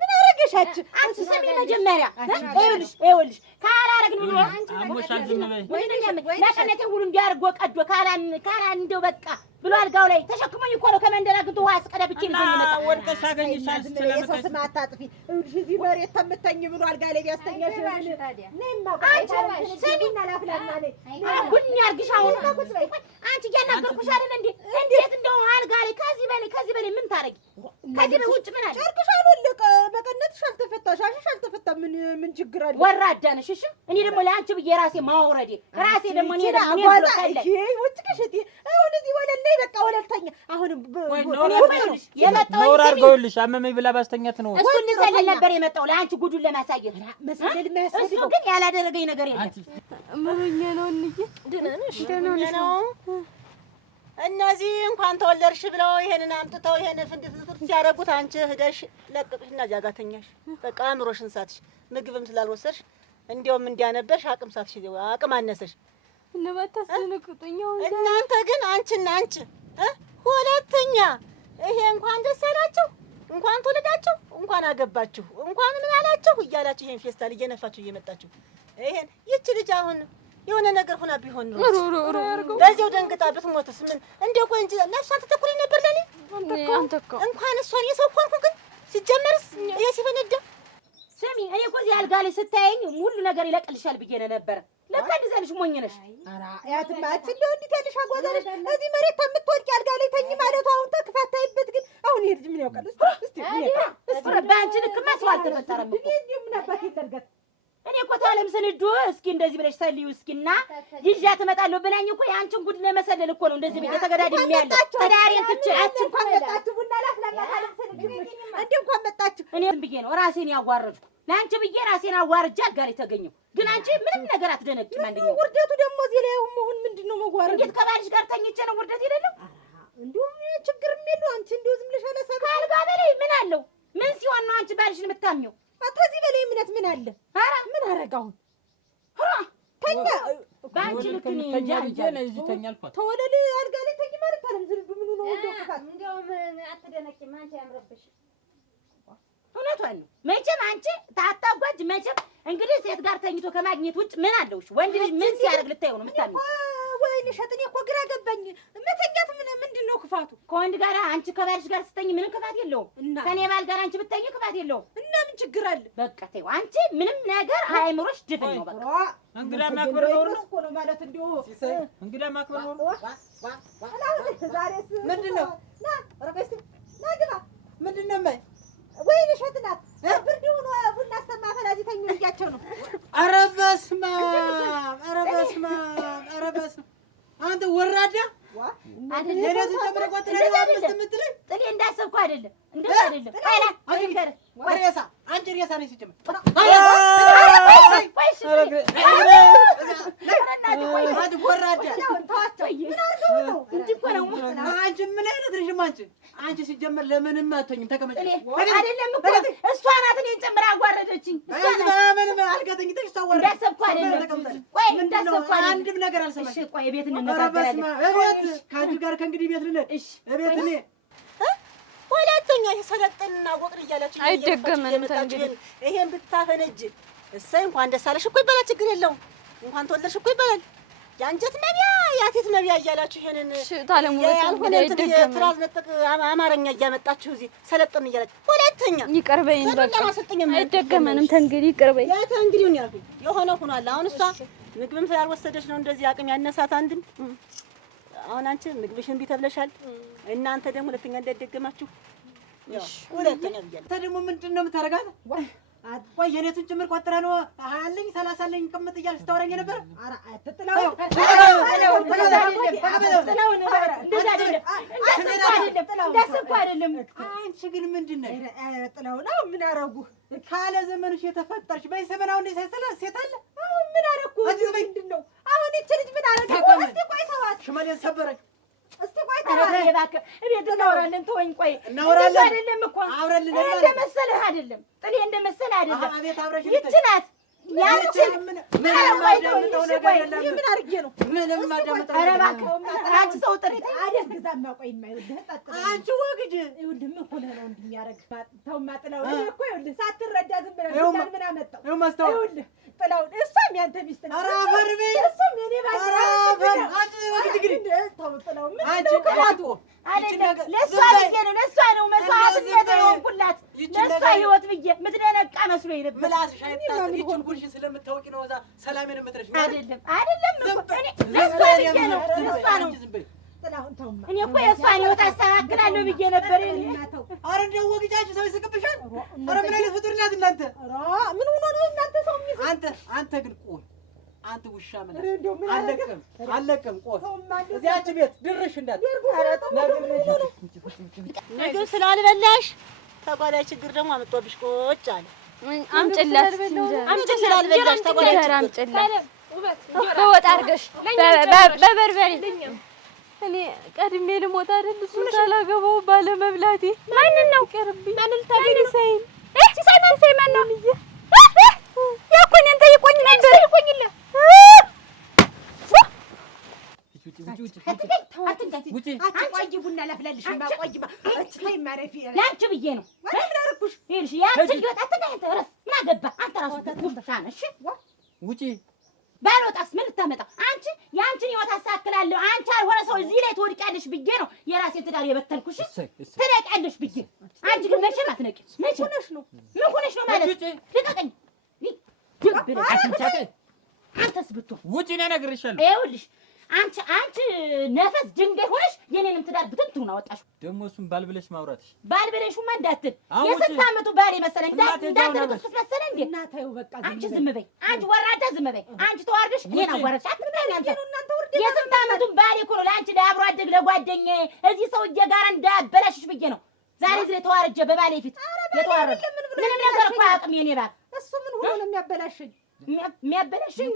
ምን አረገሻች አንቺ ሰሚ መጀመሪያ ይኸውልሽ ካላረግን ብሎ አሞሻል ዝም በይ ለቀነቴ ሁሉ እንዲያርጎ ቀዶ ካላን እንደው በቃ ብሎ አልጋው ላይ ተሸክሞኝ እኮ ነው ከመንደራግቱ ውሃ አስቀዳብቼ ነው የመጣ ወድቀሽ አገኝሻል የሰው ስም አታጥፊ እዚህ መሬት ተምተኝ ብሎ አልጋ ላይ ቢያስተኛሽ ሰሚና ላፍላና ላይ አሁን ያርግሽ አሁን አንቺ እያናገርኩሽ አይደል እንዴ እንዴት እንደው አልጋ ላይ ከዚህ በላይ ምን ታረጊ ከዚህ በውጭ ምን አለ ጨርቅሽ አልወለቀ በቀነትሽ አልተፈታሽ አሽሽ አልተፈታ ምን ችግር አለ ወራዳ ነሽ እሺ እኔ ደግሞ ለአንቺ ብዬ ራሴ ማውረዴ ራሴ ደግሞ እኔ አጓዛ ውጭ ከሽቲ አሁን እዚህ ወለል ላይ በቃ ወለልተኛ አሁን የመጣው ኖር አድርገውልሽ አመመኝ ብላ ባስተኛት ነው እሱ ልዘልል ነበር የመጣው ለአንቺ ጉዱን ለማሳየት መሰለል እሱ ግን ያላደረገኝ ነገር የለም ምንኛ ነው እንዬ ደህና ነሽ እነዚህ እንኳን ተወለድሽ ብለው ይሄንን አምጥተው ይሄን ፍንድት ሲያደርጉት አንቺ ሄደሽ ለቅቅሽና እዚያ ጋር ተኛሽ። በቃ አእምሮሽን ሳትሽ ምግብም ስላልወሰድሽ እንዲያውም እንዲያነበርሽ አቅም ሳትሽ አቅም አነሰሽ። እናንተ ግን አንቺና አንቺ ሁለተኛ ይሄ እንኳን ደስ ያላችሁ እንኳን ተወለዳችሁ እንኳን አገባችሁ እንኳን ምን አላችሁ እያላችሁ ይሄን ፌስታል እየነፋችሁ እየመጣችሁ ይሄን ይቺ ልጅ አሁን የሆነ ነገር ሆና ቢሆን ነው ለዚያው ደንግጣ ብትሞትስ ምን እንደው ቆይ እንጂ ለእሷን ትተኩለኝ ነበር ለኔ እንኳን እሷን የሰው ኮንኩ ግን ሲጀመርስ ይሄ ሲፈነዳ ስሚ እኔ እኮ እዚህ አልጋ ላይ ስታየኝ ሁሉ ነገር ይለቅልሻል ብዬ ነበር ለካ እንደዛ ልጅ ሞኝ ነሽ ኧረ ያትማ አትለው እንዴት ያለሽ አጓዛለሽ እዚህ መሬት ከምትወድቂ አልጋ ላይ ተኝ ማለቱ አሁን ተክፋታይበት ግን አሁን ይሄ ልጅ ምን ያውቃል እስቲ በአንቺ ልክማ ሰው አልተፈጠረም እኮ ምን አባቴ ይደርጋት እኔ እኮ ታለም ስንዱ እስኪ እንደዚህ ብለሽ ሰልዩ እስኪና ይዣት እመጣለሁ ብላኝ እኮ የአንቺን ጉድ ለመሰለል እኮ ነው እንደዚህ ብዬ ተገዳድሜ ያለው ተዳሪን ትቼ አንቺ እንኳን መጣችሁ ቡና ላፍላና ታለም ስንዱ እንዴ እንኳን መጣችሁ እኔ ዝም ብዬ ነው ራሴን ያዋረድኩ ለአንቺ ብዬ ራሴን አዋርጃ አልጋ ላይ ተገኘሁ ግን አንቺ ምንም ነገር አትደነቅም አንደኛው ውርደቱ ደግሞ እዚህ ላይ መሆን ምንድነው መዋረድ እንዴት ከባልሽ ጋር ተኝቼ ነው ውርደት የሌለው እንዲሁም ችግርም የለው አንቺ እንደው ዝም ብለሽ አላሳብ ከአልጋ በላይ ምን አለው ምን ሲሆን ነው አንቺ ባልሽን የምታምኚው ከዚህ በላይ እምነት ምን አለ ኧረ ምን አረጋው ተኛ ባንቺ ልክ ነኝ እዚህ ተኛልኳት ተወለል አልጋ ላይ ተኝ ማለት አለም ዝም ምን ነው ወደው እንደውም አትደነቂም አንቺ ያምረብሽ እውነቷን ነው መቼም አንቺ ታጣጓጅ መቼም እንግዲህ ሴት ጋር ተኝቶ ከማግኘት ውጭ ምን አለውሽ ወንድ ልጅ ምን ሲያደርግ ልታየው ነው የምታምኚው ወይኔ ሸጥኔ እኮ ግራ ገባኝ መተኛት ምንድነው ክፋቱ ከወንድ ጋር አንቺ ከባልሽ ጋር ስትተኝ ምንም ክፋት የለውም ከኔ ባል ጋር አንቺ ብትተኝ ክፋት የለውም እና ምን ችግር አለ በቃ ተይው አንቺ ምንም ነገር አይምሮሽ ድፍን ነው በቃ እንግዳ ማክበር ነው እኮ ነው ማለት እንደው እንግዳ ማክበር ነው ዛሬስ ምንድነው ና ረበስ ና ግባ ምንድነው ማይ ወይኔ ሸጥናት ብርድ ሆኖ ቡና አስተማፈላ እዚህ ተኙ ልያቸው ነው ኧረ በስመ አብ ኧረ በስመ አብ ኧረ በስመ አንተ ወራዳ ለነዚህ ተመረቋት ለነዚህ አምስት የምትለኝ ጥሌ እንዳሰብኩ አይደለም እንደዛ አይደለም አይላ አይንገር ሬሳ አንቺ ሬሳ ነኝ ሲጀምር አንቺ ወራዳ አንቺ ምን አይነት ልጅ አንቺ ሲጀመር ለምንም አትሆኝም ተቀመጭ አይደለም እኮ እሷ ናት እኔን ጨምራ አጓረደችኝ ምንም አልገጠኝተሽ ታወራ እንዳሰብኩ አይደለም ቆይ እንዳሰብኩ አንድም ነገር አልሰማሽ እሺ ቆይ ቤት እንነጋገራለን እቤት ከአንቺ ጋር ከእንግዲህ ቤት ልነድ እሺ እቤት እኔ ሁለተኛ ሰለጥንና ወቅር እያላችሁ አይደገመንም ተንግዲህ ይሄን ብታፈነጅ እሰይ እንኳን ደስ አለሽ እኮ ይባላል ችግር የለውም እንኳን ተወለድሽ እኮ ይባላል የአንጀት ነቢያ የአቴት ነቢያ እያላችሁ ይሄንን ታለሙ ያልሆነ ትራዝ ነጥቅ አማርኛ እያመጣችሁ እዚህ ሰለጥን እያላችሁ ሁለተኛ ይቀርበኝ በቃ አይደገመንም ተንግዲህ ይቀርበኝ ያ ተንግዲህ ነው ያልኩኝ የሆነ ሆኗል አሁን እሷ ምግብም ስላልወሰደች ነው እንደዚህ አቅም ያነሳት አንድም አሁን አንቺ ምግብሽን ቢተብለሻል እናንተ ደግሞ ሁለተኛ እንዳይደገማችሁ ሁለተኛ ብያለሁ ደግሞ ምንድነው የምታረጋት ቆይ የኔቱን ጭምር ቆጥራ ነው አለኝ 30 አለኝ ቅምጥ እያልሽ ስታወራኝ ነበር ኧረ አትጥላው እንዳሰብኩ አይደለም አንቺ ግን ምንድነው ጥላው ነው ምን አረጉ ካለ ዘመንሽ የተፈጠርሽ በሰበናው እንደ ሰሰለ ሴት አለ አሁን ምን አረኩ ምንድነው አሁን እቺ ልጅ ምን አረገ እስቲ ቆይ ተዋት ሽመሌን ሰበረኝ እስቲ ቆይ ተዋት እባክህ እቤት እናወራለን ተወኝ ቆይ እናወራለን አይደለም እኮ አብረን እንደመሰለህ አይደለም ጥሌ እንደመሰለህ አይደለም አቤት አብረሽ ይቺ ናት ያንቺን ምን ማዳምጠው ነገር የለም። ምን አድርጌ ነው? ምንም ማዳምጠው ኧረ ነገር እባክህ አንቺ ሰው ጥሪት አደግዛማ ቆይ የማይልህ ጠጥተህ አንቺ ወግድ ይኸውልህ ምን ሆነህ ነው እንዲህ የሚያደርግ? ተውማ ጥላውን እኔ እኮ ይኸውልህ ሳትረዳ ዝም ብለህ ምን አመጣው? ይኸው ማስተዋል ይኸውልህ ጥላውን እሷም ያንተ ሚስት ነው። ኧረ አፈር በይ እሷም የኔ ባል ኧረ አፈር አንቺ ወግድ ግድ ተው ጥላውን ምን አንቺ ነው ቅባቱ አይደለም ለእሷ ብዬ ነው ለእሷ ነው መስዋዕትነት የሆንኩላት ለእሷ ህይወት ብዬ ምትደነቃ መስሎኝ ነበር። ምላስሽ አይታሰብ ይችን ጉርሽ ስለምታውቂ ነው እዛ ሰላሜን የምትረሽ አይደለም እኮ እኔ ለእሷ ብዬ ነው ለእሷ ነው ጥላውን ተውማ እኔ እኮ የእሷን ህይወት አስተካክላለሁ ብዬ ነበር። ኧረ እንደው ወግጃችሁ ሰው ይስቅብሻል። ኧረ ምን አይነት ፍጡር ናት እናንተ? ምን ሆኖ ነው እናንተ ሰው የሚስቅ? አንተ ግን ቆይ አንተ ውሻ ምን አለቅም ቆይ እዚያች ቤት ድርሽ እንዳት ምግብ ስላልበላሽ ተጓዳ ችግር ደግሞ አመጣብሽ ቁጭ አለ። አምጪላት አምጪ ስላልበላሽ ተጓዳ ችግር አምጪላት በወጥ አድርገሽ በበርበሬ እኔ ቀድሜ ልሞት አይደል? እሱን ሳላገባው ባለመብላቴ ማንን ነው ቀርብኝ? ማንን ታገኝ? ሲሳይ ማን ነው? ያኮ እኔን ጠይቆኝ ነበር። ጠይቆኝላ አትቆይ ቡና ላፍላልሽ ማቆይማ እትይ ማረፊ ለአንቺ ብዬ ነው። ምን አደረኩሽ? ይልሽ ያንቺ ልጅ አትቀኝ ተረስ ምን አገባ አንተ ራሱ ተሻነሽ ውጪ ባልወጣስ ምን ልታመጣ? አንቺ ያንቺን ህይወት አስተካክላለሁ አንቺ አልሆነ ሰው እዚህ ላይ ትወድቂያለሽ ብዬ ነው የራሴን ትዳር የበተልኩሽ። ትነቂያለሽ ብዬ አንቺ ግን መቼም አትነቂም። መቼ ሆነሽ ነው? ምን ሆነሽ ነው ማለት? ልቀቀኝ። አንተስ ብትሆን ውጪ ነው እነግርሻለሁ። ይኸውልሽ አንቺ ነፈስ ድንጋይ ሆነሽ የኔንም ትዳር ብትንትኑን አወጣሽው። ደግሞ እሱን ባልብለሽ ማውራትሽ ባልብለሽማ እንዳትል የስንት ዓመቱ ባል መሰለኝ እንዳትልቅስ መሰለኝ እንዴ? እናታዩ በቃ አንቺ ዝም በይ። አንቺ ወራዳ ዝም በይ። አንቺ ተዋርደሽ እኔን አዋረድሽ። አትበይኝ አንተ። የስንት ዓመቱን ባል እኮ ነው ለአንቺ ለአብሮ አደግ ለጓደኛዬ እዚህ ሰውዬ ጋር እንዳበላሽሽ ብዬ ነው ዛሬ እዚህ ላይ ተዋርጄ በባሌ ፊት የተዋረድሽ። ምንም ነገር እኮ አያውቅም የኔ ባል። እሱ ምን ሆኖ ነው የሚያበላሽኝ? የሚያበላሽኝ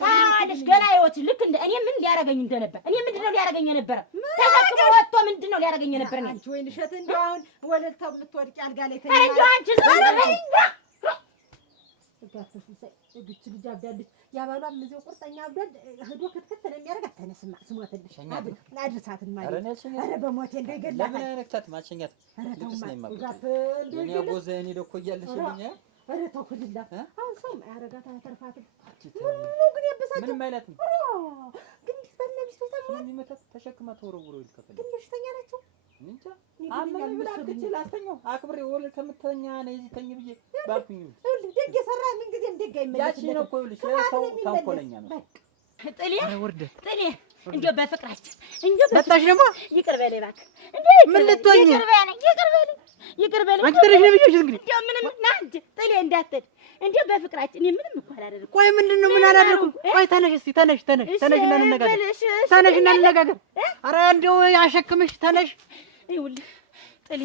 ታዲያሽ ገና ህይወት ልክ እንደ እኔ ምን ሊያረገኝ እንደነበር እኔ ምንድነው ሊያረገኝ የነበረ ተሸክሞ ወጥቶ ምንድነው ሊያረገኝ የነበረ? እኔ አንቺ ወይን እሸት እንደው አሁን ወለልታው የምትወድቂ አልጋ ላይ ተኛ እንደው አንቺ ዝም በይ። እግች ልጅ አብዳለች። ያባሏም እዚያው ቁርጠኛ አብዳል ሄዶ ክትክት ነው የሚያደርጋት። ተነስማ ስሞትልሽ አድርሳትን ማለት ኧረ በሞቴ እንደው ይገላል። ለምን አይነክታት ማቸኛት ልክስ ነው የማውቃት የኔ አቦዘ እኔ ደኮ እያለሽ ይሉኛል። ኧረ ተው ክልላ አሁን ሰው አያረጋት አያተርፋትም። ግን ያበሳጭ ምንም አይነት ነው ግን በነብስ ተሰማ የሚመታት ተሸክማ ተወረውሮ ይልከፈል ግን በሽተኛ ናቸው እንጃ አመን ምን አትችል አስተኛው አክብሬ ወለ ከምተኛ ነው እዚህ ተኝ ብዬ ባልኩኝ ደግ የሰራ ምን ጊዜም ደግ አይመለስ ያቺ ነው እኮ ይልሽ ሰው ታንኮለኛ ነው ጥሌ ጥሌ እንደው በፍቅራችን እንደው መጣሽ ደግሞ ይቅር በለኝ እባክህ። ምን ልትሆኚ? ይቅር በለኝ አንቺ ትንሽ ነው ብዬሽ እንግዲህ እንደው ምንም ና እንጂ ጥሌ እንዳትል እንደው በፍቅራችን እኔ ምንም እኮ አላደረኩም። ቆይ ምንድነው ምን አላደረኩም? ቆይ ተነሽ እስኪ ተነሽ እና እንነጋገር። ተነሽ እና እንነጋገር። ኧረ እንደው ያሸክምሽ ተነሽ። ይኸውልህ ጥሌ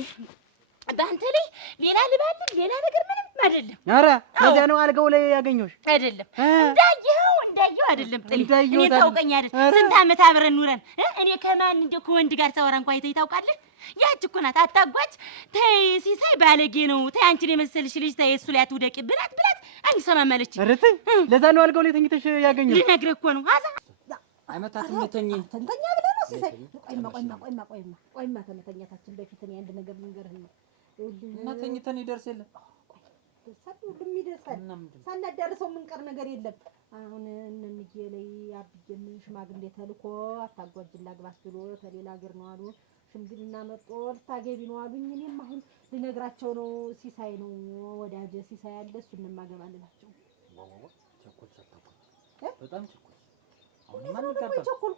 በአንተ ላይ ሌላ ልባልን ሌላ ነገር ምንም አይደለም። ኧረ ለዚያ ነው አልጋው ላይ ያገኘሁሽ አይደለም። እንዳየኸው አይደለም ጥሌ እኔ ታውቀኝ አይደል? ስንት ዓመት አብረን ኑረን እኔ ከማን እንደው ከወንድ ጋር ሳወራ እንኳን አይተኸኝ ታውቃለህ? ያች እኮ ናት አታጓች። ተይ ሲሳይ ባለጌ ነው። ተይ አንቺን የመሰልሽ ልጅ ተይ እሱ ላይ አትውደቂ ብላት አንሰማም አለች። ኧረ ተይ ለዛ ነው አልጋው ላይ ተኝተሽ ያገኘሁሽ። ልነግርህ እኮ ነው አዛ አይመታትም ተኝ ተንተኛ ብለህ ነው ሲሳይ። ቆይማ ከመተኛታችን በፊት እኔ አንድ ነገር ልንገርህ ነው። እና ተኝተን ይደርስ የለም ሁሉም ይደርሳል። ሳናዳርሰው የምንቀር ነገር የለም። አሁን እነምዬ ላይ አብዬም ሽማግሌ ተልኮ አታጓጅላ ግባት ብሎ ከሌላ ሀገር ነው አሉ። ሽምግልና መጥቶ ልታገቢ ነው አሉኝ። እኔም አሁን ልነግራቸው ነው። ሲሳይ ነው ወዳጄ ሲሳይ አለ እሱን ማገባ ልላቸው። በጣም ቸኮል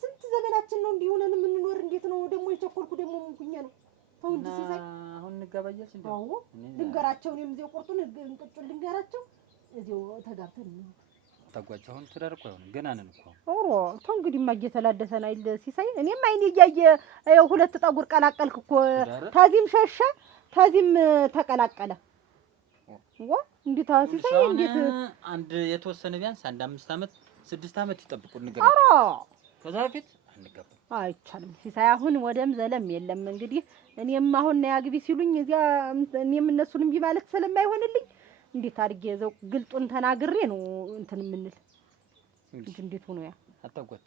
ስንት ዘመናችን ነው እንዲህ ሆነን የምንኖር? እንዴት ነው ደግሞ የቸኮልኩ ደግሞ ምንኩኛ ነው? ተው እንጂ ሲሳይ አሁን እንጋባያች እንዴ? አዎ ልንገራቸው። እኔም እዚያው ቁርጡን እንቅጩን ልንገራቸው። እዚያው ተጋብተን ነው ታጓጭ። አሁን ትዳር እኮ አይሆንም ገና ነን እኮ። ኦሮ ተው እንግዲህ ማየተላደሰን አይደል ሲሳይ? እኔም አይኔ እያየ ሁለት ጠጉር ቀላቀልክ እኮ። ታዚም ሸሸ ታዚም ተቀላቀለ። እንዴት ሲሳይ እንዴት አንድ የተወሰነ ቢያንስ አንድ 5 ዓመት 6 ዓመት ይጠብቁ ንገር። ኧረ ከዛ በፊት አንገባም። አይቻልም ሲሳይ፣ አሁን ወደም ዘለም የለም። እንግዲህ እኔም አሁን ነው ያግቢ ሲሉኝ እዚያ እኔም እነሱን እምቢ ማለት ስለማይሆንልኝ እንዴት አድርጌ እዛው ግልጡን ተናግሬ ነው እንትን የምንል እንዴት ሆኖ ያ አታጓች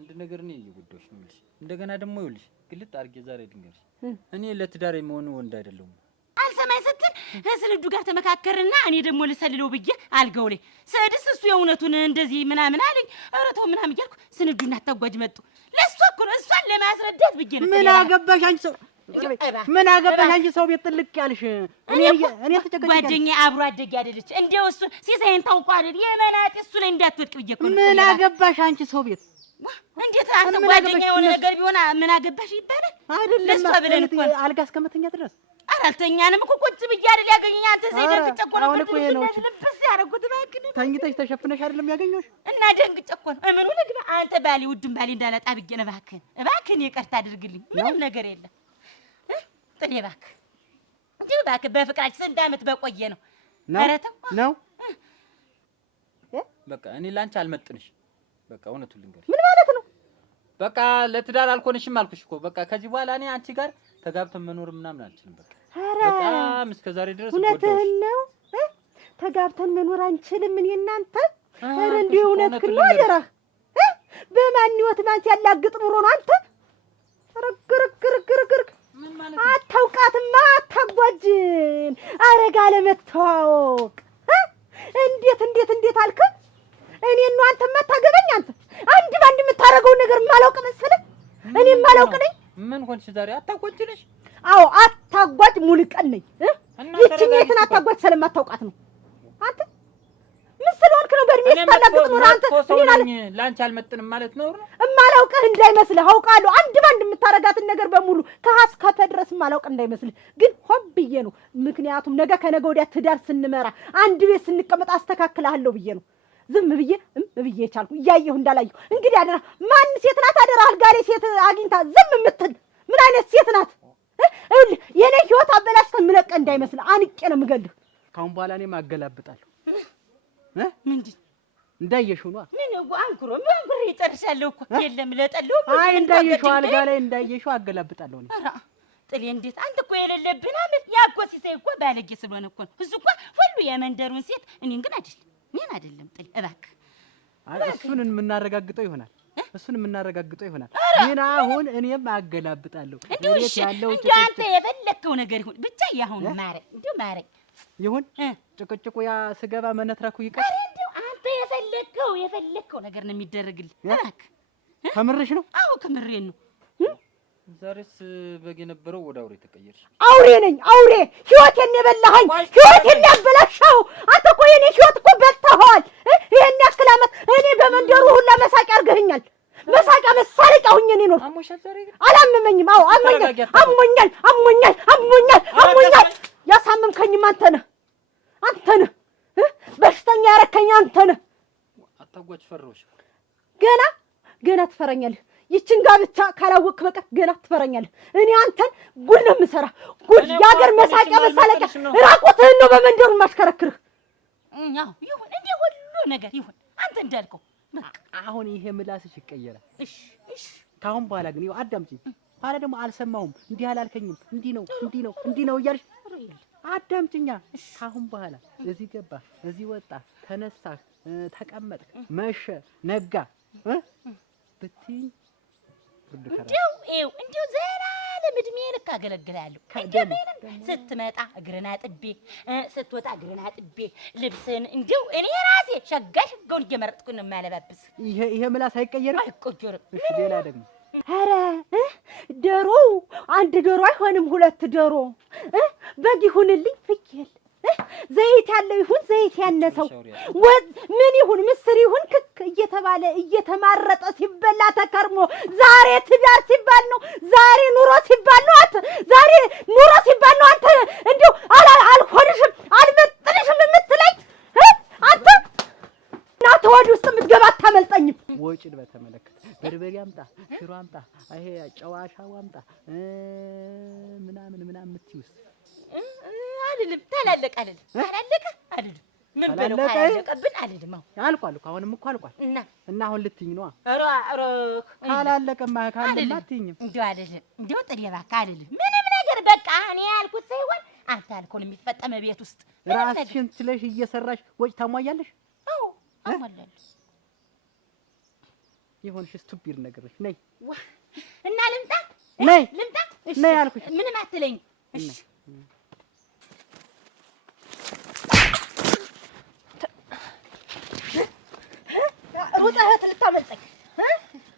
አንድ ነገር ነው እየጎዳሁሽ ነው የምልሽ። እንደገና ደግሞ ይኸውልሽ ግልጥ አድርጌ ዛሬ ድንገርሽ እኔ ለትዳር የመሆኑ ወንድ አይደለሁም። አልሰማኝ ስትል ከስንዱ ጋር ተመካከርና እኔ ደግሞ ልሰልለው ብዬ አልገው ላይ ስድስ እሱ የእውነቱን እንደዚህ ምናምን አለኝ። ኧረ ተው ምናምን እያልኩ ስንዱና አታጓጅ መጡ። ለእሷ እኮ ነው እሷን ለማስረዳት ብዬ ነው። ምን አገባሽ አንቺ ሰው? ምን አገባሽ አንቺ ሰው ቤት ጥልቅ ያልሽ? እኔ ተጨቀጨቀ ጓደኛዬ አብሮ አደግ ያደለች እንደው እሱ ሲሳይን ታውቀው አይደል የመናጤ እሱ ላይ እንዳትወድቅ ብዬ እኮ ነው። ምን አገባሽ አንቺ ሰው ቤት? እንዴት አንተ ጓደኛ የሆነ ነገር ቢሆን ምን አገባሽ ይባላል? አይደለም ብለን እኮ አልጋ እስከመተኛ ድረስ አራልተኛንም እኮ ቁጭ ብዬ አይደል ያገኘኝ። አንተ ዘይደግ ጨቆነው ልብስ ያደረጉት ባክን ተኝተሽ ተሸፍነሽ አይደለም ያገኘሁሽ እና ደንግጬ እኮ ነው። እምኑ ልግባ አንተ ባሌ ውድም ባሌ እንዳላጣ ብዬ ነው። እባክህን ይቅርታ አድርግልኝ። ምንም ነገር የለም ጥኔ እባክህ እንዴ እባክህ በፍቅራችን ስንት ዓመት በቆየ ነው። ኧረ ተው ነው በቃ እኔ ላንቺ አልመጥንሽ። በቃ እውነቱን ልንገርሽ። ምን ማለት ነው? በቃ ለትዳር አልኮንሽም አልኩሽ እኮ። በቃ ከዚህ በኋላ እኔ አንቺ ጋር ተጋብተን መኖር ምናምን አልችልም። በቃ በጣም እስከዛሬ ድረስ እውነትህን ነው። ተጋብተን መኖር አንችልም እኔ እናንተ። ኧረ እንዲሁ እውነትህን ነው አደራህ። በማን ህይወት ማን ሲያላግጥ ኑሮ ነው አንተ? ረግረግረግረግረግ አታውቃትማ አታጓጅን አረጋ ለመተዋወቅ እንዴት አልክ? እኔ ነው አንተ ማታገበኝ አንተ አንድ ባንድ የምታረገው ነገር ማላውቅ መሰለህ? እኔ ማላውቅ ነኝ። ምን ሆንሽ ዛሬ? አታጓጅልሽ? አዎ አታጓጅ ሙልቀን ነኝ። ይቺኛይትን አታጓጅ ስለማታውቃት ነው። አንተ ምን ስለሆንክ ነው በእድሜ ስታላግጥ ኖር አንተ? ላንቺ አልመጥንም ማለት ነው። እማላውቅህ እንዳይመስልህ አውቃለሁ። አንድ ባንድ የምታረጋትን ነገር በሙሉ ከሀስ ከፈ ድረስ እማላውቅ እንዳይመስልህ። ግን ሆን ብዬ ነው። ምክንያቱም ነገ ከነገ ወዲያ ትዳር ስንመራ አንድ ቤት ስንቀመጥ አስተካክልሃለሁ ብዬ ነው። ዝም ብዬ ቻልኩ እያየሁ እንዳላየሁ። እንግዲህ አደራ ማን ሴት ናት አደራ አልጋ ላይ ሴት አግኝታ ዝም የምትል ምን አይነት ሴት ናት? የኔ ህይወት አበላሽተህ የምለቀህ እንዳይመስልህ አንቄ ነው የምገልህ። ካሁን በኋላ እኔም አገላብጣለሁ። ምንድን እንዳየሽው ነው? ምን አንኩሮ ይጨርሻለሁ እኮ የለም ለጠለው አይ እንዳየሽው አልጋ ላይ እንዳየሽው አገላብጣለሁ እኔ። ኧረ ጥሌ እንዴት አንተ እኮ የሌለብን አመት ያኮ ሲሳይ እኮ ባለጌ ስለሆነ እኮ ነው እሱ እኮ ሁሉ የመንደሩን ሴት እኔን ግን አይደለም ምን አይደለም ጥሌ እባክህ። እሱን የምናረጋግጠው ይሆናል ግን አሁን እኔም አገላብጣለሁ። እኔት ያለው አንተ የፈለከው ነገር ይሁን ብቻ ያሁን ማረኝ እንዴ ማረኝ ይሁን። ጭቅጭቁ ያ ስገባ መነትረኩ ይቀር። እንዴ አንተ የፈለከው ነገር ነው የሚደረግልህ። እባክህ ከምርሽ ነው? አዎ ከምሬን ነው። ዛሬስ በግ የነበረው ወደ አውሬ ተቀየርሽ። አውሬ ነኝ አውሬ። ህይወቴን የበላኸኝ፣ ህይወቴን ያበላሽኸው አንተ እኮ የኔ ህይወት እኮ በልተኸዋል። ይሄን ያክል ዓመት እኔ በመንደሩ ሁላ መሳቂያ አድርገኸኛል። መሳቂያ መሳለቂያ ሁኜ ነው የኖርኩት። አላመመኝም። አዎ አሞኛል። ያሳመምከኝም አንተ ነህ። በሽተኛ ያረከኝ አንተ ነህ። አታጓች ፈረውሽ። ገና ትፈረኛለህ። ይችን ጋብቻ ካላወቅህ በቃ ገና ትፈረኛለህ። እኔ አንተን ጉድ ነው የምሰራ። ጉድ የሀገር መሳቂያ መሳለቂያ ራቁትህን ነው በመንደሩ ማሽከረክርህ። አዎ ይሁን እንደ ሁሉ ነገር ይሁን አንተ እንዳልከው በቃ አሁን ይሄ ምላስሽ ይቀየራል። እሺ ካሁን በኋላ ግን ይኸው አዳምጪኝ። ኋላ ደግሞ አልሰማሁም እንዲህ አላልከኝም እንዲህ ነው እያልሽ አዳምጪኛ። ካሁን በኋላ እዚህ ገባ እዚህ ወጣ ተነሳህ ተቀመጥክ መሸ ነጋ ብትይ እንዲሁ ዘላለም እድሜ ልክ አገለግላለሁ። እንደምንም ስትመጣ እግርህን አጥቤ ስትወጣ እግርህን አጥቤ ልብስህን እንዲሁ እኔ ራሴ ሸጋውን እየመረጥኩ ነው የማለባብስ። ይሄ ምላስ አይቀየርም? አይቆየርም። እሺ ሌላ ደግሞ ኧረ ዶሮ አንድ ዶሮ አይሆንም ሁለት ዶሮ። በግ ይሁንልኝ ፍየል፣ ዘይት ያለው ይሁን ዘይት ያነሰው፣ ምን ይሁን ምስር ይሁን ክክ እየተባለ እየተማረጠ ሲበላ ተከርሞ ዛሬ ትዳር ሲባል ነው፣ ዛሬ ኑሮ ሲባል ነው። አንተ እንዲሁ አልሆንሽም አልመጥንሽም የምትለኝ አንተ እናት ወድ ውስጥ የምትገባ አታመልጠኝም። ወጪን በተመለከተ በርበሬ አምጣ፣ ሽሮ አምጣ፣ ይሄ ጨዋሻው አምጣ ምናምን የምትይውስ አልልም። ታላለቀ አልልም። ምን በለው ካላለቀብን አልልም። አልቋል እኮ አሁንም እኮ አልቋል። እና አሁን ልትይኝ ነው? ኧረ ካላለቀማ ካለማ አትይኝም። እንደው አይደለም እንደው ጥሬ እባክህ አይደለም ምንም ነገር በቃ እኔ ያልኩት ሳይሆን አንተ ያልከውን የሚፈጠመ ቤት ውስጥ ራስሽን ችለሽ እየሰራሽ ወጭ ታሟያለሽ? አዎ አሟላለሁ። ይሆንሽ ስቱፒድ ነገሮች ነይ እና ልምጣ ነይ ልምጣ ነይ አልኩሽ። ምንም አትለኝ እሺ። ሩጠህ ልታመልጠኝ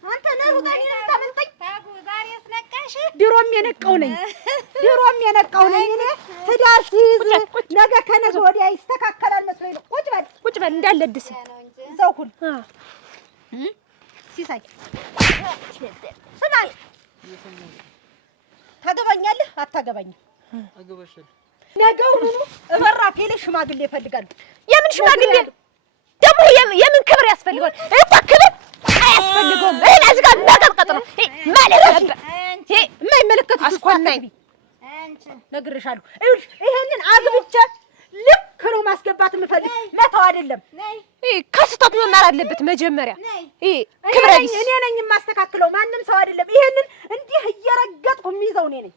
አንተ ነህ ሩጠህ ልታመልጠኝ። ዛሬ አስነቃሽ። ድሮም የነቃው ነኝ እኔ ትዳር ሲይዝ ነገ ከነገ ወዲያ ይስተካከላል መስሎኝ ነው። ቁጭ በል እንዳለድስ እዛው ሁን ሲሳይ ስማ ታገባኛለህ አታገባኝም? አገባሻለሁ። ነገውኑ እበራፌ ላይ ሽማግሌ እፈልጋለሁ። የምን ሽማግሌ ደግሞ የምን ክብር ያስፈልገዋል? እኮ ክብር አያስፈልገውም። ይሄን እዚህ ጋር መቀጥቀጥ ነው ማለት ነበር። ይሄ የማይመለከት አስኮናኝ ነግሬሻለሁ። ይኸውልሽ ይሄንን አግብቼ ልክ ነው ማስገባት የምፈልግ መተው አይደለም። ከስህተት መማር አለበት መጀመሪያ። ይሄ ክብረ ቢስ እኔ ነኝ የማስተካክለው ማንም ሰው አይደለም። ይሄንን እንዲህ እየረገጥኩ የሚይዘው እኔ ነኝ።